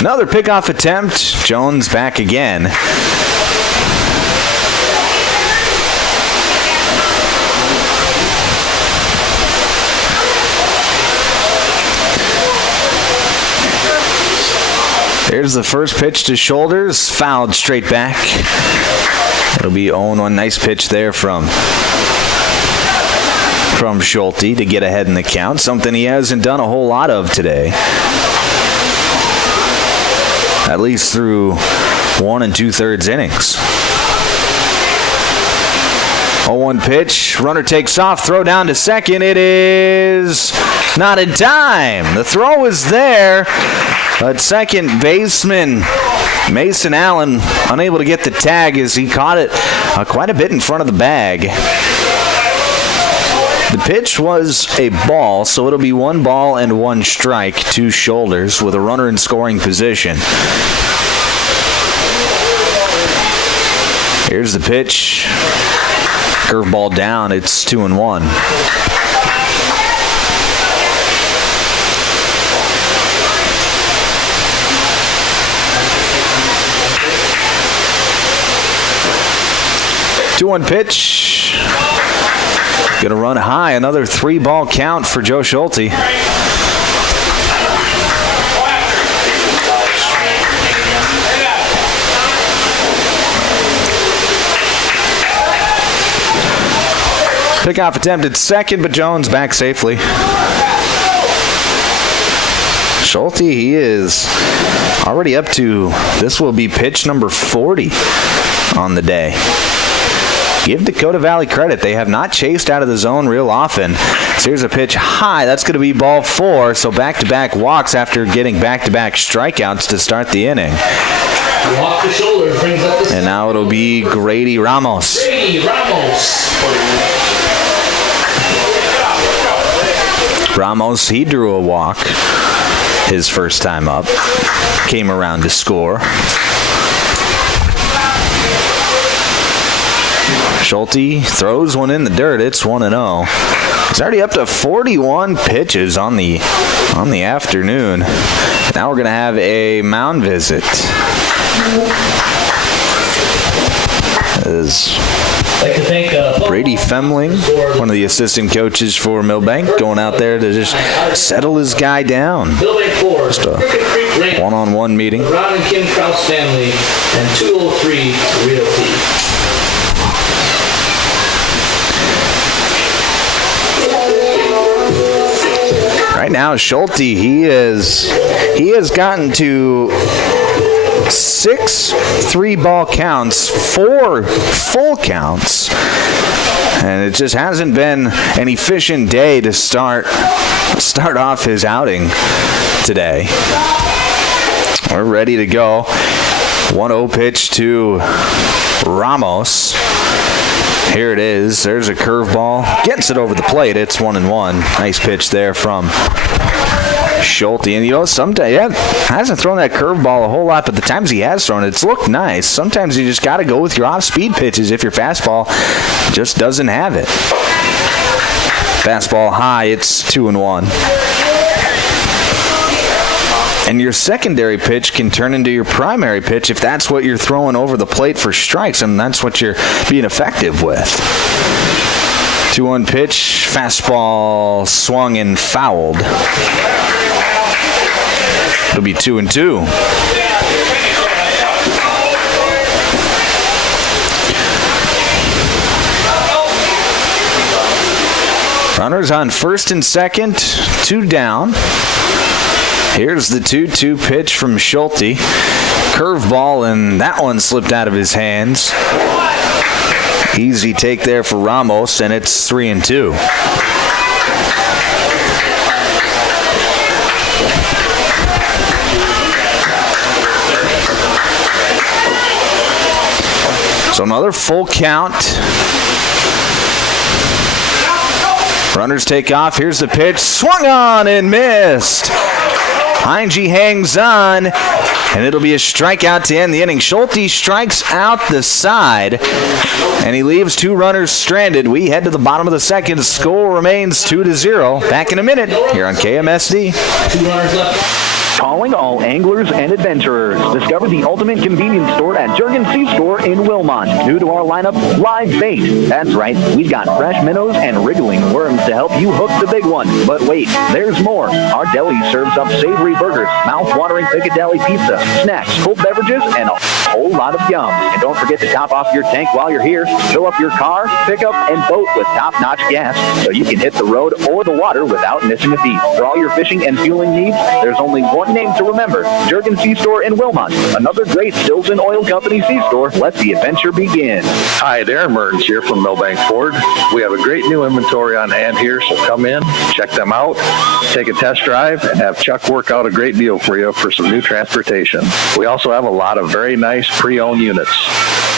Another pickoff attempt. Jones back again. There's the first pitch to Shoulders, fouled straight back. It'll be 0-1. Nice pitch there from Schulte to get ahead in the count, something he hasn't done a whole lot of today. At least through 1 2/3 innings. 0-1 pitch, runner takes off, throw down to second. It is not in time. The throw is there. But second baseman Mason Allen unable to get the tag as he caught it quite a bit in front of the bag. The pitch was a ball, so it'll be 1 ball and 1 strike to Shoulders with a runner in scoring position. Here's the pitch. Curveball down. It's 2-1. Two-one pitch. Gonna run high. Another 3-ball count for Joe Schulte. Pickoff attempt at second, but Jones back safely. Schulte, he is already up to, this will be pitch number 40 on the day. Give Dakota Valley credit. They have not chased out of the zone real often. So here's a pitch high. That's going to be ball 4. So back-to-back walks after getting back-to-back strikeouts to start the inning. Walk the shoulder, brings up the... And now it'll be Grady Ramos. Ramos, he drew a walk his first time up. Came around to score. Schulte throws one in the dirt. It's 1-0. He's already up to 41 pitches on the afternoon. Now we're going to have a mound visit. Like to thank Brady Femling, one of the assistant coaches for Milbank, going out there to just settle his guy down. Just a one-on-one meeting. Ron and Kim Krause family and 203 Realty. Right now, Schulte, he has gotten to 6 3-ball counts, 4 full counts, and it just hasn't been an efficient day to start off his outing today. We're ready to go. 1-0 pitch to Ramos. Here it is. There's a curveball. Gets it over the plate. It's 1-1. Nice pitch there from Schulte. And, sometimes, hasn't thrown that curveball a whole lot, but the times he has thrown it, it's looked nice. Sometimes you just got to go with your off-speed pitches if your fastball just doesn't have it. Fastball high. It's 2-1. And your secondary pitch can turn into your primary pitch if that's what you're throwing over the plate for strikes, and that's what you're being effective with. 2-1 pitch, fastball swung and fouled. It'll be 2-2. Runners on first and second, 2 down. Here's the 2-2 pitch from Schulte. Curveball, and that one slipped out of his hands. Easy take there for Ramos, and it's 3-2. So another full count. Runners take off. Here's the pitch. Swung on and missed. Heinge hangs on, and it'll be a strikeout to end the inning. Schulte strikes out the side, and he leaves 2 runners stranded. We head to the bottom of the second. Score remains 2-0. Back in a minute here on KMSD. 2 runners left. Calling all anglers and adventurers. Discover the ultimate convenience store at Jurgen C-Store in Wilmont. New to our lineup, live bait. That's right, we've got fresh minnows and wriggling worms to help you hook the big one. But wait, there's more. Our deli serves up savory burgers, mouth-watering Piccadilly pizza, snacks, cold beverages, and a whole lot of yum. And don't forget to top off your tank while you're here. Fill up your car, pickup, and boat with top-notch gas so you can hit the road or the water without missing a beat. For all your fishing and fueling needs, there's only one name to remember, Jurgen C-Store in Wilmont. Another great Stills and Oil Company C-Store. Let the adventure begin. Hi, Darren Mertens here from Milbank Ford. We have a great new inventory on hand here, so come in, check them out, take a test drive, and have Chuck work out a great deal for you for some new transportation. We also have a lot of very nice pre-owned units.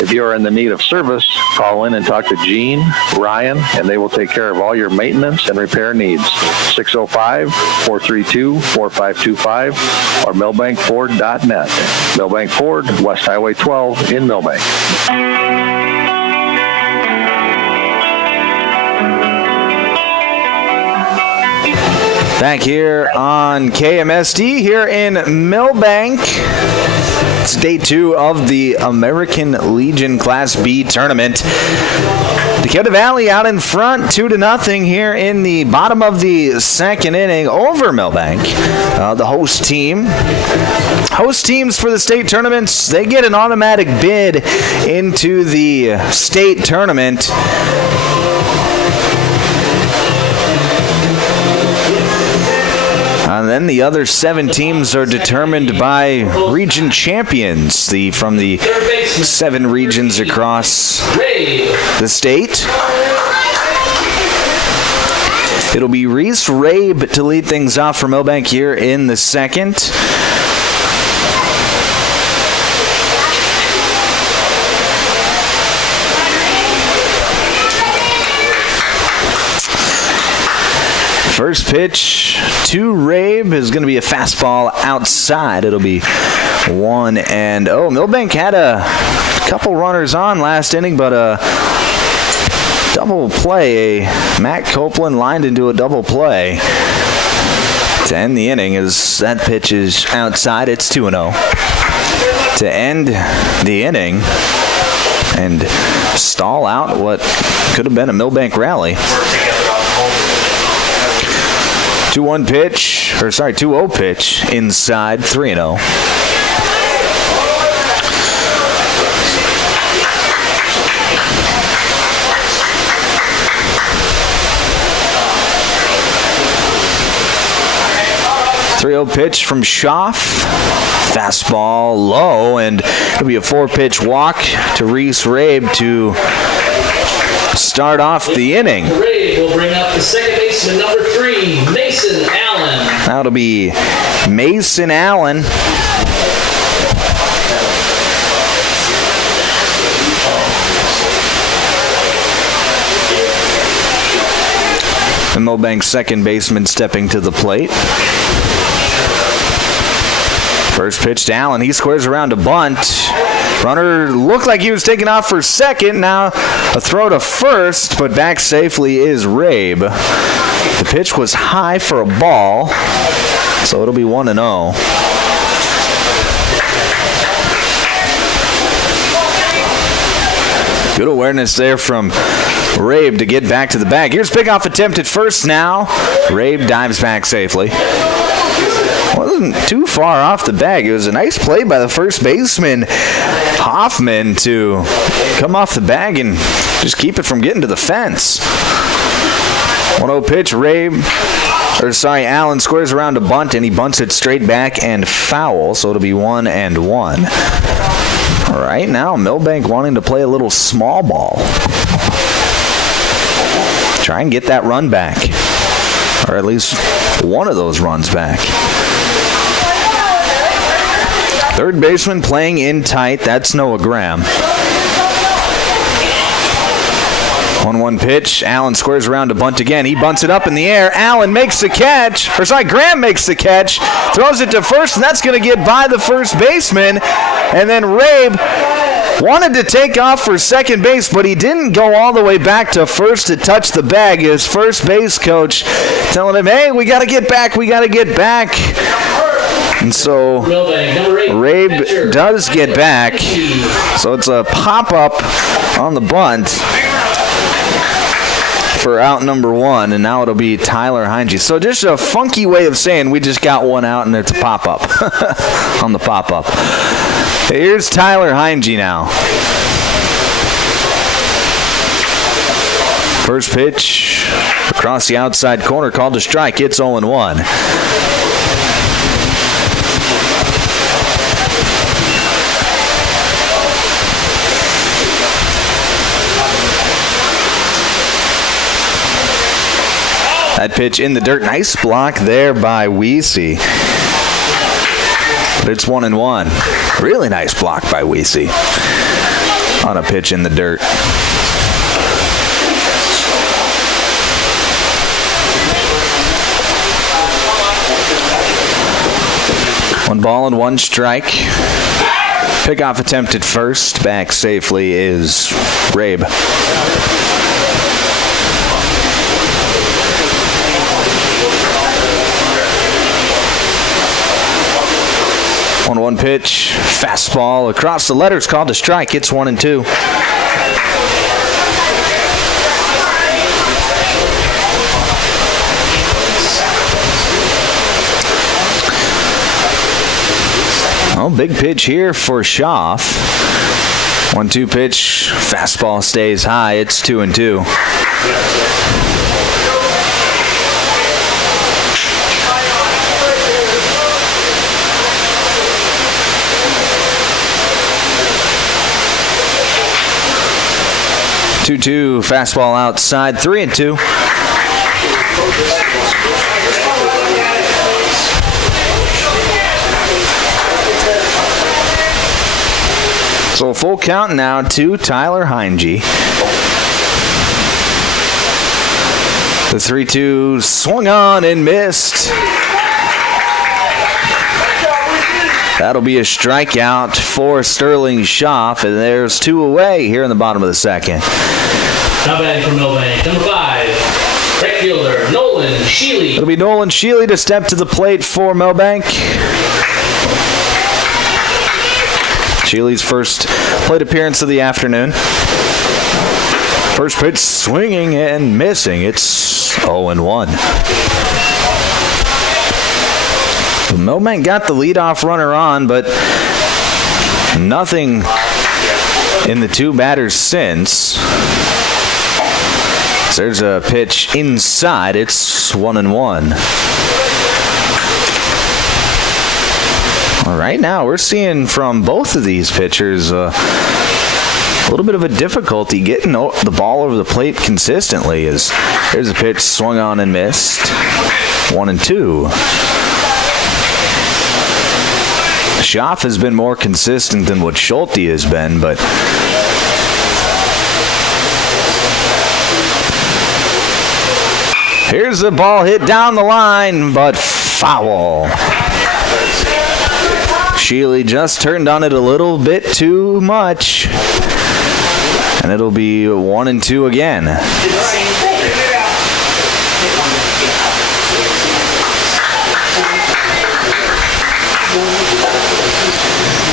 If you are in the need of service, call in and talk to Gene, Ryan, and they will take care of all your maintenance and repair needs. 605-432-4525 or milbankford.net. Milbank Ford, West Highway 12 in Milbank. Back here on KMSD here in Milbank. It's day 2 of the American Legion Class B tournament. Dakota Valley out in front, 2-0 here in the bottom of the second inning over Milbank. The host team. Host teams for the state tournaments, they get an automatic bid into the state tournament. And then the other 7 teams are determined by region champions from the 7 regions across the state. It'll be Reese Rabe to lead things off for Milbank here in the second. First pitch to Rabe is going to be a fastball outside. It'll be 1-0. Milbank had a couple runners on last inning, but a double play. Matt Copeland lined into a double play to end the inning as that pitch is outside. It's 2-0 to end the inning and stall out what could have been a Milbank rally. 2-0 pitch inside, 3-0. Pitch from Schaff. Fastball low, and it'll be a 4-pitch walk to Reese Rabe to start off the inning. Rabe will bring up the second baseman, number 3, Mason Allen. That'll be Mason Allen. The Milbank second baseman stepping to the plate. First pitch to Allen. He squares around a bunt. Runner looked like he was taking off for second. Now a throw to first, but back safely is Rabe. The pitch was high for a ball, so it'll be 1-0. Good awareness there from Rabe to get back to the bag. Here's pickoff attempt at first now. Rabe dives back safely. Wasn't too far off the bag. It was a nice play by the first baseman, Hoffman, to come off the bag and just keep it from getting to the fence. 1-0 pitch, Allen squares around to bunt, and he bunts it straight back and foul, so it'll be 1-1. All right, now Milbank wanting to play a little small ball. Try and get that run back, or at least one of those runs back. Third baseman playing in tight. That's Noah Graham. 1-1 pitch. Allen squares around to bunt again. He bunts it up in the air. Allen makes the catch. Graham makes the catch. Throws it to first, and that's going to get by the first baseman. And then Rabe wanted to take off for second base, but he didn't go all the way back to first to touch the bag. His first base coach telling him, hey, we got to get back. And so Rabe does get back. So it's a pop-up on the bunt for out number 1, and now it'll be Tyler Heinge. So just a funky way of saying we just got one out, and it's a pop-up on the pop-up. Here's Tyler Heinge now. First pitch across the outside corner, called a strike. It's 0-1. That pitch in the dirt. Nice block there by Weesey. But it's 1-1. Really nice block by Weesey on a pitch in the dirt. 1 ball and 1 strike. Pickoff attempt at first. Back safely is Rabe. One pitch, fastball across the letters, called a strike. It's 1-2. Oh, big pitch here for Schaff. 1-2 pitch, fastball stays high. It's 2-2. Fastball outside, 3-2. So a full count now to Tyler Heinge. The 3-2 swung on and missed. That'll be a strikeout for Sterling Schaff, and there's 2 away here in the bottom of the second. Now batting for Milbank, number 5, right fielder Nolan Sheely. It'll be Nolan Sheely to step to the plate for Milbank. Sheely's first plate appearance of the afternoon. First pitch swinging and missing. It's 0-1. Milbank got the leadoff runner on, but nothing in the 2 batters since. So there's a pitch inside. It's 1-1. All right, now we're seeing from both of these pitchers a little bit of a difficulty getting the ball over the plate consistently. As there's a pitch swung on and missed. 1-2. Schaff has been more consistent than what Schulte has been, but here's the ball hit down the line, but foul. Sheely just turned on it a little bit too much, and it'll be 1-2 again.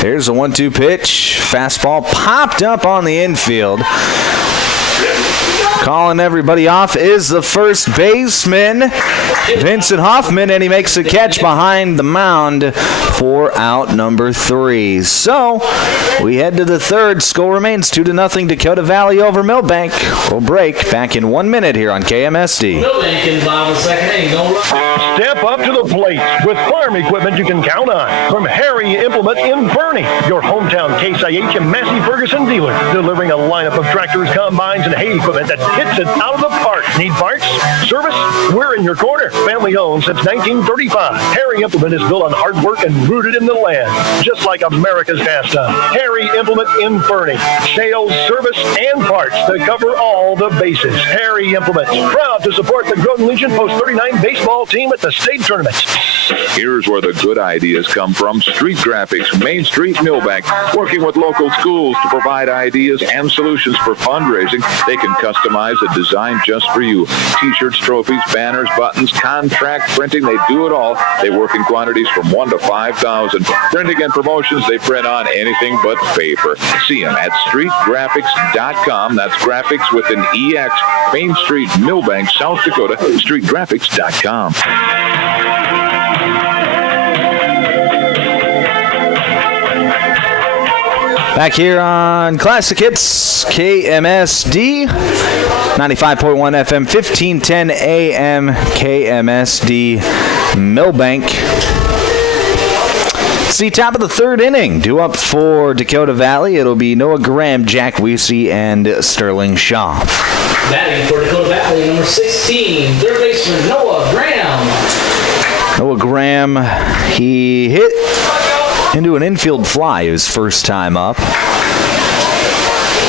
Here's a 1-2 pitch. Fastball popped up on the infield. Calling everybody off is the first baseman, Vincent Hoffman, and he makes a catch behind the mound for out number 3. So we head to the third. Score remains 2-0 Dakota Valley over Milbank. We'll break back in 1 minute here on KMSD. Milbank in the bottom of the second inning. No run. Step up to the plate with farm equipment you can count on. From Harry Implement in Bernie, your hometown Case IH and Massey Ferguson dealer, delivering a lineup of tractors, combines, and hay equipment that hits it out of the park. Need parts? Service? We're in your corner. Family owned since 1935. Harry Implement is built on hard work and rooted in the land, just like America's pastime. Harry Implement in Bernie. Sales, service, and parts that cover all the bases. Harry Implement, proud to support the Groton Legion Post 39 baseball team at the state tournament. Here's where the good ideas come from. Street Graphics, Main Street, Milbank. Working with local schools to provide ideas and solutions for fundraising. They can customize a design just for you. T-shirts, trophies, banners, buttons, contract printing. They do it all. They work in quantities from 1 to 5,000. Printing and promotions, they print on anything but paper. See them at streetgraphics.com. That's graphics with an EX. Main Street, Milbank, South Dakota. Streetgraphics.com. Back here on Classic Hits, KMSD, 95.1 FM, 1510 AM, KMSD, Milbank. See, top of the third inning. Due up for Dakota Valley. It'll be Noah Graham, Jack Weesey, and Sterling Shaw. Batting for Dakota Valley, number 16, third baseman Noah Graham. Noah Graham, he hit into an infield fly his first time up.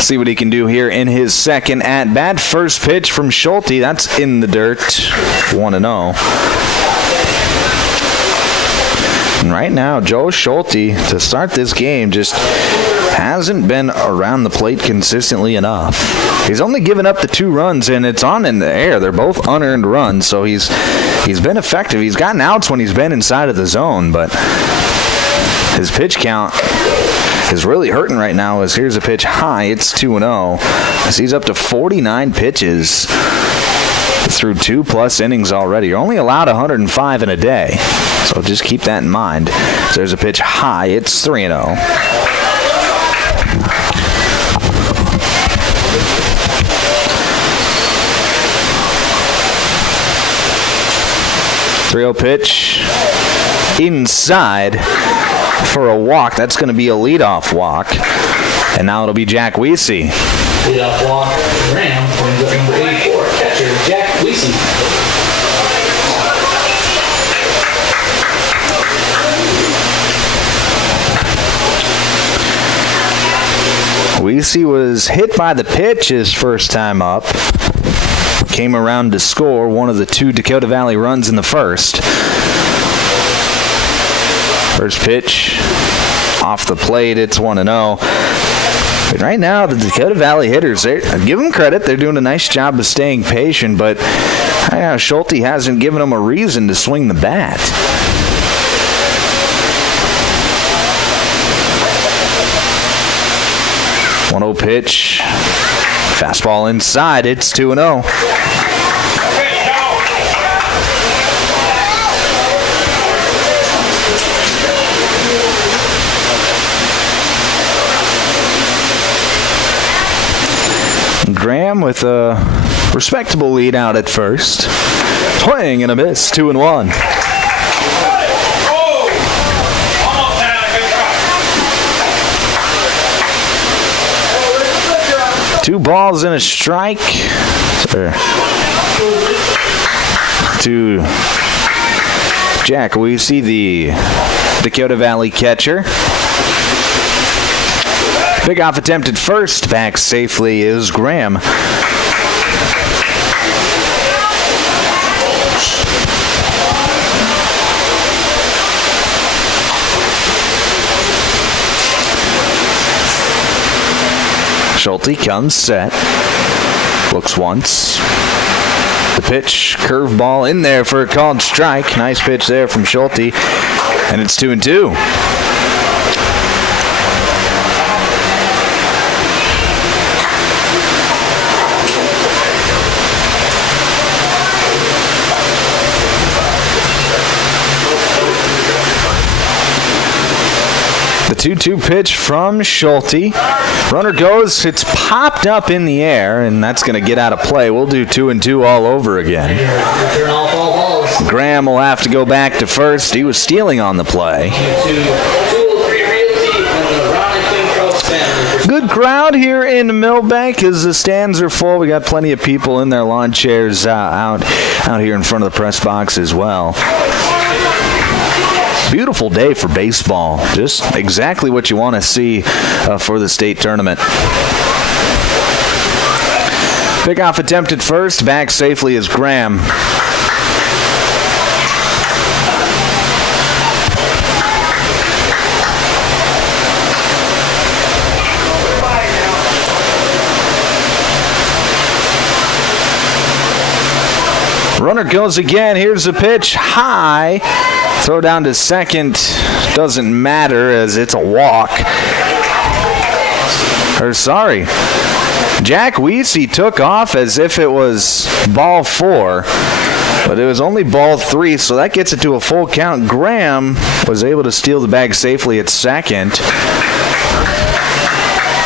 See what he can do here in his second at-bat. First pitch from Schulte. That's in the dirt. 1-0. And right now, Joe Schulte, to start this game, just hasn't been around the plate consistently enough. He's only given up the 2 runs, and it's on in the air. They're both unearned runs, so he's been effective. He's gotten outs when he's been inside of the zone, but his pitch count is really hurting right now. As here's a pitch high. It's 2-0. As he's up to 49 pitches through 2+ innings already. You're only allowed 105 in a day, so just keep that in mind. So there's a pitch high. It's 3-0. Pitch inside for a walk. That's going to be a leadoff walk. And now it'll be Jack Weesey. Leadoff walk, Graham brings up number 84, catcher Jack Weesey. Weesey was hit by the pitch his first time up. Came around to score one of the 2 Dakota Valley runs in the first. First pitch off the plate. It's 1-0. But right now, the Dakota Valley hitters, I give them credit. They're doing a nice job of staying patient, but Schulte hasn't given them a reason to swing the bat. Pitch. Fastball inside. It's 2-0. Graham with a respectable lead out at first. Swing and a miss. 2-1. 2 balls and a strike to Jack Weesey, the Dakota Valley catcher. Big off attempt at first. Back safely is Graham. Schulte comes set. Looks once. The pitch, curveball in there for a called strike. Nice pitch there from Schulte. And it's 2-2. The 2-2 pitch from Schulte. Runner goes, it's popped up in the air, and that's going to get out of play. We'll do 2-2 all over again. Return all foul balls. Graham will have to go back to first. He was stealing on the play. 203 Realty and the Ronnie King Pro Spanish. Good crowd here in Milbank as the stands are full. We got plenty of people in their lawn chairs out here in front of the press box as well. Beautiful day for baseball. Just exactly what you want to see for the state tournament. Pickoff attempt at first. Back safely is Graham. Runner goes again. Here's the pitch. High. Throw down to second. Doesn't matter as it's a walk. Jack Weesey took off as if it was ball 4. But it was only ball 3, so that gets it to a full count. Graham was able to steal the bag safely at second.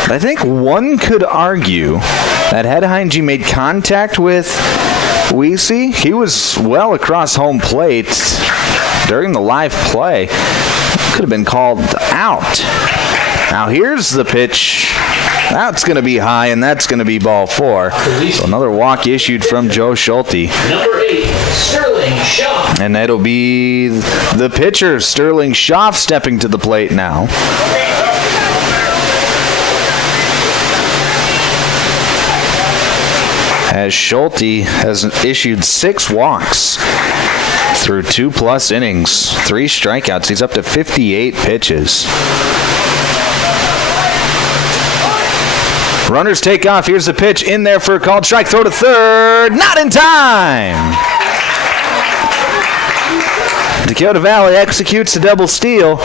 I think one could argue that had Heinge made contact with Weesey, he was well across home plate during the live play. Could have been called out. Now here's the pitch. That's going to be high, and that's going to be ball 4. So another walk issued from Joe Schulte. Number 8, Sterling Schaff. And that'll be the pitcher, Sterling Schaff, stepping to the plate now. As Schulte has issued 6 walks through 2+ innings, 3 strikeouts. He's up to 58 pitches. Runners take off. Here's the pitch in there for a called strike. Throw to third. Not in time. Dakota Valley executes a double steal.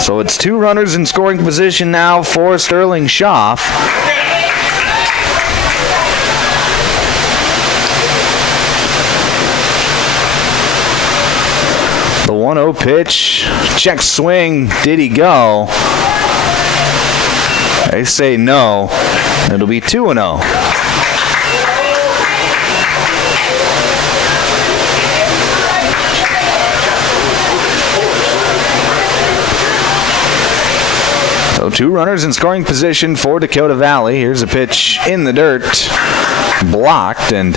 So it's 2 runners in scoring position now for Sterling Schaff. The 1-0 pitch, check swing, did he go? They say no. It'll be 2-0. So 2 runners in scoring position for Dakota Valley. Here's a pitch in the dirt, blocked, and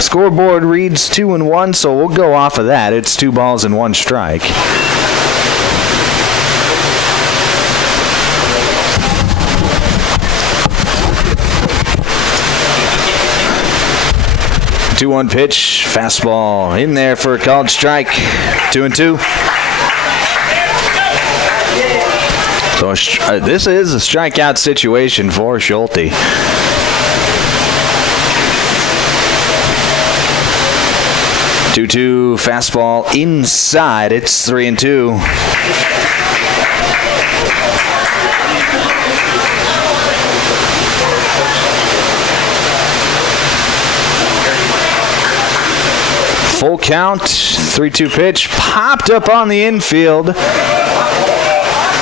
scoreboard reads 2-1, so we'll go off of that. It's 2 balls and 1 strike. The 2-1 pitch, fastball in there for a called strike. 2-2. So this is a strikeout situation for Schulte. Two fastball inside. It's 3-2. Full count. 3-2 pitch popped up on the infield.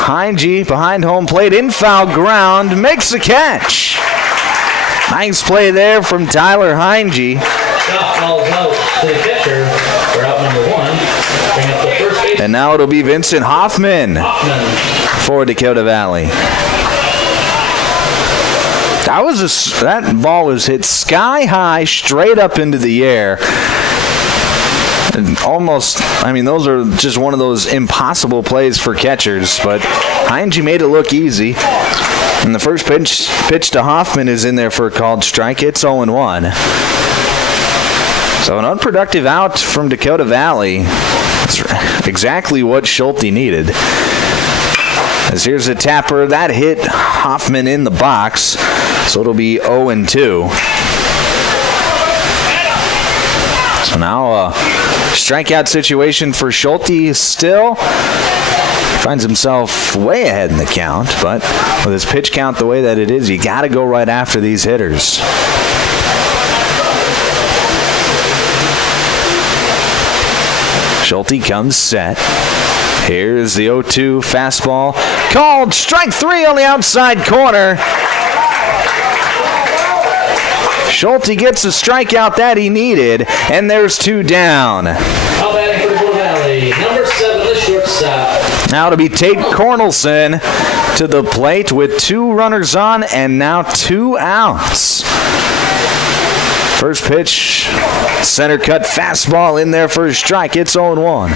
Heinge behind home plate in foul ground makes the catch. Nice play there from Tyler Heinge. Shot falls out to the pitcher for out number 1. Bring up the first base. And now it'll be Vincent Hoffman for Dakota Valley. That ball was hit sky high, straight up into the air. And almost, those are just one of those impossible plays for catchers, but Heinge made it look easy. And the first pitch to Hoffman is in there for a called strike. It's 0-1. So an unproductive out from Dakota Valley. That's exactly what Schulte needed. As here's a tapper. That hit Hoffman in the box. So it'll be 0-2. So now a strikeout situation for Schulte still. Finds himself way ahead in the count, but with his pitch count the way that it is, you got to go right after these hitters. Schulte comes set. Here's the 0-2 fastball. Called strike 3 on the outside corner. Schulte gets a strikeout that he needed, and there's 2 down. Now batting for Dakota Valley, number 7, the shortstop. Now to be Tate Cornelson to the plate with 2 runners on and now 2 outs. First pitch, center cut fastball in there for a strike. It's 0-1.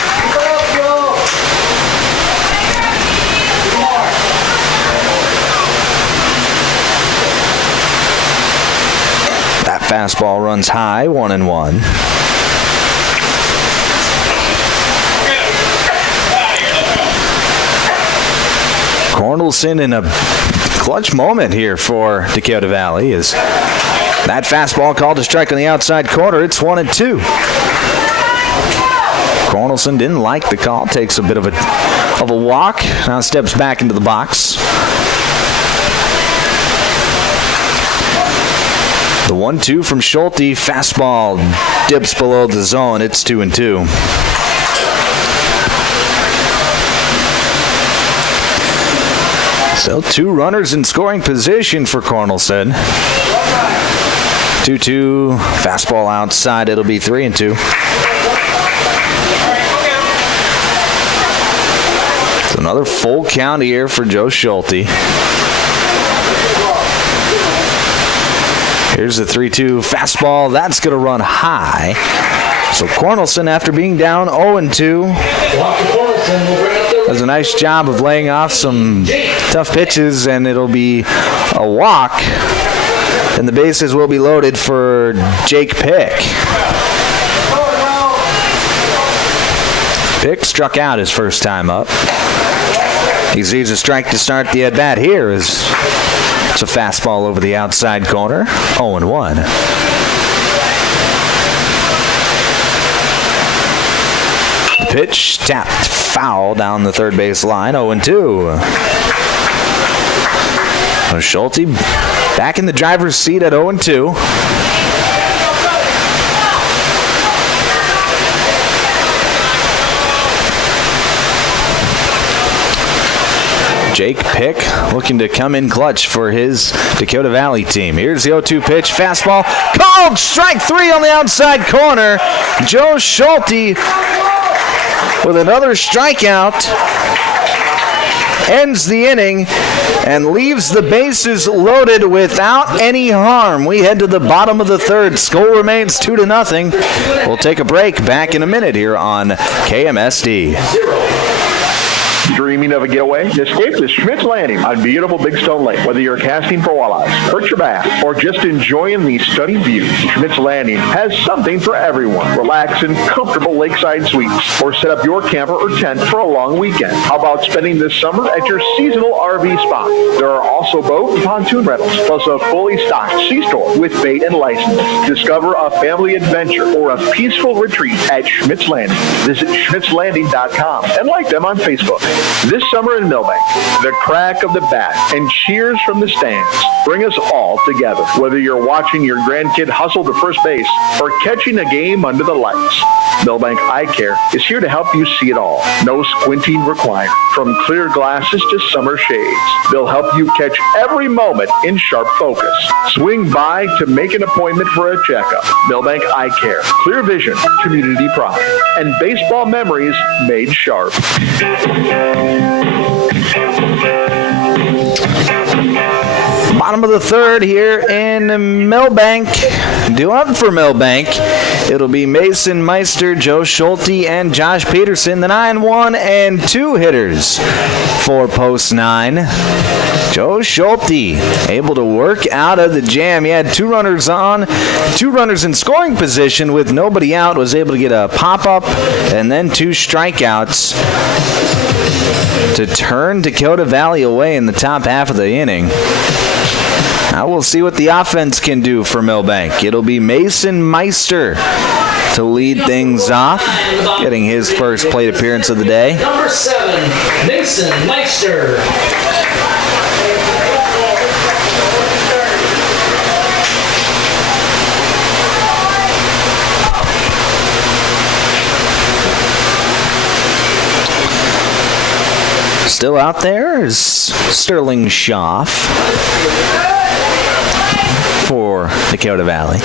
That fastball runs high, 1-1. Cornelson in a clutch moment here for Dakota Valley is that fastball called a strike on the outside corner. It's 1-2. Cornelson didn't like the call. Takes a bit of a walk. Now steps back into the box. The 1-2 from Schulte. Fastball dips below the zone. It's 2-2. Still 2 runners in scoring position for Cornelson. 2-2, fastball outside. It'll be 3-2. It's another full count here for Joe Schulte. Here's the 3-2 fastball. That's going to run high. So Cornelson, after being down 0-2, does a nice job of laying off some tough pitches, and it'll be a walk. And the bases will be loaded for Jake Pick. Pick struck out his first time up. He sees a strike to start the at-bat here. It's a fastball over the outside corner. 0-1. Pitch tapped foul down the third base line. 0-2. Schulte back in the driver's seat at 0-2. Jake Pick looking to come in clutch for his Dakota Valley team. Here's the 0-2 pitch. Fastball called strike 3 on the outside corner. Joe Schulte with another strikeout ends the inning and leaves the bases loaded without any harm. We head to the bottom of the third. Score remains 2-0. We'll take a break. Back in a minute here on KMSD. Dreaming of a getaway? Escape to Schmidt's Landing on beautiful Big Stone Lake. Whether you're casting for walleyes, hurt your bass, or just enjoying the stunning views, Schmidt's Landing has something for everyone. Relax in comfortable lakeside suites, or set up your camper or tent for a long weekend. How about spending this summer at your seasonal RV spot? There are also boat and pontoon rentals, plus a fully stocked C-store with bait and license. Discover a family adventure or a peaceful retreat at Schmidt's Landing. Visit schmidtslanding.com and like them on Facebook. This summer in Milbank, the crack of the bat and cheers from the stands bring us all together. Whether you're watching your grandkid hustle to first base or catching a game under the lights, Milbank Eye Care is here to help you see it all. No squinting required. From clear glasses to summer shades, they'll help you catch every moment in sharp focus. Swing by to make an appointment for a checkup. Milbank Eye Care. Clear vision, community pride, and baseball memories made sharp. Bottom of the third here in Milbank. Due up for Milbank, it'll be Mason Meister, Joe Schulte, and Josh Peterson, the 9-1 and 2 hitters for post 9. Joe Schulte able to work out of the jam. He had 2 runners on, 2 runners in scoring position with nobody out, was able to get a pop-up and then 2 strikeouts to turn Dakota Valley away in the top half of the inning. Now we'll see what the offense can do for Milbank. It'll be Mason Meister to lead things off, getting his first plate appearance of the day. Number 7, Mason Meister. Still out there is Sterling Schaff for Dakota Valley.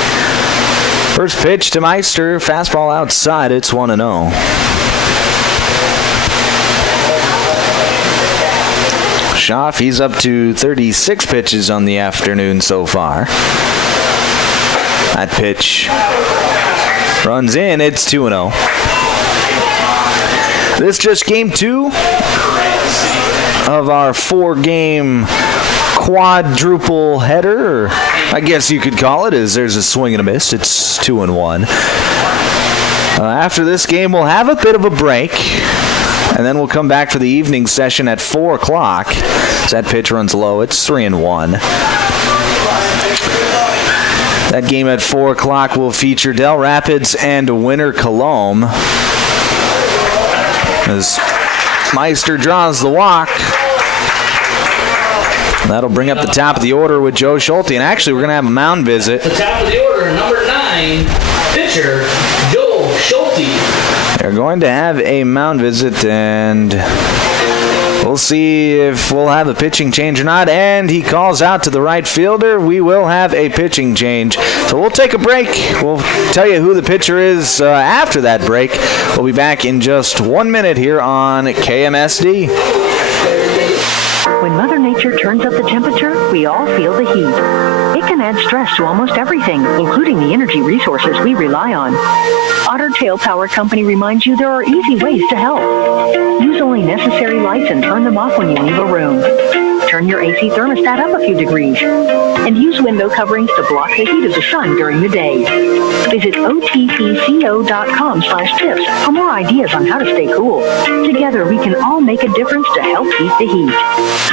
First pitch to Meister, fastball outside, it's 1-0. Schaff, he's up to 36 pitches on the afternoon so far. That pitch runs in, it's 2-0. This just game 2 of our 4-game quadruple header, or I guess you could call it, as there's a swing and a miss. It's 2-1. After this game, we'll have a bit of a break, and then we'll come back for the evening session at 4 o'clock. As that pitch runs low, it's 3-1. That game at 4 o'clock will feature Del Rapids and Winter Colomb, as Meister draws the walk. That'll bring up the top of the order with Joe Schulte. And actually, we're going to have a mound visit. The top of the order, number 9, pitcher, Joe Schulte. They're going to have a mound visit, and we'll see if we'll have a pitching change or not. And he calls out to the right fielder. We will have a pitching change. So we'll take a break. We'll tell you who the pitcher is after that break. We'll be back in just 1 minute here on KMSD. When Mother Nature turns up the temperature, we all feel the heat. It can add stress to almost everything, including the energy resources we rely on. Otter Tail Power Company reminds you there are easy ways to help. Use only necessary lights and turn them off when you leave a room. Turn your AC thermostat up a few degrees. And use window coverings to block the heat of the sun during the day. Visit otpco.com/tips for more ideas on how to stay cool. Together, we can all make a difference to help beat the heat.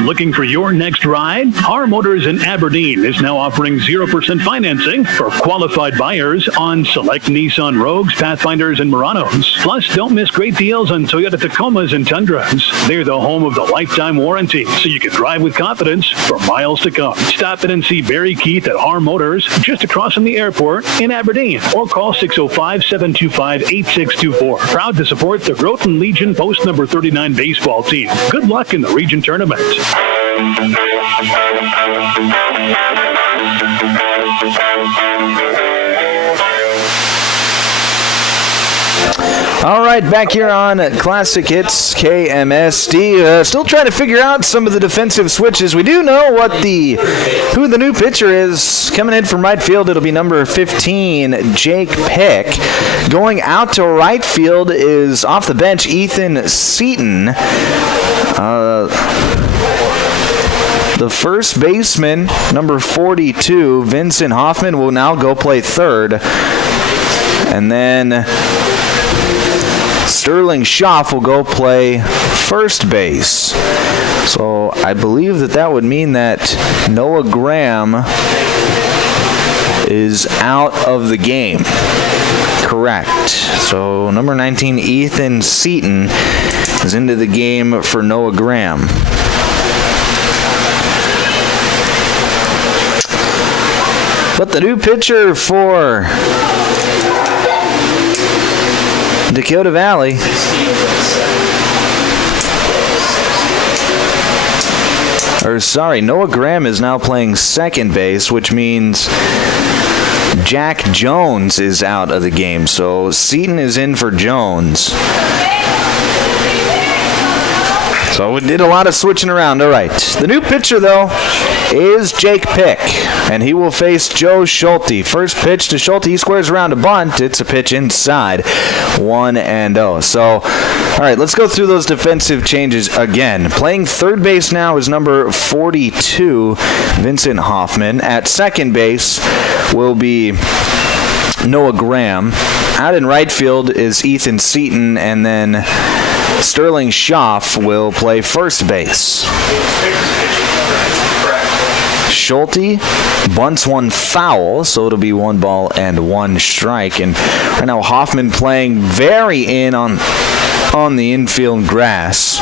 Looking for your next ride? Our Motors in Aberdeen is now offering 0% financing for qualified buyers on select Nissan Rogues, Pathfinders, and Muranos. Plus, don't miss great deals on Toyota Tacomas and Tundras. They're the home of the lifetime warranty, so you can drive with confidence for miles to come. Stop in and see Barry Keith at Our Motors, just across from the airport in Aberdeen, or call 605-725-8624. Proud to support the Groton Legion Post number 39 baseball team. Good luck in the region tournament. All right, back here on Classic Hits KMSD. Still trying to figure out some of the defensive switches. We do know who the new pitcher is. Coming in from right field, it'll be number 15, Jake Pick. Going out to right field is off the bench, Ethan Seaton. The first baseman, number 42, Vincent Hoffman, will now go play third. And then Sterling Schaff will go play first base. So I believe that would mean that Noah Graham is out of the game. Correct. So number 19, Ethan Seaton, is into the game for Noah Graham. But the new pitcher for Dakota Valley Noah Graham is now playing second base, which means Jack Jones is out of the game. So Seaton is in for Jones. So we did a lot of switching around. All right. The new pitcher, though, is Jake Pick, and he will face Joe Schulte. First pitch to Schulte. He squares around a bunt. It's a pitch inside. 1-0. So, all right, let's go through those defensive changes again. Playing third base now is number 42, Vincent Hoffman. At second base will be Noah Graham. Out in right field is Ethan Seaton, and then Sterling Schaff will play first base. Schulte bunts one foul, so it'll be 1-1 strike. And right now Hoffman playing very in on the infield grass,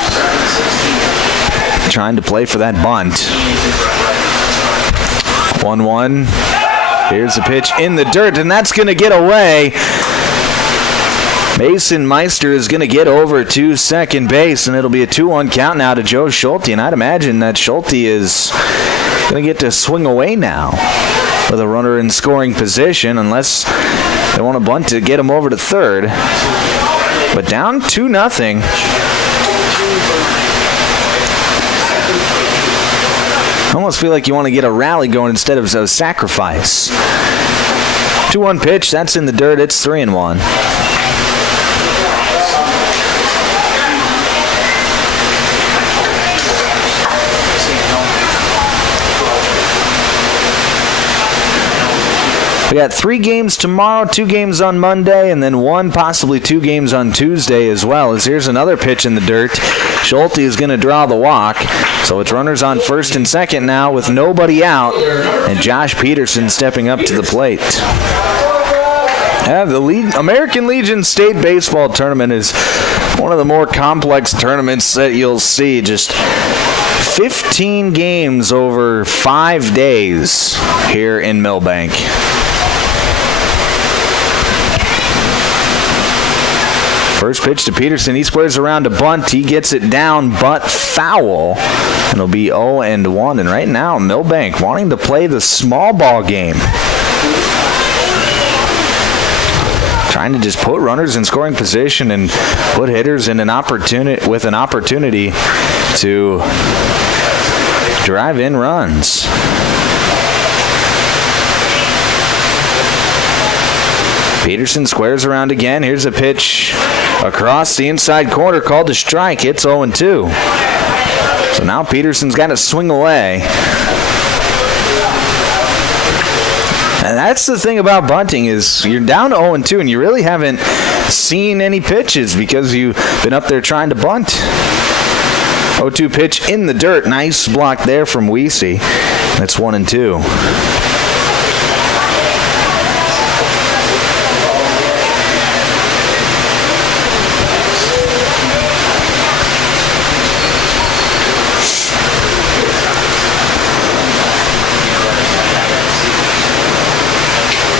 trying to play for that bunt. 1-1. Here's the pitch in the dirt, and that's going to get away. Mason Meister is going to get over to second base, and it'll be a 2-1 count now to Joe Schulte. And I'd imagine that Schulte is going to get to swing away now with a runner in scoring position, unless they want to bunt to get him over to third. But down 2-0. I almost feel like you want to get a rally going instead of a sacrifice. 2-1 pitch, that's in the dirt. It's 3-1. We got 3 games tomorrow, 2 games on Monday, and then 1, possibly 2 games on Tuesday as well. As here's another pitch in the dirt. Schulte is going to draw the walk. So it's runners on first and second now with nobody out, and Josh Peterson stepping up to the plate. Yeah, the American Legion State Baseball Tournament is one of the more complex tournaments that you'll see. Just 15 games over 5 days here in Milbank. First pitch to Peterson. He squares around to bunt. He gets it down, but foul. And it'll be 0-1. And right now, Milbank wanting to play the small ball game. Trying to just put runners in scoring position and put hitters in an opportunity to drive in runs. Peterson squares around again. Here's a pitch across the inside corner called a strike. It's 0-2. So now Peterson's got to swing away. And that's the thing about bunting is you're down to 0-2 and you really haven't seen any pitches because you've been up there trying to bunt. 0-2 pitch in the dirt. Nice block there from Weesey. That's 1-2.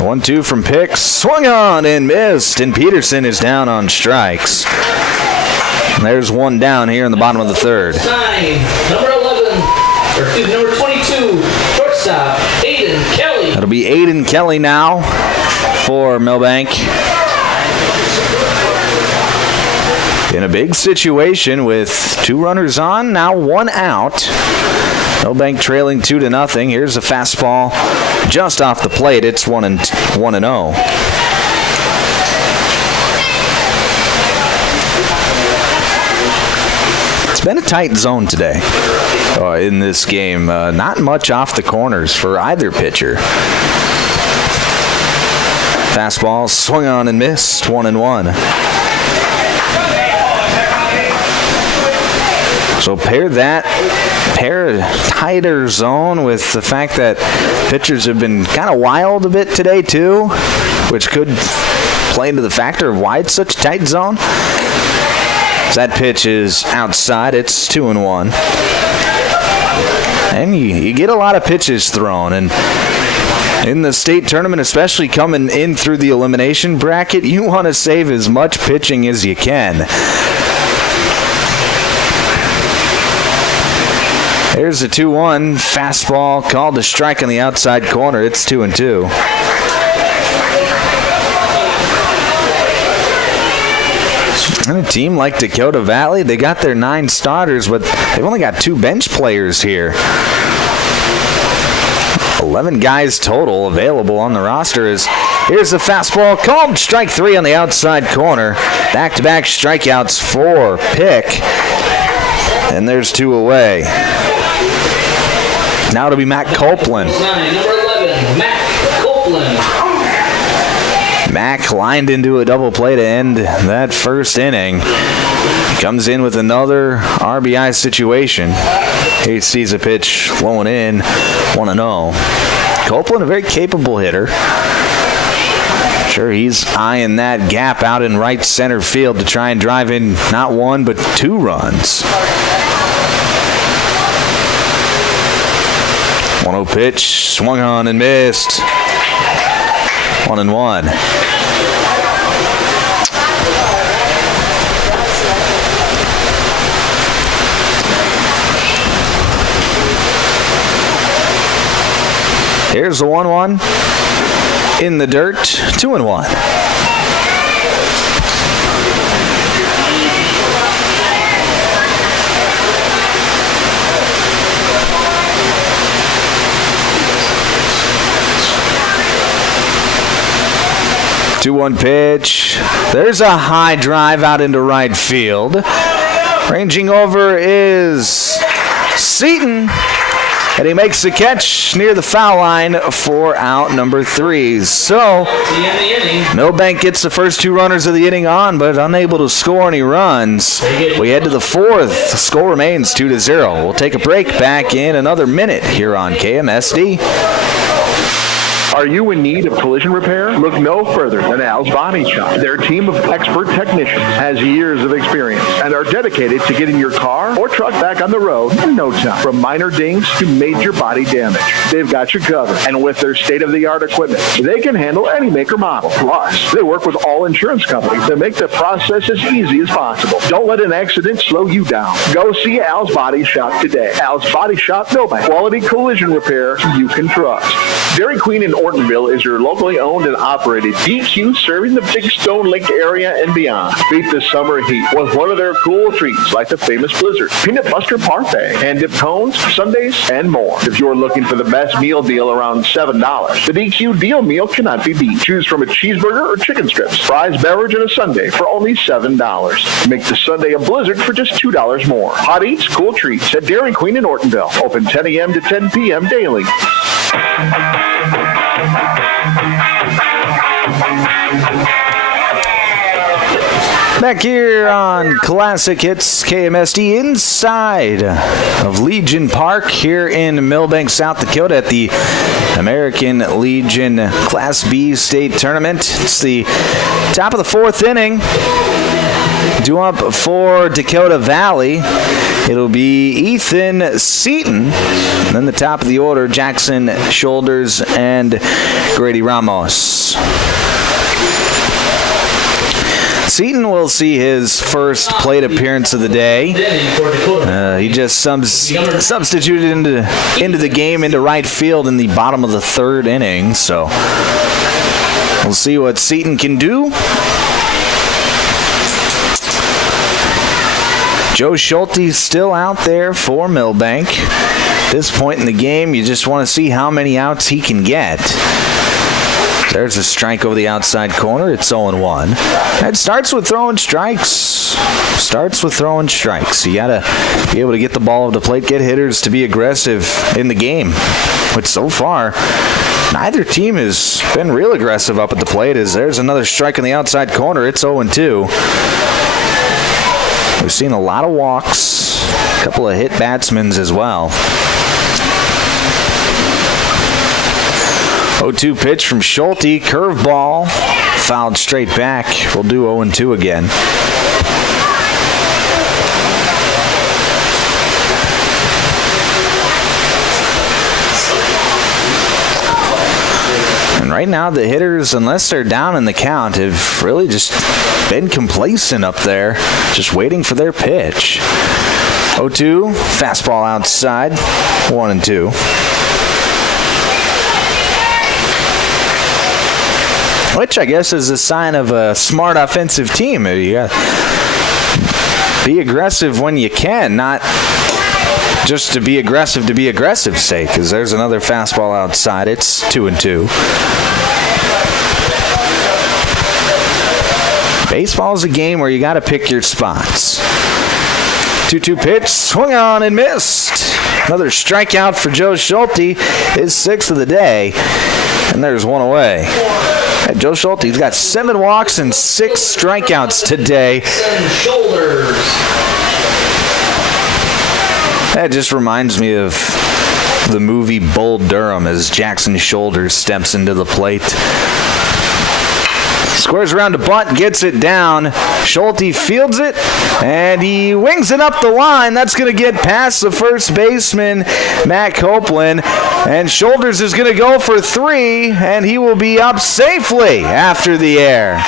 One-two from Picks, swung on and missed, and Peterson is down on strikes. And there's one down here in the bottom of the third. Number 22, shortstop, Aiden Kelly. That'll be Aiden Kelly now for Milbank. In a big situation with 2 runners on, now 1 out. Milbank trailing 2-0. Here's a fastball just off the plate. It's 1-0. It's been a tight zone today in this game. Not much off the corners for either pitcher. Fastball swung on and missed. 1-1. So pair a tighter zone with the fact that pitchers have been kind of wild a bit today too, which could play into the factor of why it's such a tight zone. That pitch is outside. It's 2-1. And you get a lot of pitches thrown. And in the state tournament, especially coming in through the elimination bracket, you want to save as much pitching as you can. Here's a 2-1 fastball called a strike on the outside corner. It's 2-2. And a team like Dakota Valley, they got their 9 starters, but they've only got 2 bench players here. 11 guys total available on the roster. Here's the fastball called strike 3 on the outside corner. Back-to-back strikeouts for Pick. And there's 2 away. Now it'll be Matt Copeland. Number 11, Matt Copeland. Mack lined into a double play to end that first inning. Comes in with another RBI situation. He sees a pitch flowing in, 1-0. Copeland, a very capable hitter. Sure, he's eyeing that gap out in right center field to try and drive in not 1 but 2 runs. 1-0 pitch, swung on and missed. 1-1. There's the 1-1 in the dirt, 2-1. Two-one pitch. There's a high drive out into right field. Ranging over is Seaton, and he makes the catch near the foul line for out number 3. So Milbank gets the first 2 runners of the inning on, but unable to score any runs. We head to the 4th. The score remains 2-0. We'll take a break. Back in another minute here on KMSD. Are you in need of collision repair? Look no further than Al's Body Shop. Their team of expert technicians has years of experience and are dedicated to getting your car or truck back on the road in no time. From minor dings to major body damage, they've got you covered. And with their state-of-the-art equipment, they can handle any make or model. Plus, they work with all insurance companies to make the process as easy as possible. Don't let an accident slow you down. Go see Al's Body Shop today. Al's Body Shop, Milbank. Quality collision repair you can trust. Dairy Queen in Ortonville is your locally owned and operated DQ, serving the Big Stone Lake area and beyond. Beat the summer heat with one of their cool treats like the famous Blizzard, Peanut Buster Parfait, hand-dipped cones, sundaes, and more. If you're looking for the best meal deal around $7, the DQ deal meal cannot be beat. Choose from a cheeseburger or chicken strips, fries, beverage, and a sundae for only $7. Make the sundae a Blizzard for just $2 more. Hot eats, cool treats at Dairy Queen in Ortonville. Open 10 a.m. to 10 p.m. daily. Back here on Classic Hits KMSD inside of Legion Park here in Milbank, South Dakota at the American Legion Class B State Tournament. It's the top of the 4th inning. Due up for Dakota Valley, it'll be Ethan Seaton. And then the top of the order, Jackson Shoulders and Grady Ramos. Seaton will see his first plate appearance of the day. He just substituted into the game into right field in the bottom of the 3rd inning. So we'll see what Seaton can do. Joe Schulte still out there for Milbank. At this point in the game, you just want to see how many outs he can get. There's a strike over the outside corner. It's 0-1. It starts with throwing strikes. You got to be able to get the ball over the plate, get hitters to be aggressive in the game. But so far, neither team has been real aggressive up at the plate. As there's another strike on the outside corner. It's 0-2. We've seen a lot of walks, a couple of hit batsmen as well. 0-2 pitch from Schulte, curveball, fouled straight back. We'll do 0-2 again. And right now the hitters, unless they're down in the count, have really just been complacent up there, just waiting for their pitch. 0-2, fastball outside, 1-2. Which I guess is a sign of a smart offensive team. You gotta be aggressive when you can, not just to be aggressive's sake, because there's another fastball outside. It's 2-2. Baseball's a game where you got to pick your spots. 2-2 pitch, swung on and missed. Another strikeout for Joe Schulte, his 6th of the day, and there's one away. Joe Schulte's got 7 walks and 6 strikeouts today. That just reminds me of the movie Bull Durham as Jackson Shoulders steps into the plate. Squares around to bunt, gets it down. Schulte fields it, and he wings it up the line. That's going to get past the first baseman, Matt Copeland. And Shoulders is going to go for 3, and he will be up safely after the air.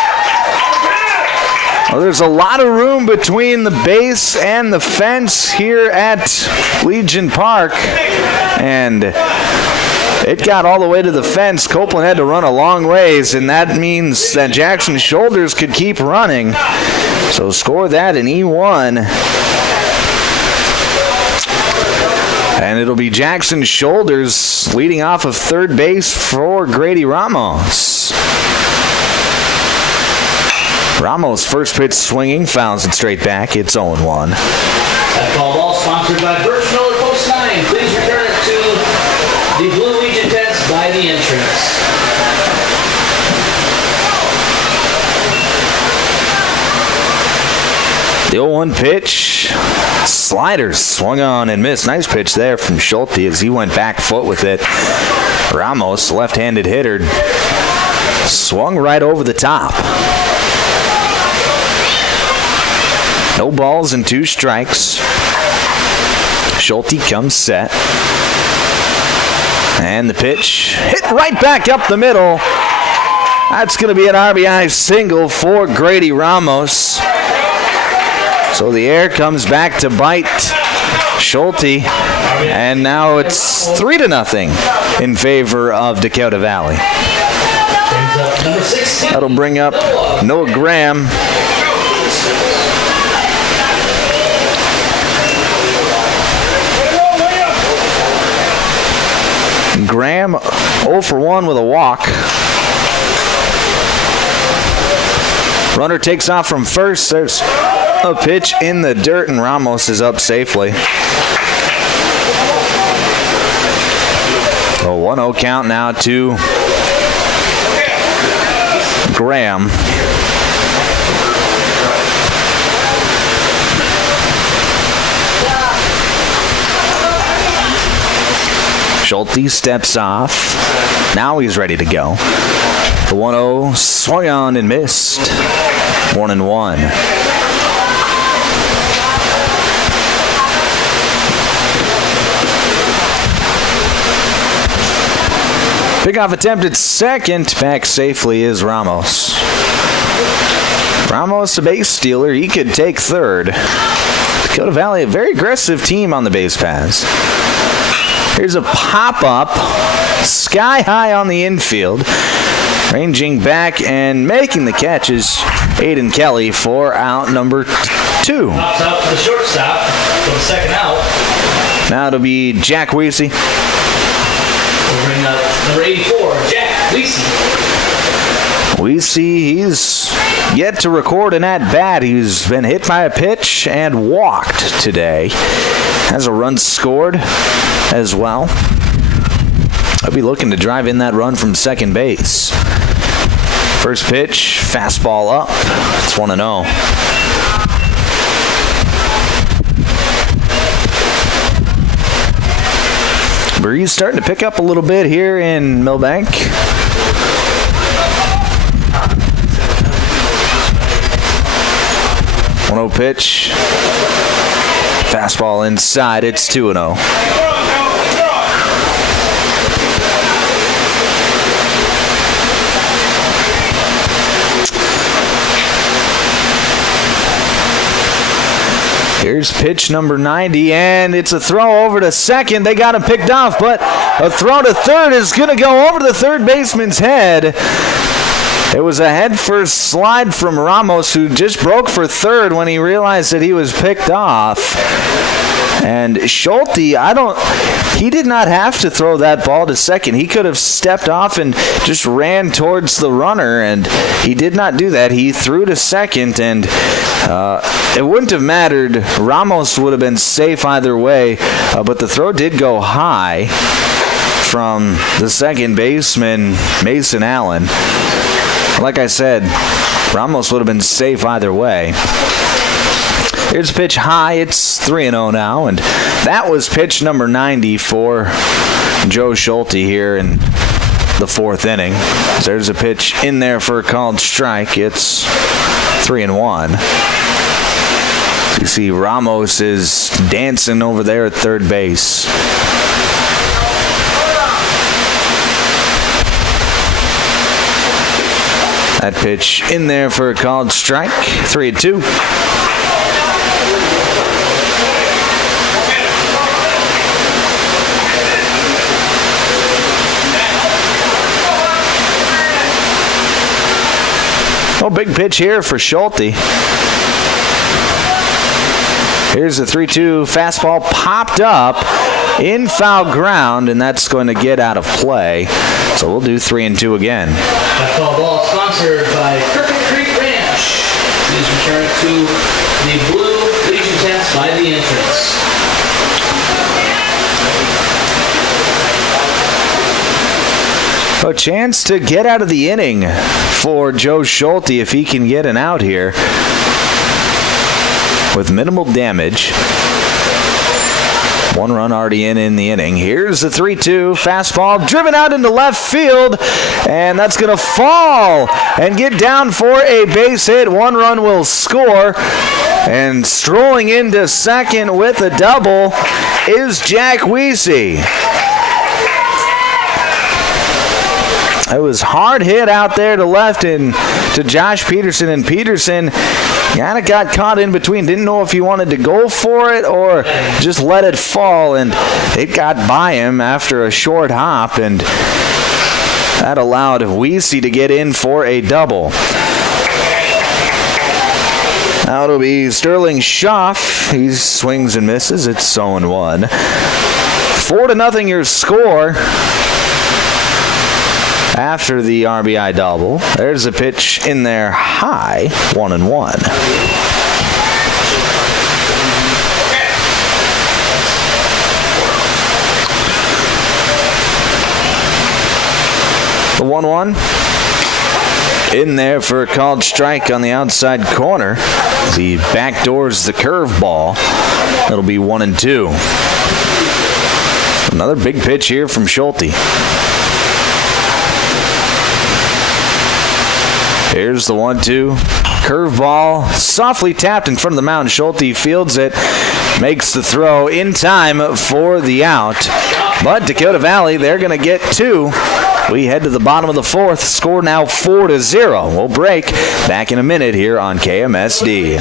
Well, there's a lot of room between the base and the fence here at Legion Park. And It got all the way to the fence. Copeland had to run a long ways, and that means that Jackson Shoulders could keep running. So score that in E1. And it'll be Jackson Shoulders leading off of third base for Grady Ramos. Ramos, first pitch swinging, fouls it straight back. It's 0-1. That call ball sponsored by Birch Miller Post 9. Please return it to the Blue Legion tents by the entrance. The 0-1 pitch. Sliders swung on and missed. Nice pitch there from Schulte as he went back foot with it. Ramos, left-handed hitter, swung right over the top. No balls and 2 strikes. Schulte comes set. And the pitch hit right back up the middle. That's going to be an RBI single for Grady Ramos. So the air comes back to bite Schulte. And now it's 3-0 in favor of Dakota Valley. That'll bring up Noah Graham. Graham 0 for 1 with a walk. Runner takes off from first. There's a pitch in the dirt, and Ramos is up safely. A 1-0 count now to Graham. Schulte steps off. Now he's ready to go. The 1-0 swung on and missed. 1-1. Pickoff attempt at second. Back safely is Ramos. Ramos, a base stealer. He could take third. Dakota Valley, a very aggressive team on the base paths. Here's a pop-up, sky high on the infield. Ranging back and making the catches, Aiden Kelly for out number 2. Pops out to the shortstop for the second out. Now it'll be Jack Weesey. We'll bring up number 84, Jack Weesey. Weesey, he's yet to record an at-bat. He's been hit by a pitch and walked today. Has a run scored as well. I'll be looking to drive in that run from second base. First pitch, fastball up. It's 1-0. Breeze starting to pick up a little bit here in Milbank. 1-0 pitch. Fastball inside. It's 2-0. Here's pitch number 90, and it's a throw over to second. They got him picked off, but a throw to third is going to go over the third baseman's head. It was a head-first slide from Ramos, who just broke for third when he realized that he was picked off. And Schulte, he did not have to throw that ball to second. He could have stepped off and just ran towards the runner, and he did not do that. He threw to second, and it wouldn't have mattered. Ramos would have been safe either way, but the throw did go high from the second baseman, Mason Allen. Like I said, Ramos would have been safe either way. Here's a pitch high. It's 3-0 now, and that was pitch number 90 for Joe Schulte here in the fourth inning. There's a pitch in there for a called strike. It's 3-1. You see Ramos is dancing over there at third base. That pitch in there for a called strike. 3-2. Oh, big pitch here for Schulte. Here's the 3-2 fastball popped up in foul ground, and that's going to get out of play. So we'll do 3-2 again. That foul ball sponsored by Crooked Creek Ranch. Please return it to the blue Legion tents by the entrance. A chance to get out of the inning for Joe Schulte if he can get an out here with minimal damage. 1 run already in the inning. Here's the 3-2 fastball driven out into left field, and that's going to fall and get down for a base hit. 1 run will score, and strolling into second with a double is Jack Weesey. It was hard hit out there to left and to Josh Peterson, and Peterson kind of got caught in between. Didn't know if he wanted to go for it or just let it fall, and it got by him after a short hop, and that allowed Weesey to get in for a double. Now it'll be Sterling Schaff. He swings and misses. It's 0-1. 4-0 your score after the RBI double. There's a pitch in there high, 1-1. The 1-1 in there for a called strike on the outside corner. He backdoors the curveball. It'll be 1-2. Another big pitch here from Schulte. Here's the 1-2. Curveball softly tapped in front of the mound. Schulte fields it, makes the throw in time for the out. But Dakota Valley, they're going to get 2. We head to the bottom of the 4th. Score now 4-0. We'll break back in a minute here on KMSD.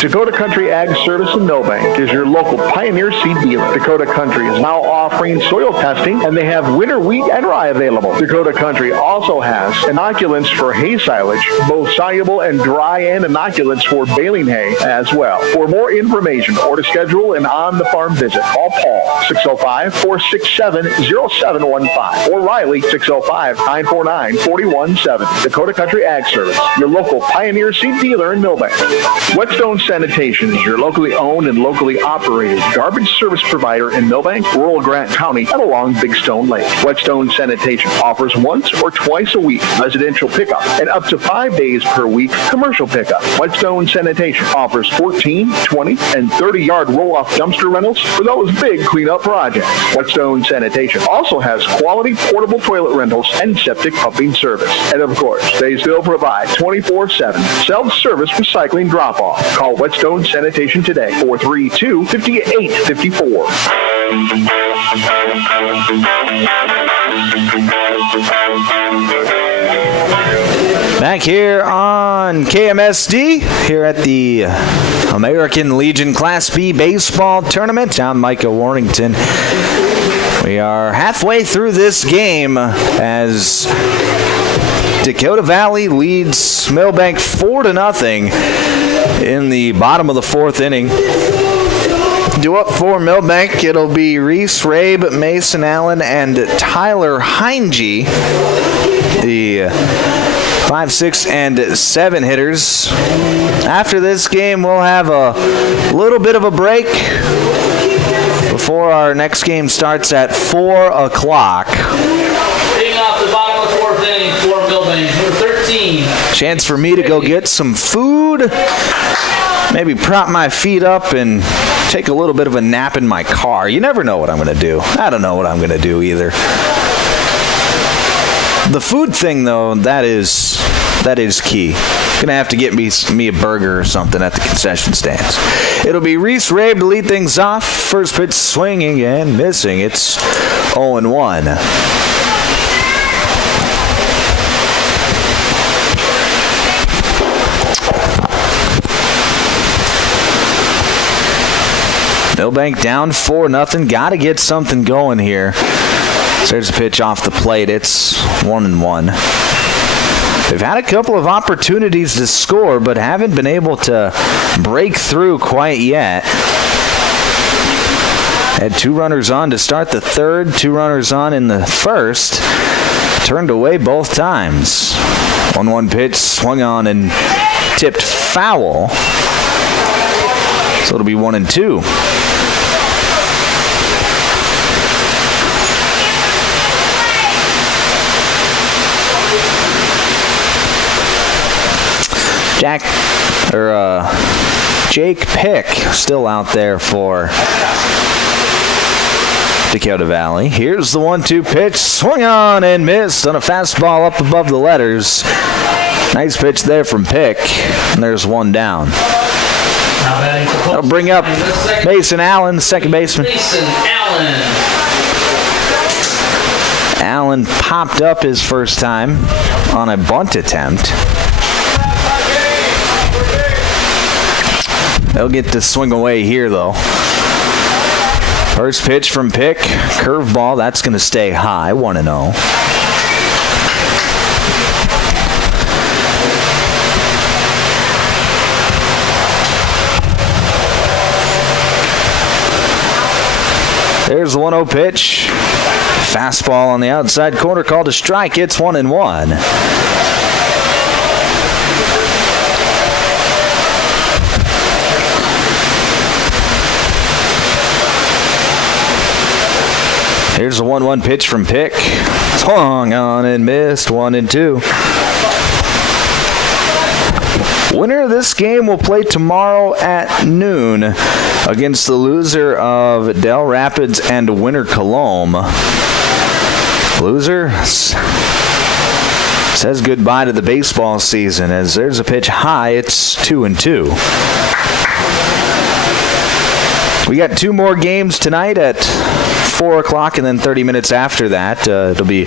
Dakota Country Ag Service in Milbank is your local Pioneer seed dealer. Dakota Country is now offering soil testing, and they have winter wheat and rye available. Dakota Country also has inoculants for hay silage, both soluble and dry, and inoculants for baling hay as well. For more information or to schedule an on-the-farm visit, call Paul 605-467-0715 or Riley 605-949-417. Dakota Country Ag Service, your local Pioneer seed dealer in Milbank. Whetstone Sanitation is your locally owned and locally operated garbage service provider in Milbank, rural Grant County, and along Big Stone Lake. Whetstone Sanitation offers once or twice a week residential pickup and up to 5 days per week commercial pickup. Whetstone Sanitation offers 14, 20, and 30-yard roll-off dumpster rentals for those big cleanup projects. Whetstone Sanitation also has quality portable toilet rentals and septic pumping service. And of course, they still provide 24/7 self-service recycling drop-off. Call Whetstone Sanitation today, 432-5854. Back here on KMSD, here at the American Legion Class B baseball tournament. I'm Micah Warrington. We are halfway through this game as Dakota Valley leads Milbank 4-0 in the bottom of the 4th inning. Due up for Milbank, it'll be Reese Rabe, Mason Allen, and Tyler Heinge, the 5, 6, and 7 hitters. After this game, we'll have a little bit of a break before our next game starts at 4 o'clock. Leading off the bottom of the 4th inning for Milbank, number 13. Chance for me to go get some food, maybe prop my feet up and take a little bit of a nap in my car. You never know what I'm going to do. I don't know what I'm going to do either. The food thing, though, that is key. Gonna have to get me a burger or something at the concession stands. It'll be Reese Rabe to lead things off. First pitch swinging and missing. It's 0-1. Milbank down 4-0. Got to get something going here. So there's a pitch off the plate. It's 1-1. They've had a couple of opportunities to score, but haven't been able to break through quite yet. Had 2 runners on to start the third, 2 runners on in the first. Turned away both times. 1-1 pitch, swung on and tipped foul. So it'll be 1-2. Jake Pick still out there for Dakota Valley. Here's the 1-2 pitch, swung on and missed on a fastball up above the letters. Nice pitch there from Pick, and there's 1 down. That'll bring up Mason Allen, the second baseman. Mason Allen. Allen popped up his first time on a bunt attempt. They'll get to swing away here, though. First pitch from Pick, curveball, that's going to stay high, 1-0. There's the 1-0 pitch. Fastball on the outside corner, called a strike. It's 1-1. Here's the 1-1 pitch from Pick. Swung on and missed, 1-2. Winner of this game will play tomorrow at noon against the loser of Del Rapids and Winter Colome. Loser says goodbye to the baseball season as there's a pitch high. It's 2-2. We got 2 more games tonight at 4 o'clock and then 30 minutes after that. It'll be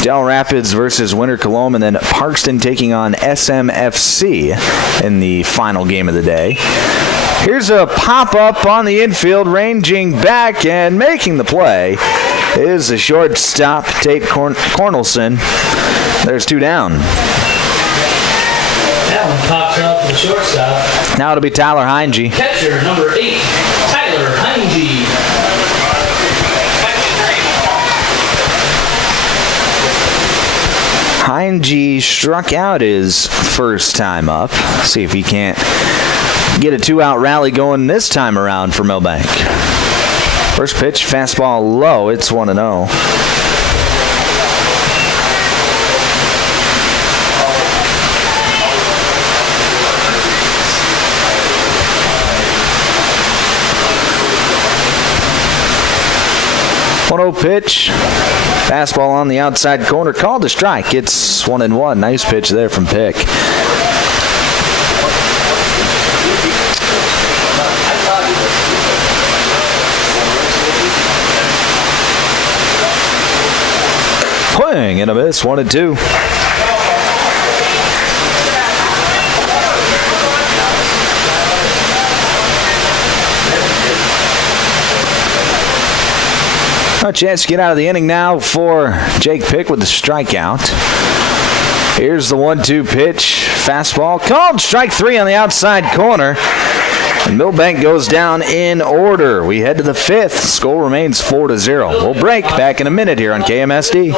Del Rapids versus Winter Colome and then Parkston taking on SMFC in the final game of the day. Here's a pop-up on the infield, ranging back and making the play is the shortstop, Tate Cornelson. There's 2 down. That one pops up to the shortstop. Now it'll be Tyler Heinge. Catcher, number 8, Tyler Heinge. Heinge struck out his first time up. See if he can't get a 2-out rally going this time around for Milbank. First pitch, fastball low. It's 1-0. Pitch, fastball on the outside corner, called a strike. It's 1-1. Nice pitch there from Pick. Swing and a miss, 1-2. A chance to get out of the inning now for Jake Pick with the strikeout. Here's the 1-2 pitch. Fastball called. Strike 3 on the outside corner. And Milbank goes down in order. We head to the 5th. Score remains 4-0. We'll break back in a minute here on KMSD.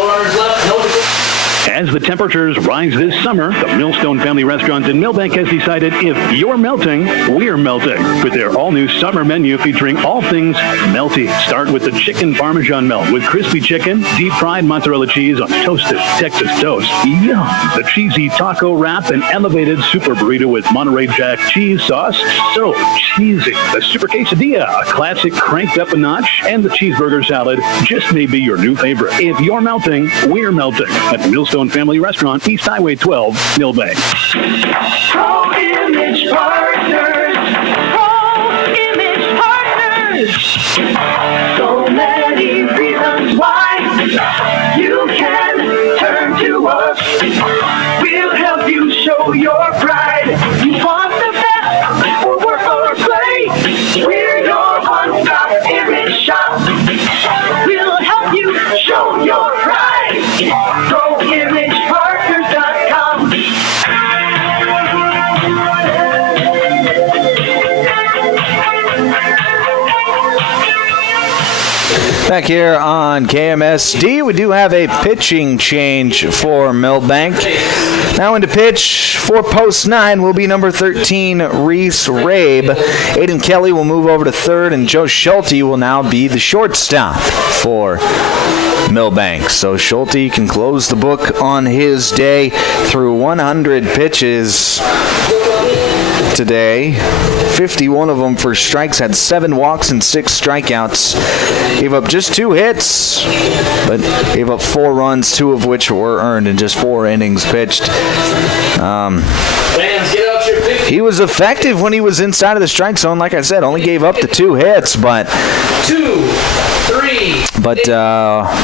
As the temperatures rise this summer, the Millstone Family Restaurant in Milbank has decided if you're melting, we're melting. With their all-new summer menu featuring all things melty. Start with the chicken parmesan melt with crispy chicken, deep-fried mozzarella cheese on toasted Texas toast. Yum! The cheesy taco wrap and elevated super burrito with Monterey Jack cheese sauce. So cheesy. The super quesadilla, a classic cranked up a notch. And the cheeseburger salad just may be your new favorite. If you're melting, we're melting. At the Millstone Family Restaurant, East Highway 12, Milbank. Pro Image Partners. Pro Image Partners. So many reasons why you can turn to us. We'll help you show your pride. You want the best for work or play. We're your one-stop image shop. We'll help you show your pride. ProImagePartners.com. Back here on KMSD, we do have a pitching change for Milbank. Now into pitch for post 9 will be number 13, Reese Rabe. Aiden Kelly will move over to third, and Joe Schulte will now be the shortstop for Milbank. So Schulte can close the book on his day through 100 pitches today. 51 of them for strikes, had 7 walks and 6 strikeouts. Gave up just 2 hits, but gave up 4 runs, 2 of which were earned in just 4 innings pitched. He was effective when he was inside of the strike zone. Like I said, only gave up the 2 hits, but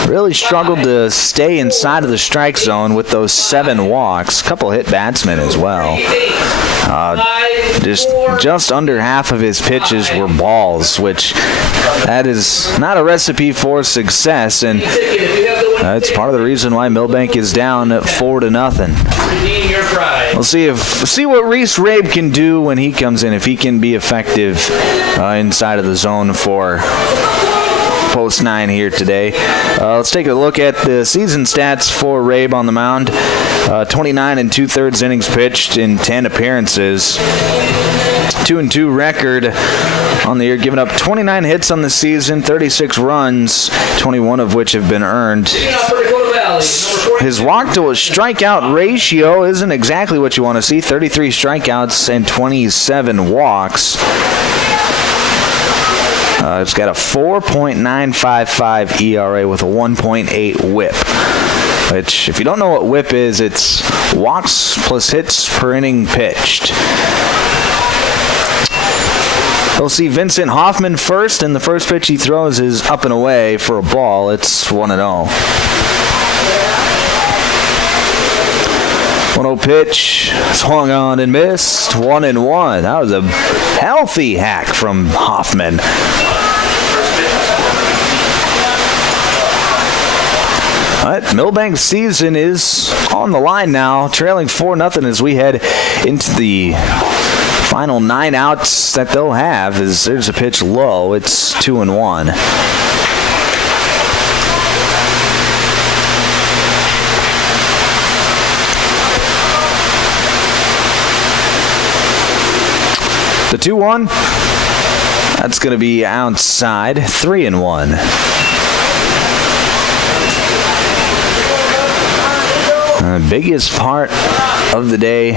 really struggled to stay inside of the strike zone with those 7 walks. A couple hit batsmen as well. Just under half of his pitches were balls, which that is not a recipe for success, and it's part of the reason why Milbank is down at 4-0. We'll see what Reese Rabe can do when he comes in, if he can be effective inside of the zone for post 9 here today. Let's take a look at the season stats for Rabe on the mound. 29 2/3 innings pitched in 10 appearances. 2-2 record on the year, giving up 29 hits on the season, 36 runs, 21 of which have been earned. His walk to a strikeout ratio isn't exactly what you want to see. 33 strikeouts and 27 walks. It's got a 4.955 ERA with a 1.8 whip. Which, if you don't know what whip is, it's walks plus hits per inning pitched. We'll see Vincent Hoffman first, and the first pitch he throws is up and away for a ball. It's 1-0. 1-0 pitch, swung on and missed, 1-1. That was a healthy hack from Hoffman. But Milbank's season is on the line now, trailing 4-0 as we head into the final 9 outs that they'll have. As there's a pitch low, it's 2-1. The 2-1, that's going to be outside, 3-1. The biggest part of the day,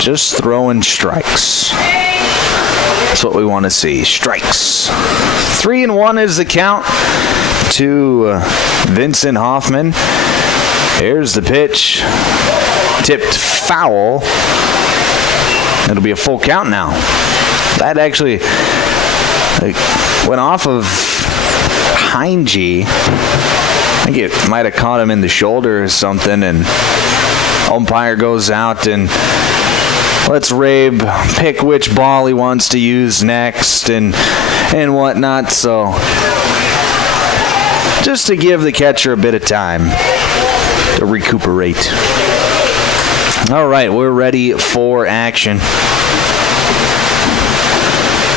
just throwing strikes. That's what we want to see, strikes. 3-1 is the count to Vincent Hoffman. Here's the pitch. Tipped foul. It'll be a full count now. That actually went off of Heinge. I think it might have caught him in the shoulder or something, and umpire goes out and lets Rabe pick which ball he wants to use next and whatnot. So just to give the catcher a bit of time to recuperate. All right, we're ready for action.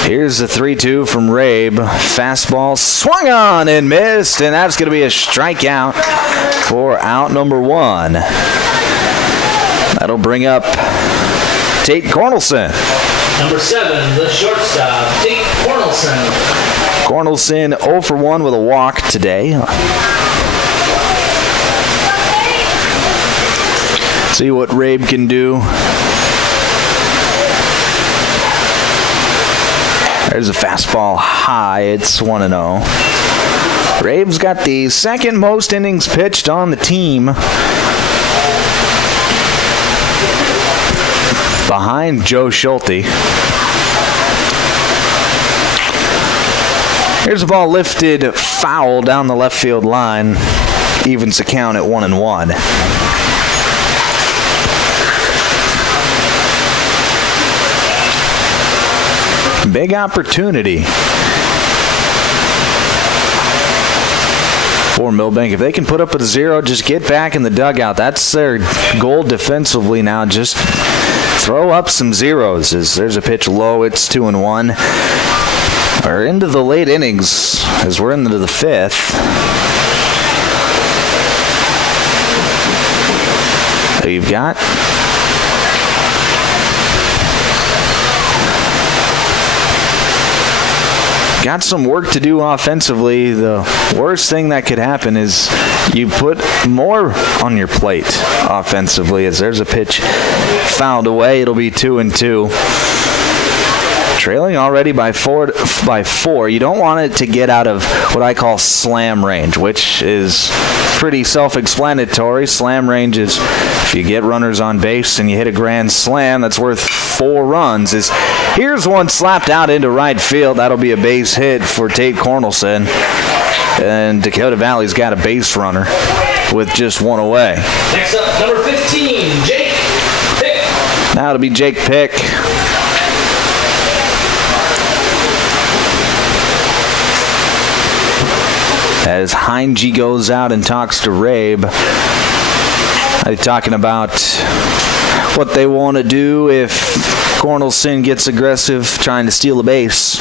Here's the 3-2 from Rabe. Fastball swung on and missed, and that's going to be a strikeout for out number 1. That'll bring up Tate Cornelson. Number 7, the shortstop, Tate Cornelson. Cornelson 0 for 1 with a walk today. See what Rabe can do. There's a fastball high. It's 1-0. Rabe's got the second most innings pitched on the team, behind Joe Schulte. Here's a ball lifted foul down the left field line. Evens the count at 1-1. Big opportunity. for Milbank. If they can put up a 0, just get back in the dugout. That's their goal defensively now. Just throw up some zeros. There's a pitch low. It's 2-1. We're into the late innings as we're into the 5th. So you've got some work to do offensively. The worst thing that could happen is you put more on your plate offensively, as there's a pitch fouled away. It'll be 2-2. Trailing already by four. You don't want it to get out of what I call slam range, which is pretty self-explanatory. Slam range is if you get runners on base and you hit a grand slam, that's worth 4 runs. Here's one slapped out into right field. That'll be a base hit for Tate Cornelson. And Dakota Valley's got a base runner with just 1 away. Next up, number 15, Jake Pick. Now it'll be Jake Pick. As Heinge goes out and talks to Rabe. They're talking about what they want to do if Cornelson gets aggressive trying to steal a base.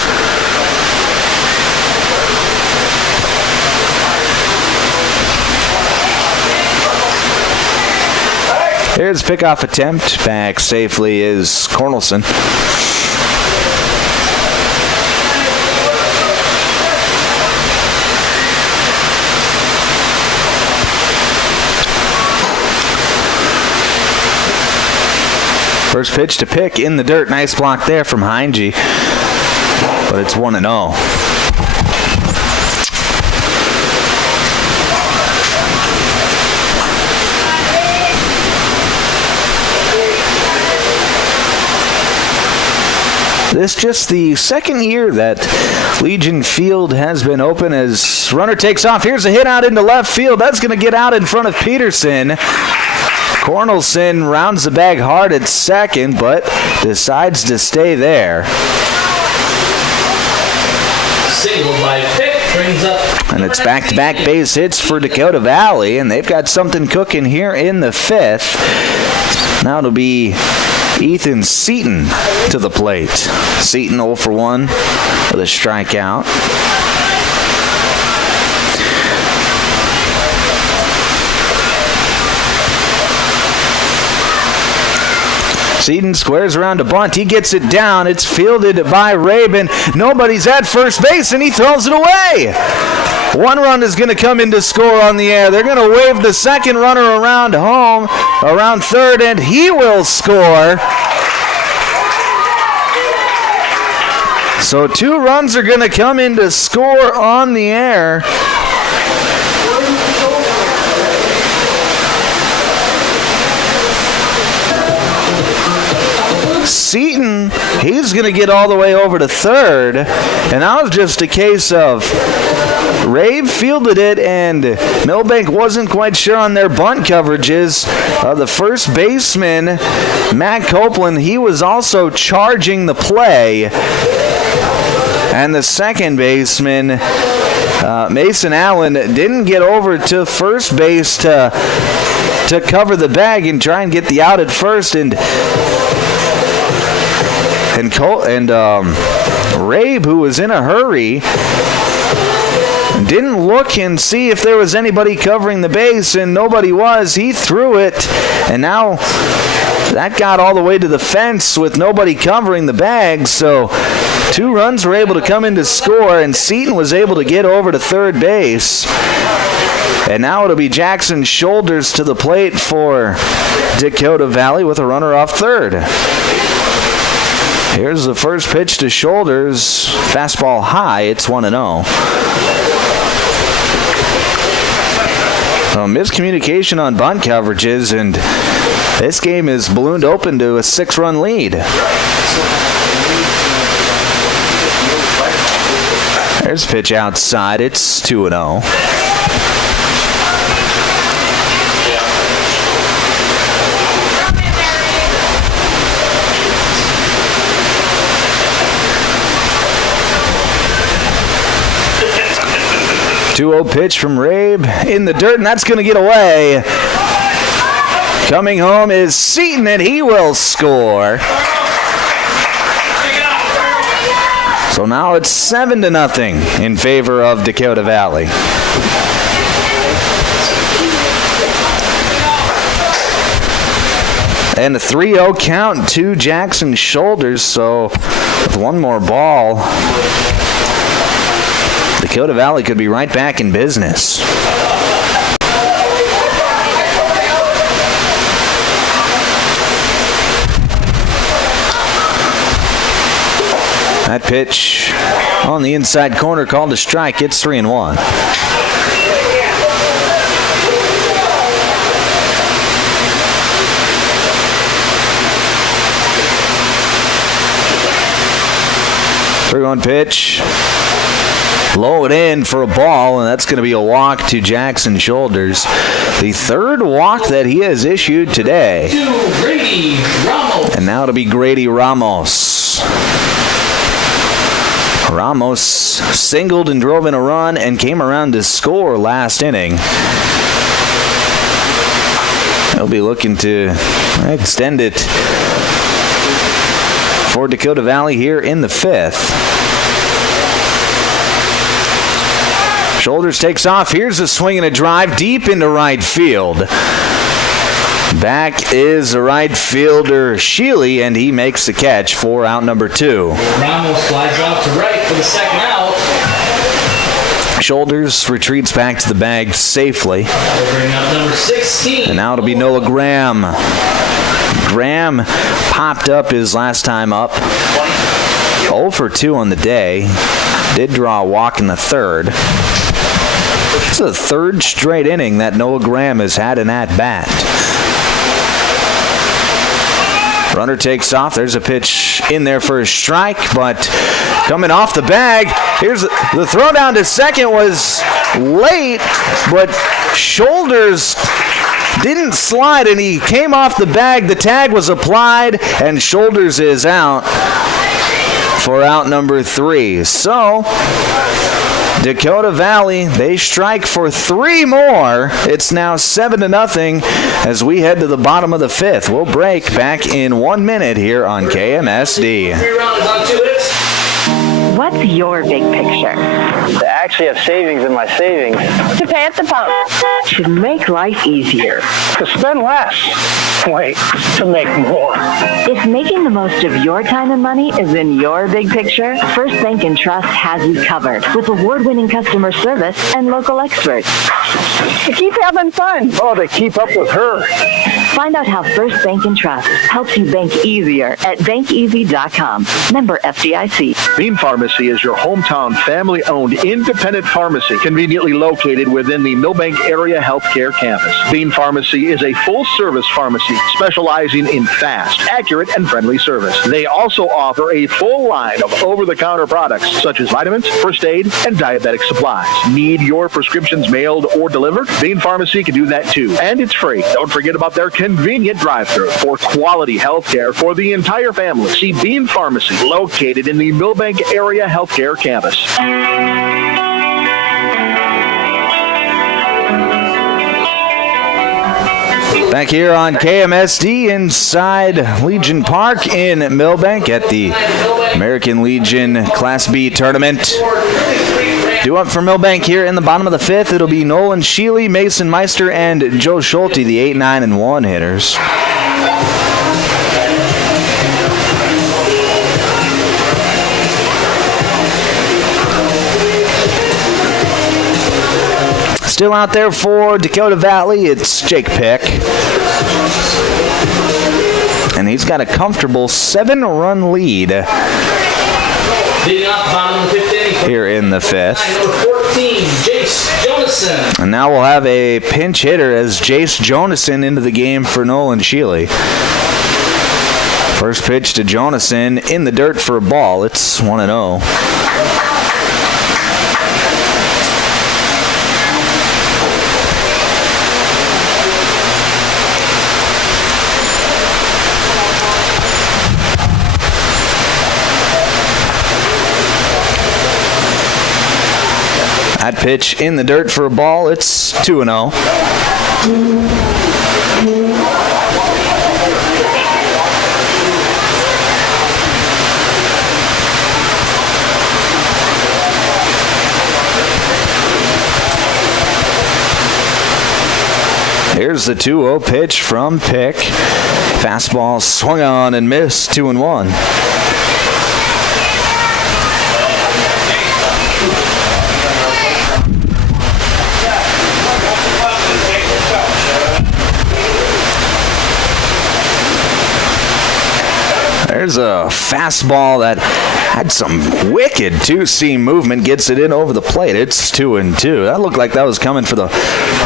Here's pickoff attempt. Back safely is Cornelson. First pitch to Pick in the dirt. Nice block there from Heinge. But it's 1-0. This just the second year that Legion Field has been open as runner takes off. Here's a hit out into left field. That's going to get out in front of Peterson. Cornelson rounds the bag hard at second, but decides to stay there. Single by Pick brings up. And it's back-to-back base hits for Dakota Valley, and they've got something cooking here in the 5th. Now it'll be Ethan Seaton to the plate. Seaton 0 for 1 with a strikeout. Seaton squares around a bunt. He gets it down. It's fielded by Rabin. Nobody's at first base, and he throws it away. 1 run is going to come in to score on the air. They're going to wave the second runner around home, around third, and he will score. So 2 runs are going to come in to score on the air. Seaton, he's going to get all the way over to third, and that was just a case of Rave fielded it, and Milbank wasn't quite sure on their bunt coverages. The first baseman, Matt Copeland, he was also charging the play, and the second baseman, Mason Allen, didn't get over to first base to cover the bag and try and get the out at first, and Rabe, who was in a hurry, didn't look and see if there was anybody covering the base, and nobody was. He threw it, and now that got all the way to the fence with nobody covering the bag. So 2 runs were able to come in to score, and Seaton was able to get over to third base. And now it'll be Jackson Shoulders to the plate for Dakota Valley with a runner off third. Here's the first pitch to Shoulders. Fastball high. It's 1-0. Well, miscommunication on bunt coverages, and this game is ballooned open to a 6-run lead. There's a pitch outside. It's 2-0. 2-0 pitch from Rabe in the dirt, and that's going to get away. Coming home is Seaton, and he will score. So now it's 7-0 in favor of Dakota Valley. And a 3-0 count to Jackson Shoulders. So with one more ball, Dakota Valley could be right back in business. That pitch on the inside corner called a strike. It's 3-1. Three-one pitch. Low it in for a ball, and that's going to be a walk to Jackson Shoulders. The third walk that he has issued today. And now it'll be Grady Ramos. Ramos singled and drove in a run and came around to score last inning. He'll be looking to extend it for Dakota Valley here in the fifth. Shoulders takes off. Here's a swing and a drive deep into right field. Back is the right fielder, Sheely, and he makes the catch for out number 2. Ramos slides out to right for the second out. Shoulders retreats back to the bag safely. We'll bring up number 16. And now it'll be Noah Graham. Graham popped up his last time up. 0 for 2 on the day. Did draw a walk in the third. It's the third straight inning that Noah Graham has had an at-bat. Runner takes off. There's a pitch in there for a strike, but coming off the bag, here's the throw down to second was late, but Shoulders didn't slide, and he came off the bag. The tag was applied, and Shoulders is out for out number 3. So Dakota Valley, they strike for 3 more. It's now 7-0 as we head to the bottom of the 5th. We'll break back in 1 minute here on KMSD. 3 rounds on 2 hits. What's your big picture? To actually have savings in my savings. To pay at the pump. To make life easier. To spend less. Wait, to make more. If making the most of your time and money is in your big picture, First Bank & Trust has you covered with award-winning customer service and local experts. To keep having fun. Oh, to keep up with her. Find out how First Bank & Trust helps you bank easier at bankeasy.com. Member FDIC. Bean Pharmacy is your hometown family-owned independent pharmacy conveniently located within the Milbank Area Healthcare Campus. Bean Pharmacy is a full-service pharmacy specializing in fast, accurate, and friendly service. They also offer a full line of over-the-counter products such as vitamins, first aid, and diabetic supplies. Need your prescriptions mailed or delivered? Bean Pharmacy can do that too, and it's free. Don't forget about their convenient drive-thru for quality health care for the entire family. See Bean Pharmacy, located in the Milbank Area Healthcare Campus. Back here on KMSD inside Legion Park in Milbank at the American Legion Class B tournament. Due up for Milbank here in the bottom of the 5th, it'll be Nolan Sheely, Mason Meister, and Joe Schulte, the 8, 9, and 1 hitters. Still out there for Dakota Valley, it's Jake Pick. And he's got a comfortable 7-run lead here in the 5th. And now we'll have a pinch hitter as Jace Jonason into the game for Nolan Sheely. First pitch to Jonason in the dirt for a ball. It's 1-0. That pitch in the dirt for a ball. It's 2-0. Here's the 2-0 pitch from Pick. Fastball swung on and missed, 2-1. There's a fastball that had some wicked two-seam movement, gets it in over the plate. It's 2-2. That looked like that was coming for the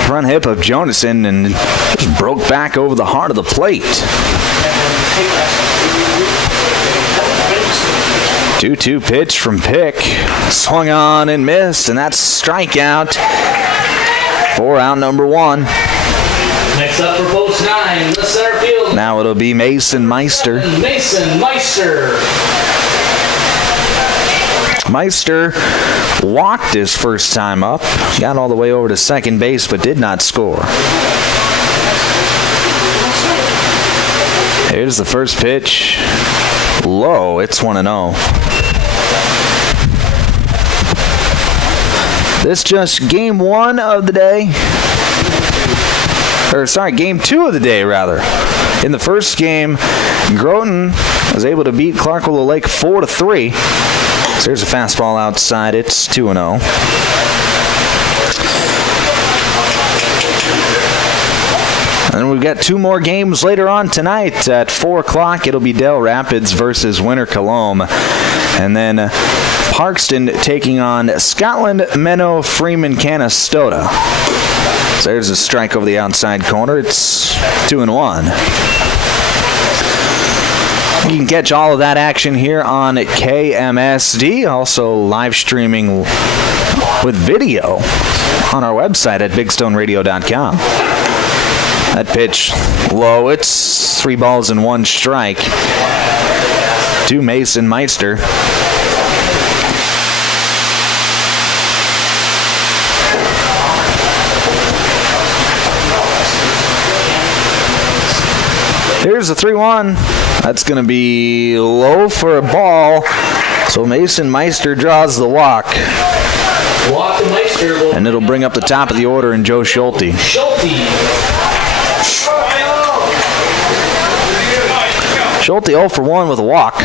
front hip of Jonason and just broke back over the heart of the plate. 2-2 pitch from Pick. Swung on and missed, and that's strikeout for out number 1. Next up for post 9, the center field. Now it'll be Mason Meister. Mason Meister. Meister walked his first time up, got all the way over to second base, but did not score. Here's the first pitch. Low, it's 1-0. This just game 1 of the day. Game 2 of the day, rather. In the first game, Groton was able to beat Clark Willow Lake 4-3. So there's a fastball outside. It's 2-0. And we've got 2 more games later on tonight. At 4 o'clock, it'll be Dell Rapids versus Winter Colombe. And then Parkston taking on Scotland, Menno, Freeman, Canastota. So there's a strike over the outside corner. It's 2-1. You can catch all of that action here on KMSD. Also live streaming with video on our website at bigstoneradio.com. That pitch low. It's 3 balls and 1 strike to Mason Meister. Here's the 3-1. That's going to be low for a ball. So Mason Meister draws the walk. Walk to Meister. And it'll bring up the top of the order in Joe Schulte. Schulte 0 for 1 with a walk.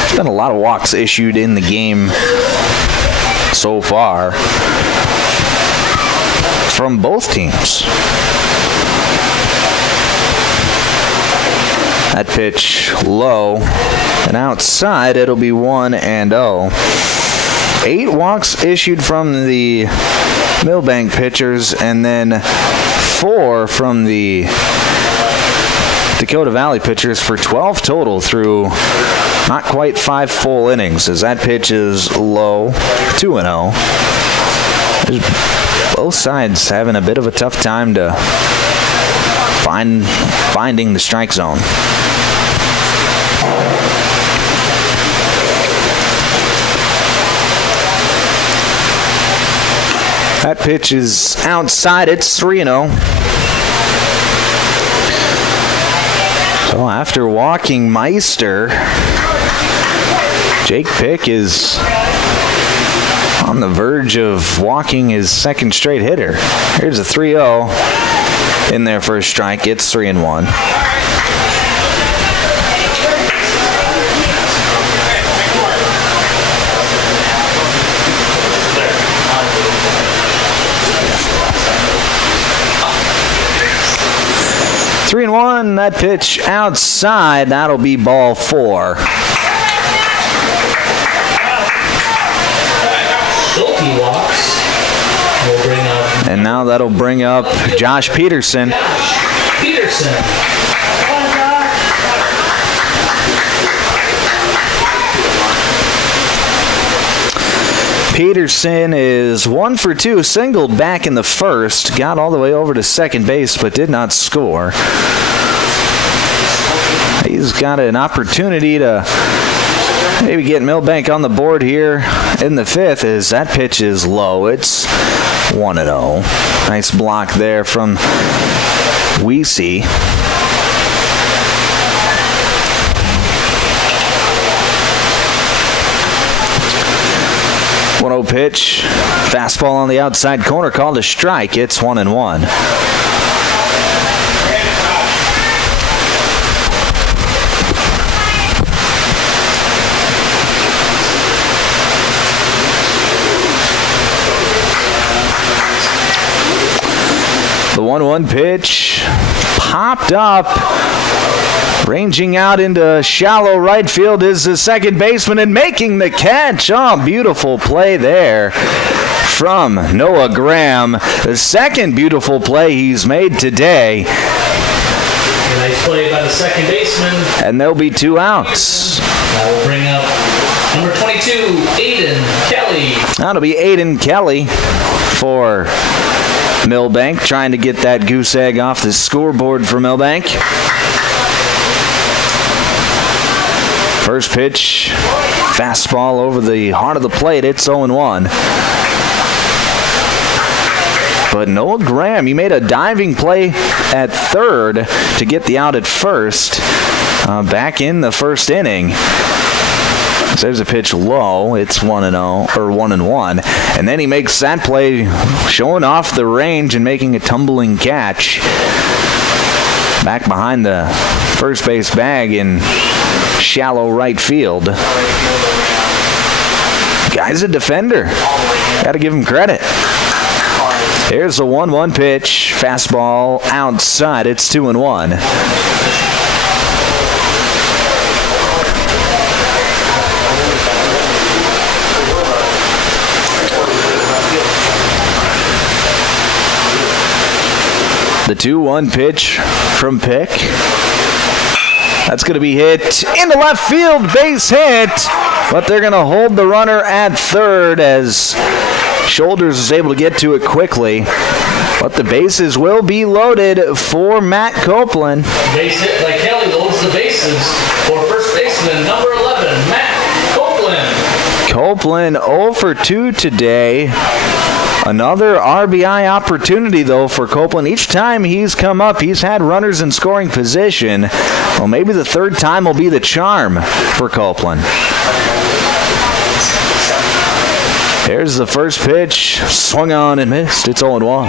There's been a lot of walks issued in the game so far from both teams. That pitch low and outside. It'll be 1-0. 8 walks issued from the Milbank pitchers and then 4 from the Dakota Valley pitchers for 12 total through not quite 5 full innings, as that pitch is low. 2-0. Both sides having a bit of a tough time to finding the strike zone. That pitch is outside. It's 3-0. So after walking Meister, Jake Pick is on the verge of walking his second straight hitter. Here's a 3-0 in their first strike. It's 3-1. Three and 1, that pitch outside. That'll be ball 4. Schulte walks. We'll bring up. And now that'll bring up Josh Peterson. Peterson. Peterson is 1 for 2, singled back in the first, got all the way over to second base, but did not score. He's got an opportunity to Maybe get Milbank on the board here in the 5th as that pitch is low. It's 1-0. Nice block there from Weesey. 1-0 pitch. Fastball on the outside corner called a strike. It's 1-1. The 1-1 pitch popped up. Ranging out into shallow right field is the second baseman and making the catch. Oh, beautiful play there from Noah Graham. The second beautiful play he's made today. A nice play by the second baseman. And there'll be 2 outs. That will bring up number 22, Aiden Kelly. That'll be Aiden Kelly for Milbank, trying to get that goose egg off the scoreboard for Milbank. First pitch, fastball over the heart of the plate. It's 0-1. But Noah Graham, he made a diving play at third to get the out at first. Back in the first inning. So there's a pitch low. It's 1-0 or 1-1, and then he makes that play, showing off the range and making a tumbling catch back behind the first base bag in shallow right field. Guy's a defender. Got to give him credit. Here's the 1-1 pitch. Fastball outside. It's 2-1. The 2-1 pitch from Pick. That's going to be hit into left field, base hit, but they're going to hold the runner at third as Shoulders is able to get to it quickly. But the bases will be loaded for Matt Copeland. Base hit by Kelly loads the bases for first baseman number 11, Matt Copeland. Copeland 0 for 2 today. Another RBI opportunity, though, for Copeland. Each time he's come up, he's had runners in scoring position. Well, maybe the third time will be the charm for Copeland. Here's the first pitch. Swung on and missed. It's 0-1.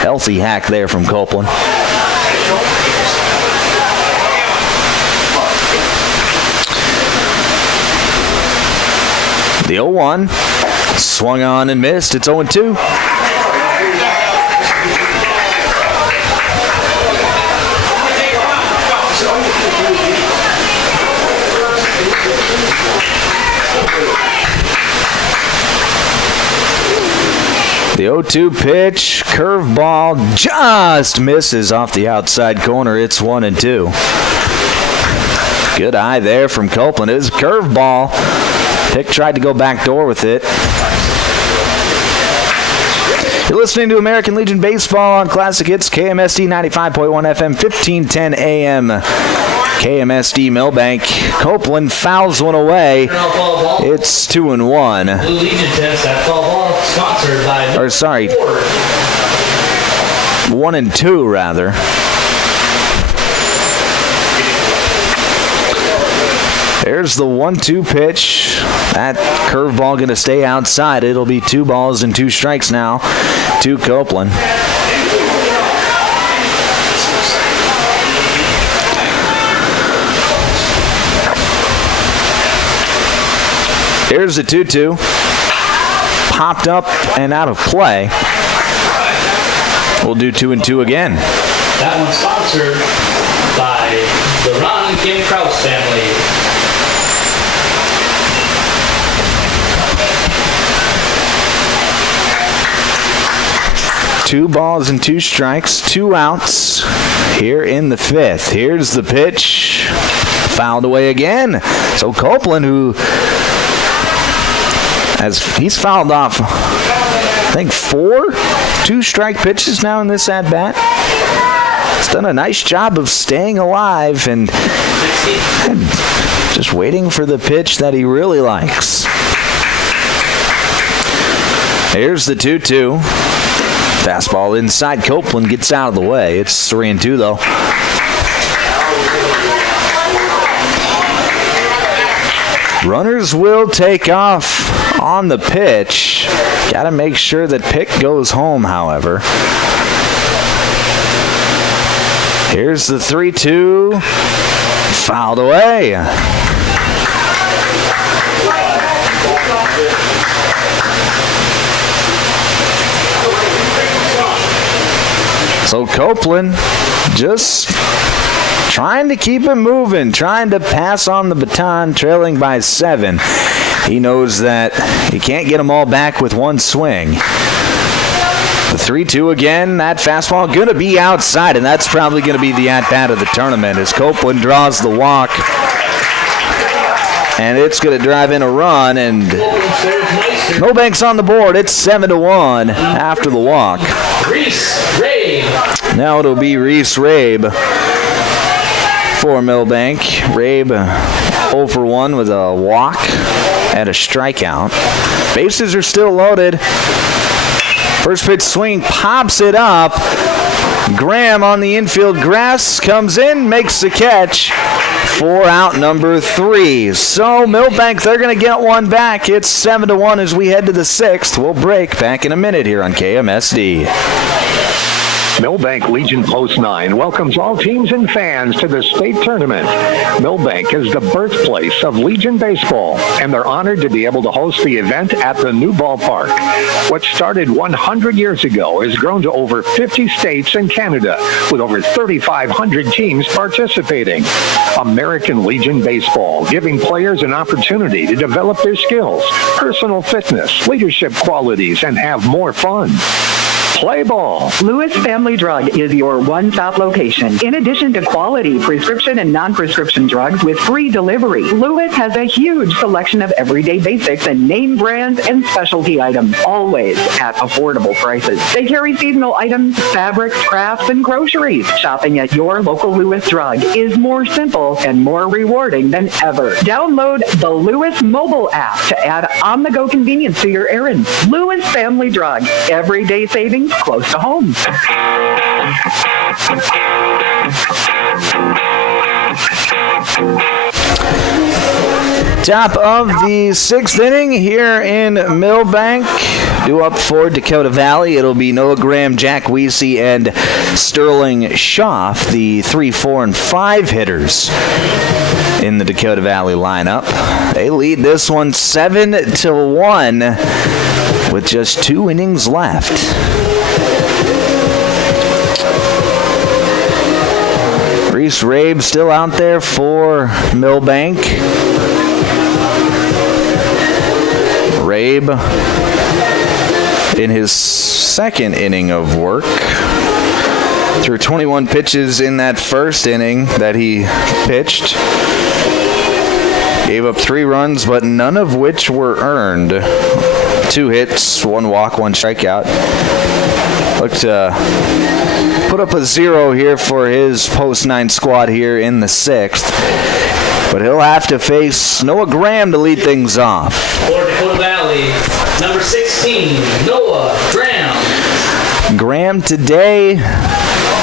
Healthy hack there from Copeland. The 0-1. Swung on and missed. It's 0-2. The 0-2 pitch, curveball, just misses off the outside corner. It's 1-2. Good eye there from Copeland. It was a curveball. Pick tried to go backdoor with it. You're listening to American Legion Baseball on Classic Hits, KMSD 95.1 FM, 1510 AM. KMSD Milbank. Copeland fouls one away. It's 2-1. Blue Legion test that foul ball sponsored by. Or sorry, 1-2 rather. There's the 1-2 pitch. That curveball going to stay outside. It'll be 2 balls and 2 strikes now to Copeland. Here's the 2-2. Popped up and out of play. We'll do 2-2 again. That one's sponsored by the Ron and Kim Krause family. Two balls and 2 strikes, 2 outs here in the 5th. Here's the pitch. Fouled away again. So Copeland, who he's fouled off, I think 4 2-strike pitches now in this at-bat. He's done a nice job of staying alive and just waiting for the pitch that he really likes. Here's the 2-2. Fastball inside. Copeland gets out of the way. It's 3-2 though. Runners will take off on the pitch. Got to make sure that pick goes home, however. Here's the 3-2. Fouled away. So Copeland just trying to keep it moving, trying to pass on the baton, trailing by 7. He knows that he can't get them all back with one swing. The 3-2 again, that fastball going to be outside, and that's probably going to be the at-bat of the tournament as Copeland draws the walk. And it's going to drive in a run, and Milbank's on the board. It's 7-1 after the walk. Now it'll be Reese Rabe for Milbank. Rabe 0 for 1 with a walk and a strikeout. Bases are still loaded. First pitch swing, pops it up. Graham on the infield grass comes in, makes the catch for out number 3. So Milbank, they're going to get one back. It's 7-1 as we head to the 6th. We'll break back in a minute here on KMSD. Milbank Legion Post 9 welcomes all teams and fans to the state tournament. Milbank is the birthplace of Legion baseball, and they're honored to be able to host the event at the new ballpark. What started 100 years ago has grown to over 50 states and Canada, with over 3,500 teams participating. American Legion Baseball, giving players an opportunity to develop their skills, personal fitness, leadership qualities, and have more fun. Play ball. Lewis Family Drug is your one-stop location. In addition to quality prescription and non-prescription drugs with free delivery, Lewis has a huge selection of everyday basics and name brands and specialty items, always at affordable prices. They carry seasonal items, fabrics, crafts, and groceries. Shopping at your local Lewis Drug is more simple and more rewarding than ever. Download the Lewis mobile app to add on-the-go convenience to your errands. Lewis Family Drug. Everyday savings close to home. Top of the 6th inning here in Milbank. Due up for Dakota Valley. It'll be Noah Graham, Jack Weesey, and Sterling Schaff, the 3, 4, and 5 hitters in the Dakota Valley lineup. They lead this one 7-1 with just 2 innings left. Reese Rabe still out there for Milbank. Rabe in his 2nd inning of work. Threw 21 pitches in that 1st inning that he pitched. Gave up 3 runs, but none of which were earned. 2 hits, 1 walk, 1 strikeout. Looked to put up a 0 here for his post 9 squad here in the 6th. But he'll have to face Noah Graham to lead things off. For Dakota Valley, number 16, Noah Graham. Graham today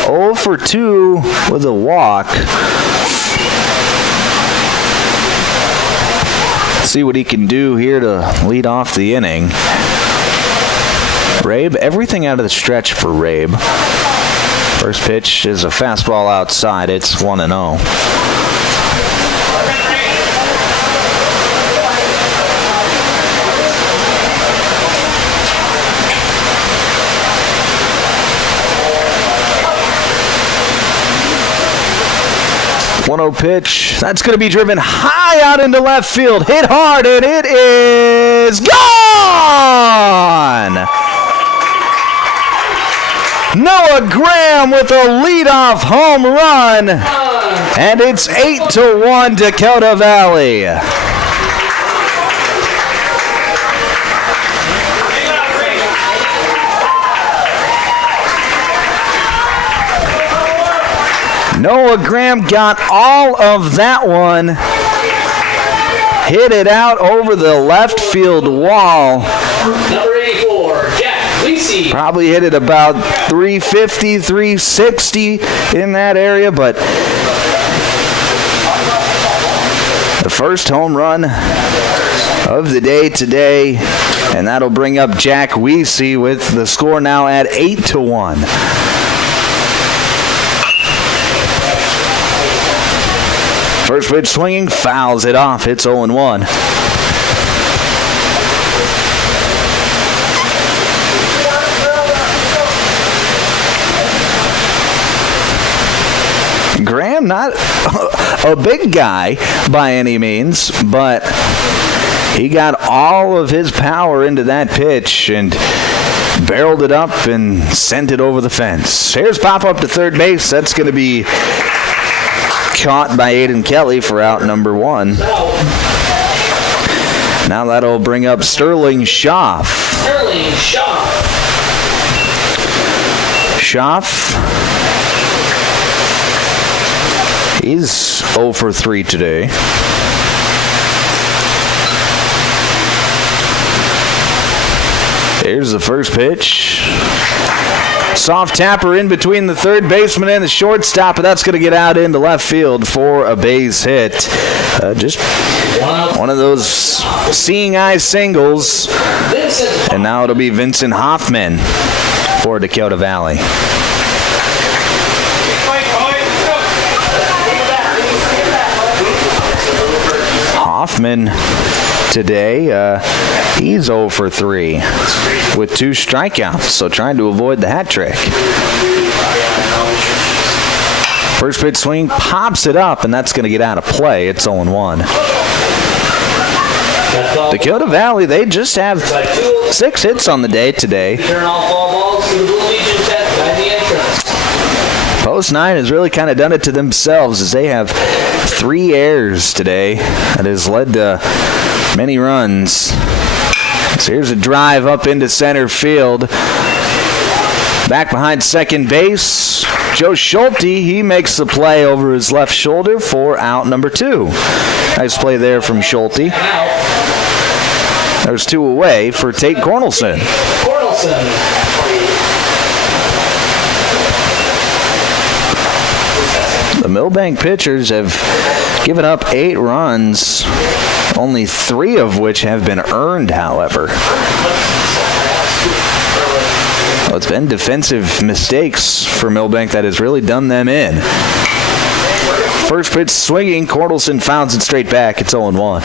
0 for 2 with a walk. See what he can do here to lead off the inning. Rabe, everything out of the stretch for Rabe. First pitch is a fastball outside. It's 1-0. Pitch. That's going to be driven high out into left field. Hit hard, and it is gone! Noah Graham with a leadoff home run. And it's 8-1 Dakota Valley. Noah Graham got all of that one. Hit it out over the left field wall. Number 84, Jack Lisi. Probably hit it about 350, 360 in that area, but the first home run of the day today, and that'll bring up Jack Weesey with the score now at 8-1. First pitch swinging, fouls it off. It's 0-1. Graham, not a big guy by any means, but he got all of his power into that pitch and barreled it up and sent it over the fence. Here's pop up to third base. That's going to be caught by Aiden Kelly for out number 1. Now that'll bring up Sterling Schaff. Sterling Schaff. Schaff, he's 0 for 3 today. Here's the first pitch. Soft tapper in between the third baseman and the shortstop, but that's going to get out into left field for a base hit. Just one of those seeing eye singles. And now it'll be Vincent Hoffman for Dakota Valley. Hoffman today, he's 0 for 3 with 2 strikeouts, so trying to avoid the hat trick. First pitch swing, pops it up, and that's going to get out of play. It's 0-1. Dakota Valley, they just have 6 hits on the day today. Post 9 has really kind of done it to themselves as they have 3 errors today. That has led to many runs. So here's a drive up into center field. Back behind second base, Joe Schulte, he makes the play over his left shoulder for out number 2. Nice play there from Schulte. There's 2 away for Tate Cornelson. The Milbank pitchers have given up 8 runs, only 3 of which have been earned, however. Well, it's been defensive mistakes for Milbank that has really done them in. First pitch swinging, Cornelson fouls it straight back. It's 0-1.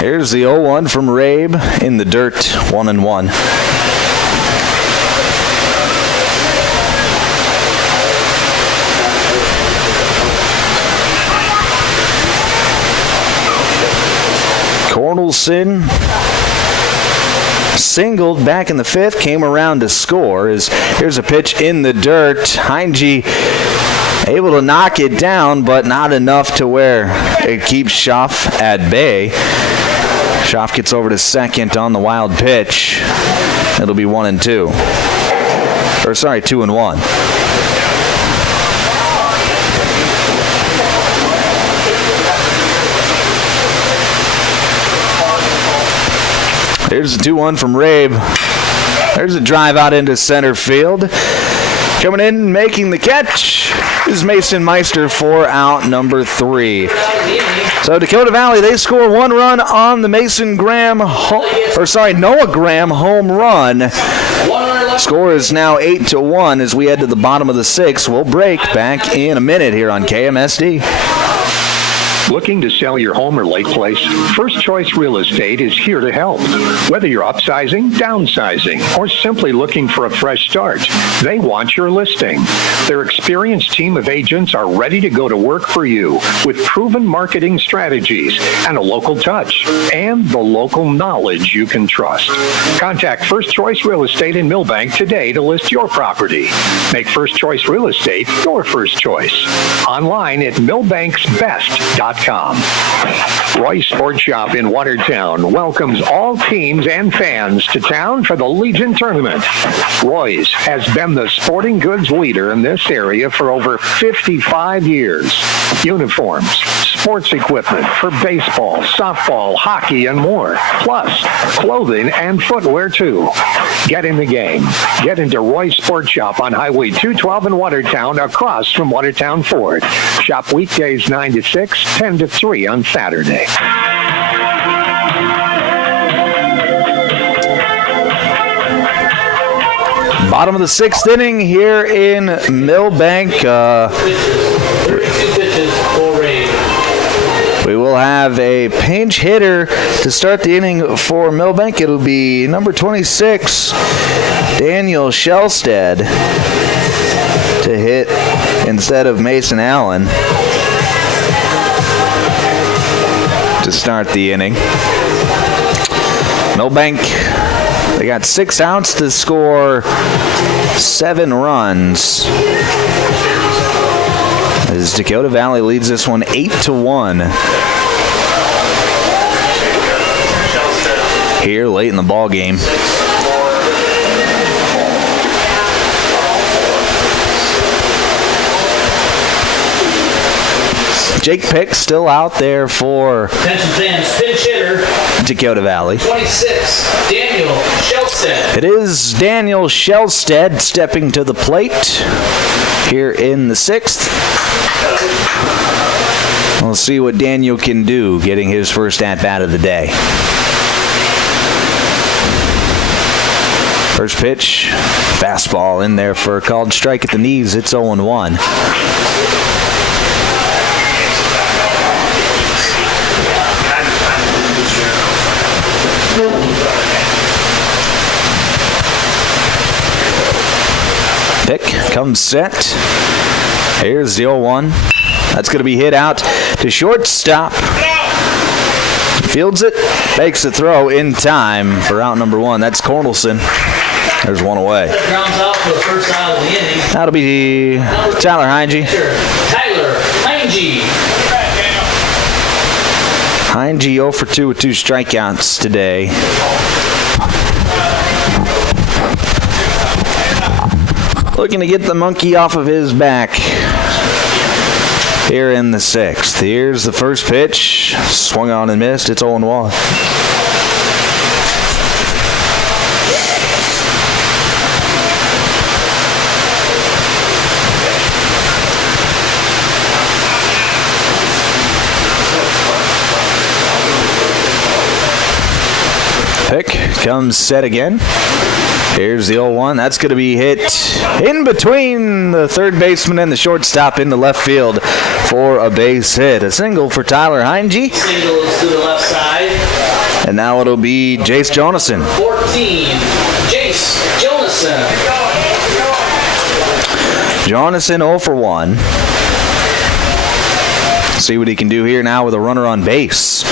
Here's the 0-1 from Rabe in the dirt, 1-1. Cornelson singled back in the 5th, came around to score. Here's a pitch in the dirt. Heinge able to knock it down, but not enough to where it keeps Schaff at bay. Schaff gets over to second on the wild pitch. It'll be 1-2. Or sorry, 2-1. Here's the 2-1 from Rabe. There's a drive out into center field. Coming in, making the catch is Mason Meister for out number 3. So Dakota Valley, they score 1 run on the Noah Graham home run. Score is now 8-1 as we head to the bottom of the 6th. We'll break back in a minute here on KMSD. Looking to sell your home or lake place? First Choice Real Estate is here to help. Whether you're upsizing, downsizing, or simply looking for a fresh start, they want your listing. Their experienced team of agents are ready to go to work for you with proven marketing strategies and a local touch and the local knowledge you can trust. Contact First Choice Real Estate in Milbank today to list your property. Make First Choice Real Estate your first choice. Online at milbanksbest.com. RoySportsShop.com. Roy Sports Shop in Watertown welcomes all teams and fans to town for the Legion Tournament. Roy's has been the sporting goods leader in this area for over 55 years. Uniforms, sports equipment for baseball, softball, hockey, and more. Plus, clothing and footwear, too. Get in the game. Get into Roy Sports Shop on Highway 212 in Watertown, across from Watertown Ford. Shop weekdays 9 to 6, 10 to 3 on Saturday. Bottom of the sixth inning here in Milbank. We will have a pinch hitter to start the inning for Milbank. It'll be number 26, Daniel Shellstead, to hit instead of Mason Allen to start the inning. Milbank, they got 6 outs to score 7 runs. As Dakota Valley leads this one 8-1. Here late in the ball game. Jake Pick still out there for Attention fans, pinch hitter, Dakota Valley. 26, Daniel Shellstead. It is Daniel Shellstead stepping to the plate here in the 6th. We'll see what Daniel can do, getting his first at-bat of the day. First pitch, fastball in there for a called strike at the knees. It's 0-1. Pick comes set. Here's the 0-1. That's going to be hit out to shortstop. Fields it, makes the throw in time for out number 1. That's Cornelson. There's one away. Grounds out for the first out of the inning. That'll be Tyler Heinge. Tyler Heinge. Heinge 0 for 2 with 2 strikeouts today. Looking to get the monkey off of his back here in the 6th. Here's the first pitch. Swung on and missed. It's 0-1. Pick comes set again. Here's the 0-1. That's going to be hit in between the third baseman and the shortstop into left field for a base hit. A single for Tyler Heinge. Singles to the left side. And now it'll be Jace Jonason. 14, Jace Jonason. Jonason 0 for 1. See what he can do here now with a runner on base.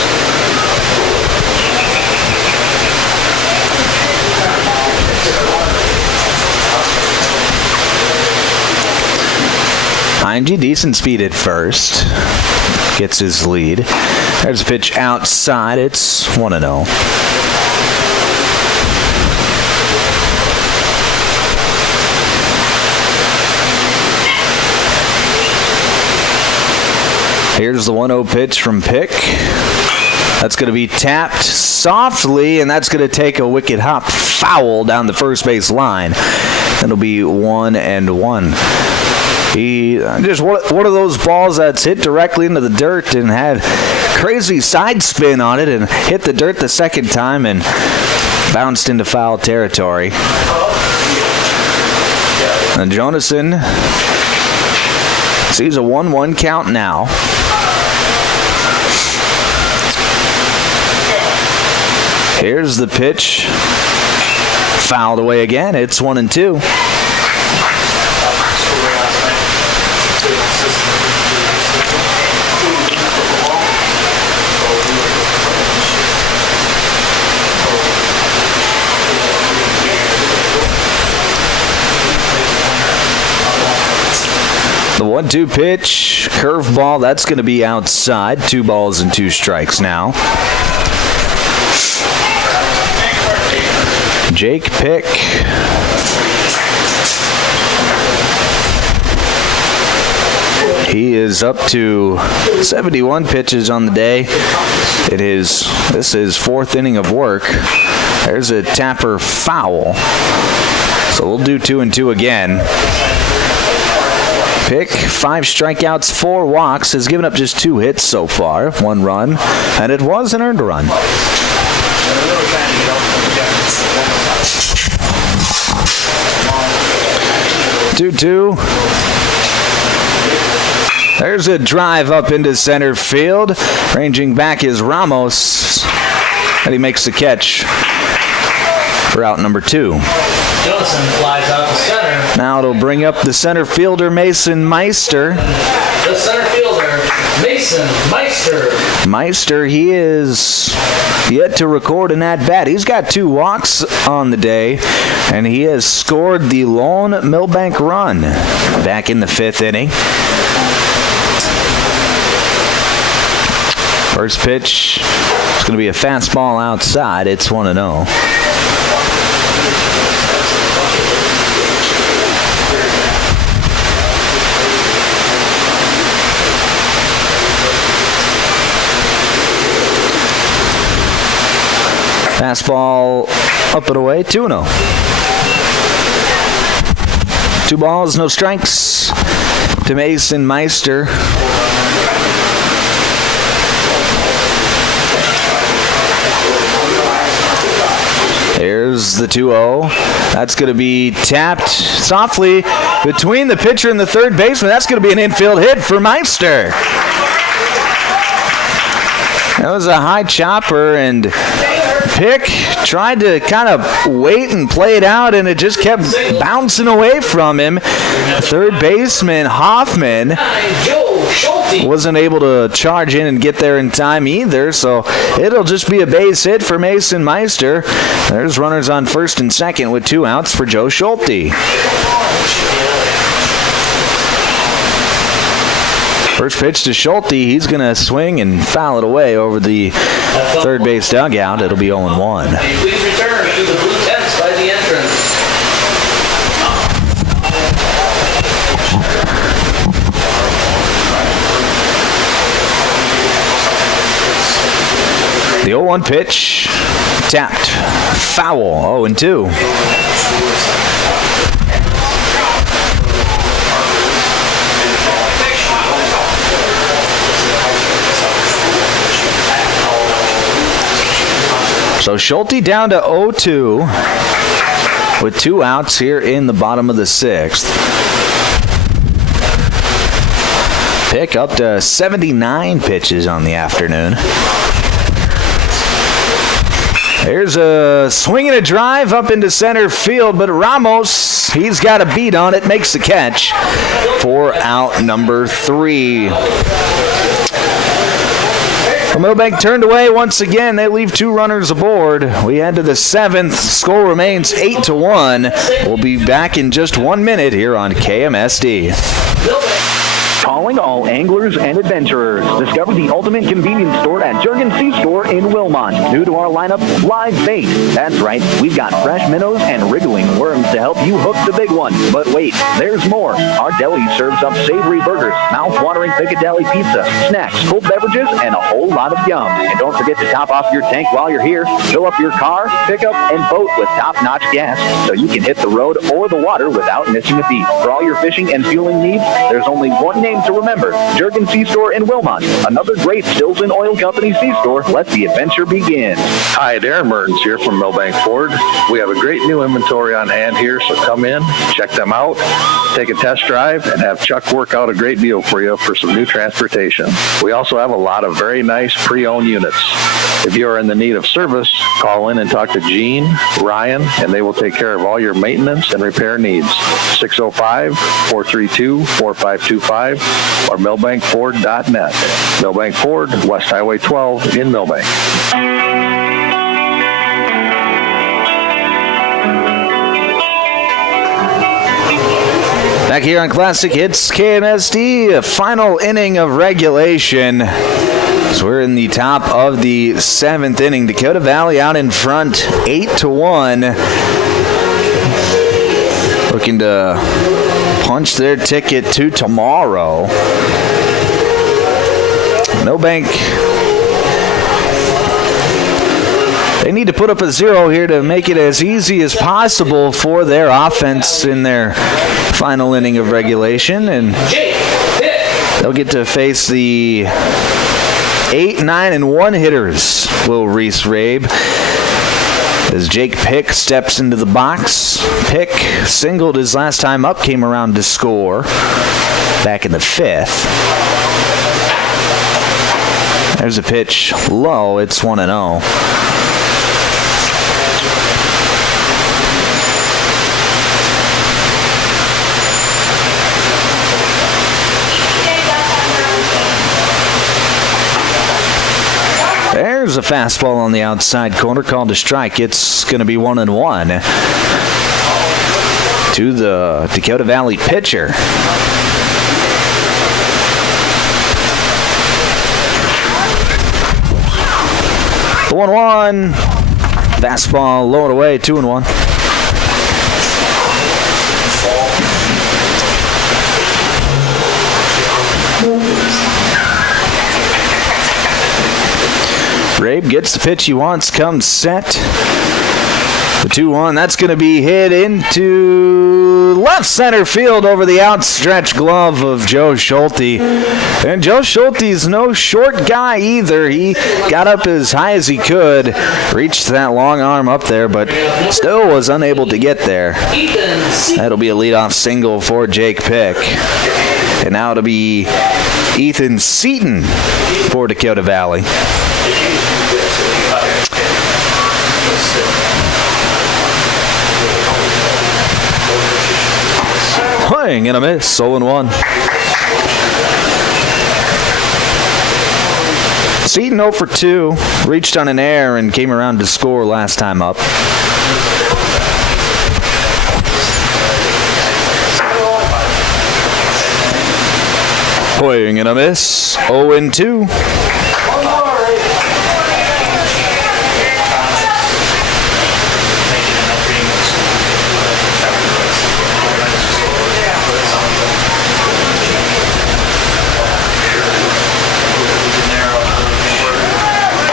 Heinge, decent speed at first. Gets his lead. There's a pitch outside. It's 1-0. Here's the 1-0 pitch from Pick. That's going to be tapped softly, and that's going to take a wicked hop foul down the first base line. It'll be 1-1. He just one of those balls that's hit directly into the dirt and had crazy side spin on it and hit the dirt the second time and bounced into foul territory. And Jonason sees a 1-1 count now. Here's the pitch. Fouled away again. It's 1-2. The 1-2 pitch, curveball. That's going to be outside. 2 balls and 2 strikes now. Jake Pick. He is up to 71 pitches on the day. This is 4th inning of work. There's a tapper foul. So we'll do 2-2 again. Pick, 5 strikeouts, 4 walks, has given up just 2 hits so far, 1 run, and it was an earned run. Two. There's a drive up into center field. Ranging back is Ramos, and he makes the catch for out number 2. Johnson flies out to center. Now it'll bring up the center fielder, Mason Meister. The center fielder, Mason Meister. Meister, he is yet to record an at-bat. He's got 2 walks on the day, and he has scored the lone Milbank run back in the 5th inning. First pitch, it's going to be a fastball outside. It's 1-0. Fastball up and away, 2-0. 2 balls, no strikes to Mason Meister. There's the 2-0. That's going to be tapped softly between the pitcher and the third baseman. That's going to be an infield hit for Meister. That was a high chopper, and Pick tried to kind of wait and play it out, and it just kept bouncing away from him. Third baseman Hoffman wasn't able to charge in and get there in time either, so it'll just be a base hit for Mason Meister. There's runners on first and second with 2 outs for Joe Schulte. First pitch to Schulte. He's going to swing and foul it away over the third base dugout. It'll be 0-1. Please return to the blue tents by the entrance. The 0-1 pitch, tapped, foul, 0-2. So Schulte down to 0-2 with 2 outs here in the bottom of the 6th. Pick up to 79 pitches on the afternoon. There's a swing and a drive up into center field, but Ramos, he's got a beat on it, makes the catch for out number 3. Milbank turned away once again. They leave 2 runners aboard. We head to the 7th. Score remains 8-1. We'll be back in just 1 minute here on KMSD. Calling all anglers and adventurers. Discover the ultimate convenience store at Jurgen Sea Store in Wilmont. New to our lineup, live bait. That's right, we've got fresh minnows and wriggling worms to help you hook the big one. But wait, there's more. Our deli serves up savory burgers, mouth-watering Piccadilly pizza, snacks, cold beverages, and a whole lot of yum. And don't forget to top off your tank while you're here. Fill up your car, pickup, and boat with top-notch gas so you can hit the road or the water without missing a beat. For all your fishing and fueling needs, there's only one name to remember, Jurgen Sea Store in Wilmont. Another great Stills and Oil Company Sea Store. Let the adventure begin. Hi, Darren Mertens here from Milbank Ford. We have a great new inventory on hand here, so come in, check them out, take a test drive, and have Chuck work out a great deal for you for some new transportation. We also have a lot of very nice pre-owned units. If you are in the need of service, call in and talk to Gene, Ryan, and they will take care of all your maintenance and repair needs. 605-432-4525 or milbankford.net. Milbank Ford, West Highway 12 in Milbank. Back here on Classic Hits KMSD, a final inning of regulation. So we're in the top of the 7th inning. Dakota Valley out in front, 8-1. Looking to punch their ticket to tomorrow. Milbank, they need to put up a 0 here to make it as easy as possible for their offense in their final inning of regulation. And they'll get to face the 8, 9, and 1 hitters, Will Reese Rabe. As Jake Pick steps into the box. Pick singled his last time up, came around to score back in the 5th. There's a pitch low. It's 1-0. There's a fastball on the outside corner called a strike. It's going to be 1-1 to the Dakota Valley pitcher. The 1-1. Fastball lowered away, 2-1. Rabe gets the pitch he wants, comes set. The 2-1, that's going to be hit into left center field over the outstretched glove of Joe Schulte. And Joe Schulte's no short guy either. He got up as high as he could, reached that long arm up there, but still was unable to get there. That'll be a leadoff single for Jake Pick. And now it'll be Ethan Seaton for Dakota Valley. Swing and a miss, 0-1. Seaton 0 for 2, reached on an error and came around to score last time up. Swing and a miss, 0-2.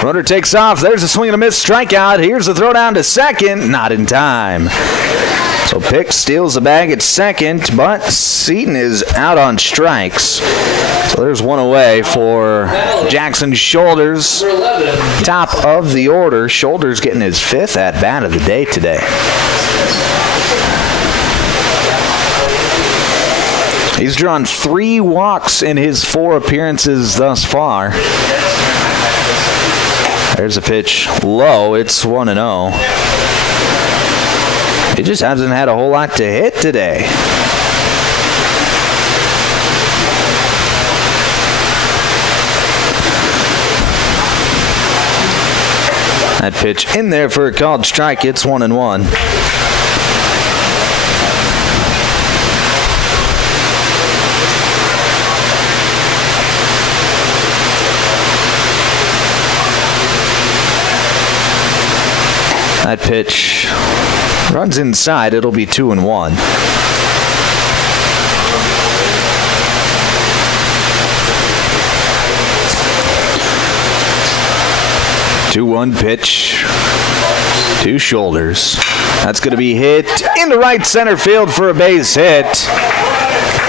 Runner takes off. There's a swing and a miss strikeout. Here's the throw down to second. Not in time. So Pick steals the bag at second, but Seaton is out on strikes. So there's one away for Jackson Shoulders. Top of the order. Shoulders getting his 5th at bat of the day today. He's drawn 3 walks in his 4 appearances thus far. There's a pitch low. It's 1-0. He just hasn't had a whole lot to hit today. That pitch in there for a called strike. It's 1-1. That pitch runs inside. It'll be 2-1. Two-1 pitch to Shoulders. That's going to be hit into right center field for a base hit.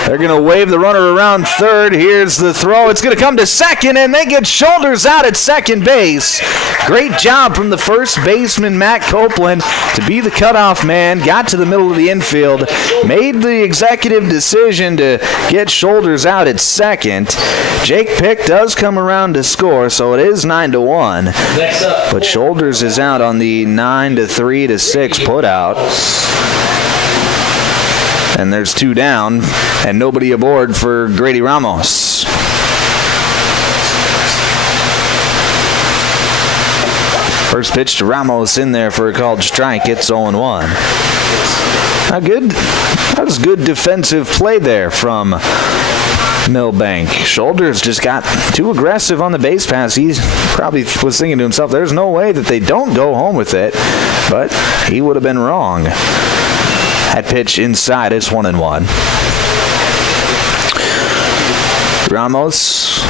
They're going to wave the runner around third. Here's the throw. It's going to come to second, and they get Shoulders out at second base. Great job from the first baseman, Matt Copeland, to be the cutoff man. Got to the middle of the infield, made the executive decision to get Shoulders out at second. Jake Pick does come around to score, so it is 9-1. But Shoulders is out on the 9-3-6 putout. And there's 2 down, and nobody aboard for Grady Ramos. First pitch to Ramos in there for a called strike. It's 0-1. That was good defensive play there from Milbank. Shoulders just got too aggressive on the base pass. He probably was thinking to himself, there's no way that they don't go home with it, but he would have been wrong. That pitch inside, it's 1-1. Ramos,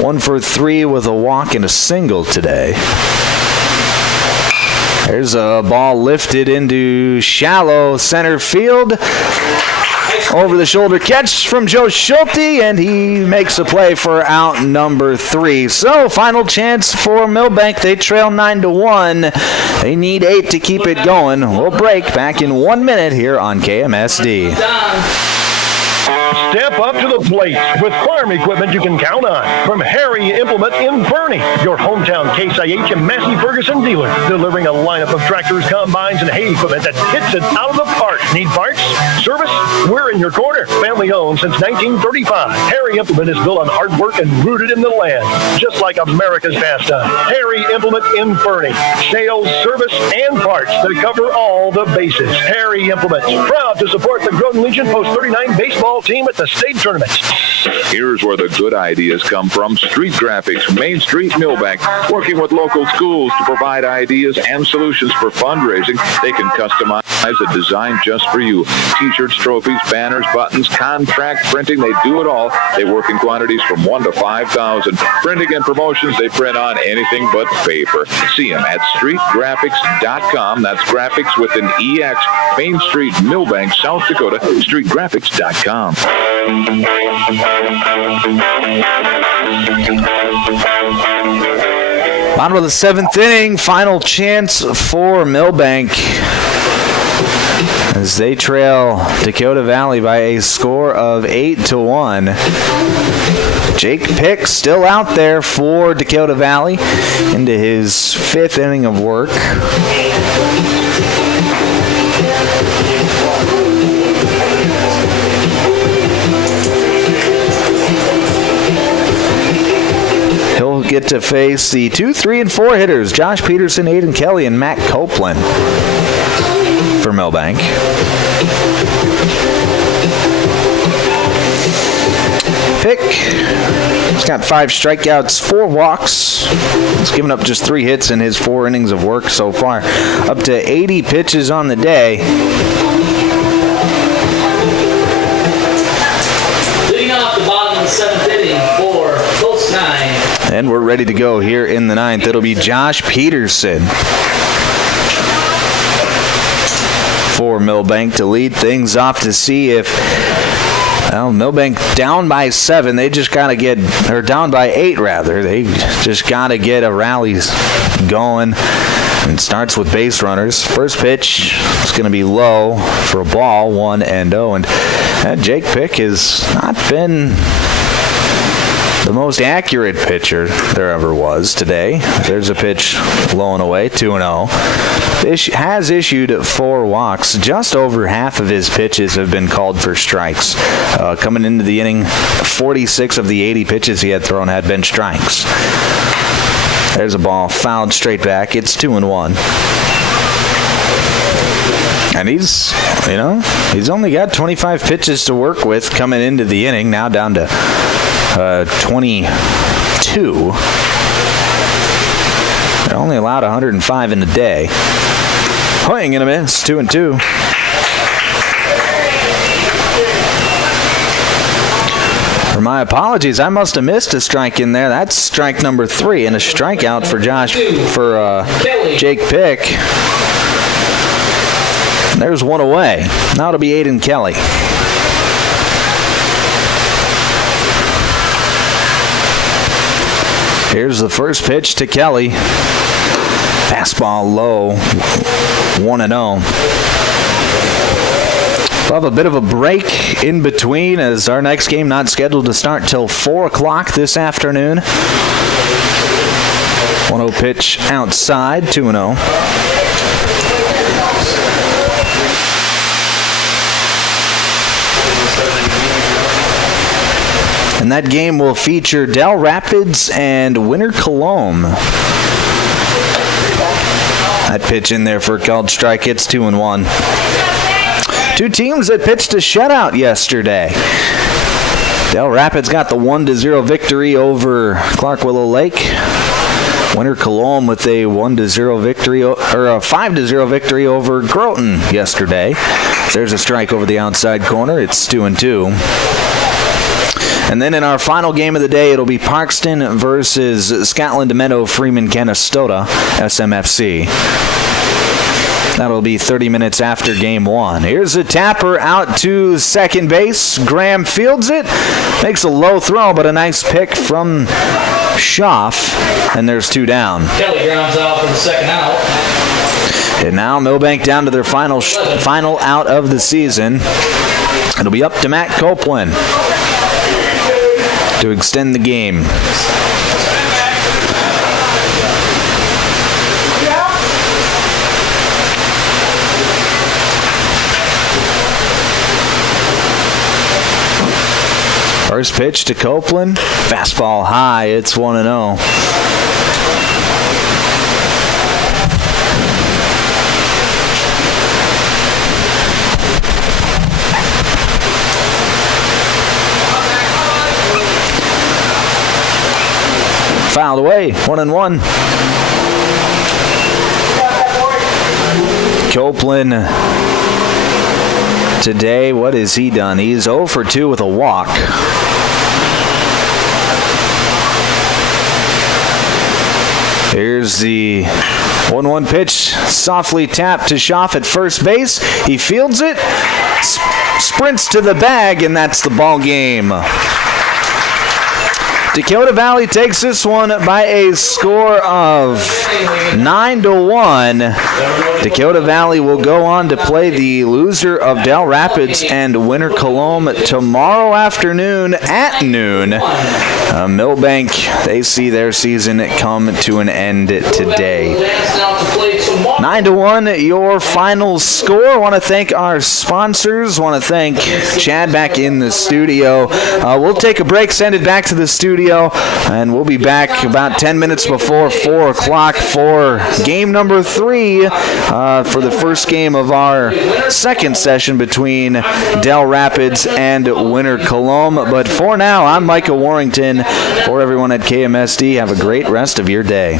1 for 3 with a walk and a single today. There's a ball lifted into shallow center field. Over the shoulder catch from Joe Schulte, and he makes a play for out number 3. So final chance for Milbank. They trail 9-1. They need 8 to keep it going. We'll break back in 1 minute here on KMSD. Step up to the plate with farm equipment you can count on. From Harry Implement in Fernie, your hometown Case IH and Massey Ferguson dealer, delivering a lineup of tractors, combines, and hay equipment that hits it out of the park. Need parts? Service? We're in your corner. Family owned since 1935. Harry Implement is built on hard work and rooted in the land, just like America's pastime. Harry Implement in Fernie. Sales, service, and parts that cover all the bases. Harry Implement, proud to support the Groton Legion Post 39 baseball team at the state tournament. Here's where the good ideas come from. Street Graphics, Main Street, Milbank. Working with local schools to provide ideas and solutions for fundraising. They can customize a design just for you. T-shirts, trophies, banners, buttons, contract printing. They do it all. They work in quantities from 1 to 5,000. Printing and promotions, they print on anything but paper. See them at streetgraphics.com. That's graphics with an EX. Main Street, Milbank, South Dakota. Streetgraphics.com. Bottom of the 7th inning, final chance for Milbank as they trail Dakota Valley by a score of 8-1. Jake Pick still out there for Dakota Valley into his 5th inning of work. He'll get to face the 2, 3, and 4 hitters, Josh Peterson, Aiden Kelly, and Matt Copeland for Milbank. Pick, he's got 5 strikeouts, 4 walks. He's given up just 3 hits in his 4 innings of work so far. Up to 80 pitches on the day. Leading off the bottom of the 7th inning for Post 9. And we're ready to go here in the 9th. It'll be Josh Peterson for Milbank to lead things off to see if, well, Milbank down by 7. They just got to get, or down by 8 rather. They just got to get a rally going. And it starts with base runners. First pitch is going to be low for a ball, 1-0. And Jake Pick has not been the most accurate pitcher there ever was today. There's a pitch low and away, 2-0. Has issued 4 walks. Just over half of his pitches have been called for strikes. Coming into the inning, 46 of the 80 pitches he had thrown had been strikes. There's a ball fouled straight back. It's 2-1. And he's only got 25 pitches to work with coming into the inning, now down to 22. They're only allowed 105 in a day. Swing and a miss, 2-2. For my apologies, I must have missed a strike in there. That's strike number 3 and a strikeout for Jake Pick. There's 1 away. Now it'll be Aiden Kelly. Here's the first pitch to Kelly. Fastball low, 1-0. We'll have a bit of a break in between as our next game not scheduled to start till 4 o'clock this afternoon. 1-0 pitch outside, 2-0. And that game will feature Del Rapids and Winter Cologne. That pitch in there for a called strike. It's 2-1. Two teams that pitched a shutout yesterday. Del Rapids got the 1-0 victory over Clark Willow Lake. Winter Cologne with a 1-0 victory, or a 5-0 victory over Groton yesterday. There's a strike over the outside corner. It's 2-2. And then in our final game of the day, it'll be Parkston versus Scotland Meadow Freeman Canastota, SMFC. That'll be 30 minutes after game one. Here's a tapper out to second base. Graham fields it. Makes a low throw, but a nice pick from Schaff. And there's two down. Kelly grounds out for the second out. And now Milbank down to their final out of the season. It'll be up to Matt Copeland to extend the game. First pitch to Copeland. Fastball high. It's 1-0. Fouled away. 1-1. Copeland today, what has he done? He's 0 for 2 with a walk. Here's the 1-1 pitch, softly tapped to Schaff at first base. He fields it, sprints to the bag, and that's the ball game. Dakota Valley takes this one by a score of 9-1. Dakota Valley will go on to play the loser of Del Rapids and Winter Cologne tomorrow afternoon at noon. Milbank, they see their season come to an end today. 9-1, your final score. I want to thank our sponsors. I want to thank Chad back in the studio. We'll take a break, send it back to the studio, and we'll be back about 10 minutes before 4 o'clock for game number 3 for the first game of our second session between Del Rapids and Winter Cologne. But for now, I'm Micah Warrington. For everyone at KMSD, have a great rest of your day.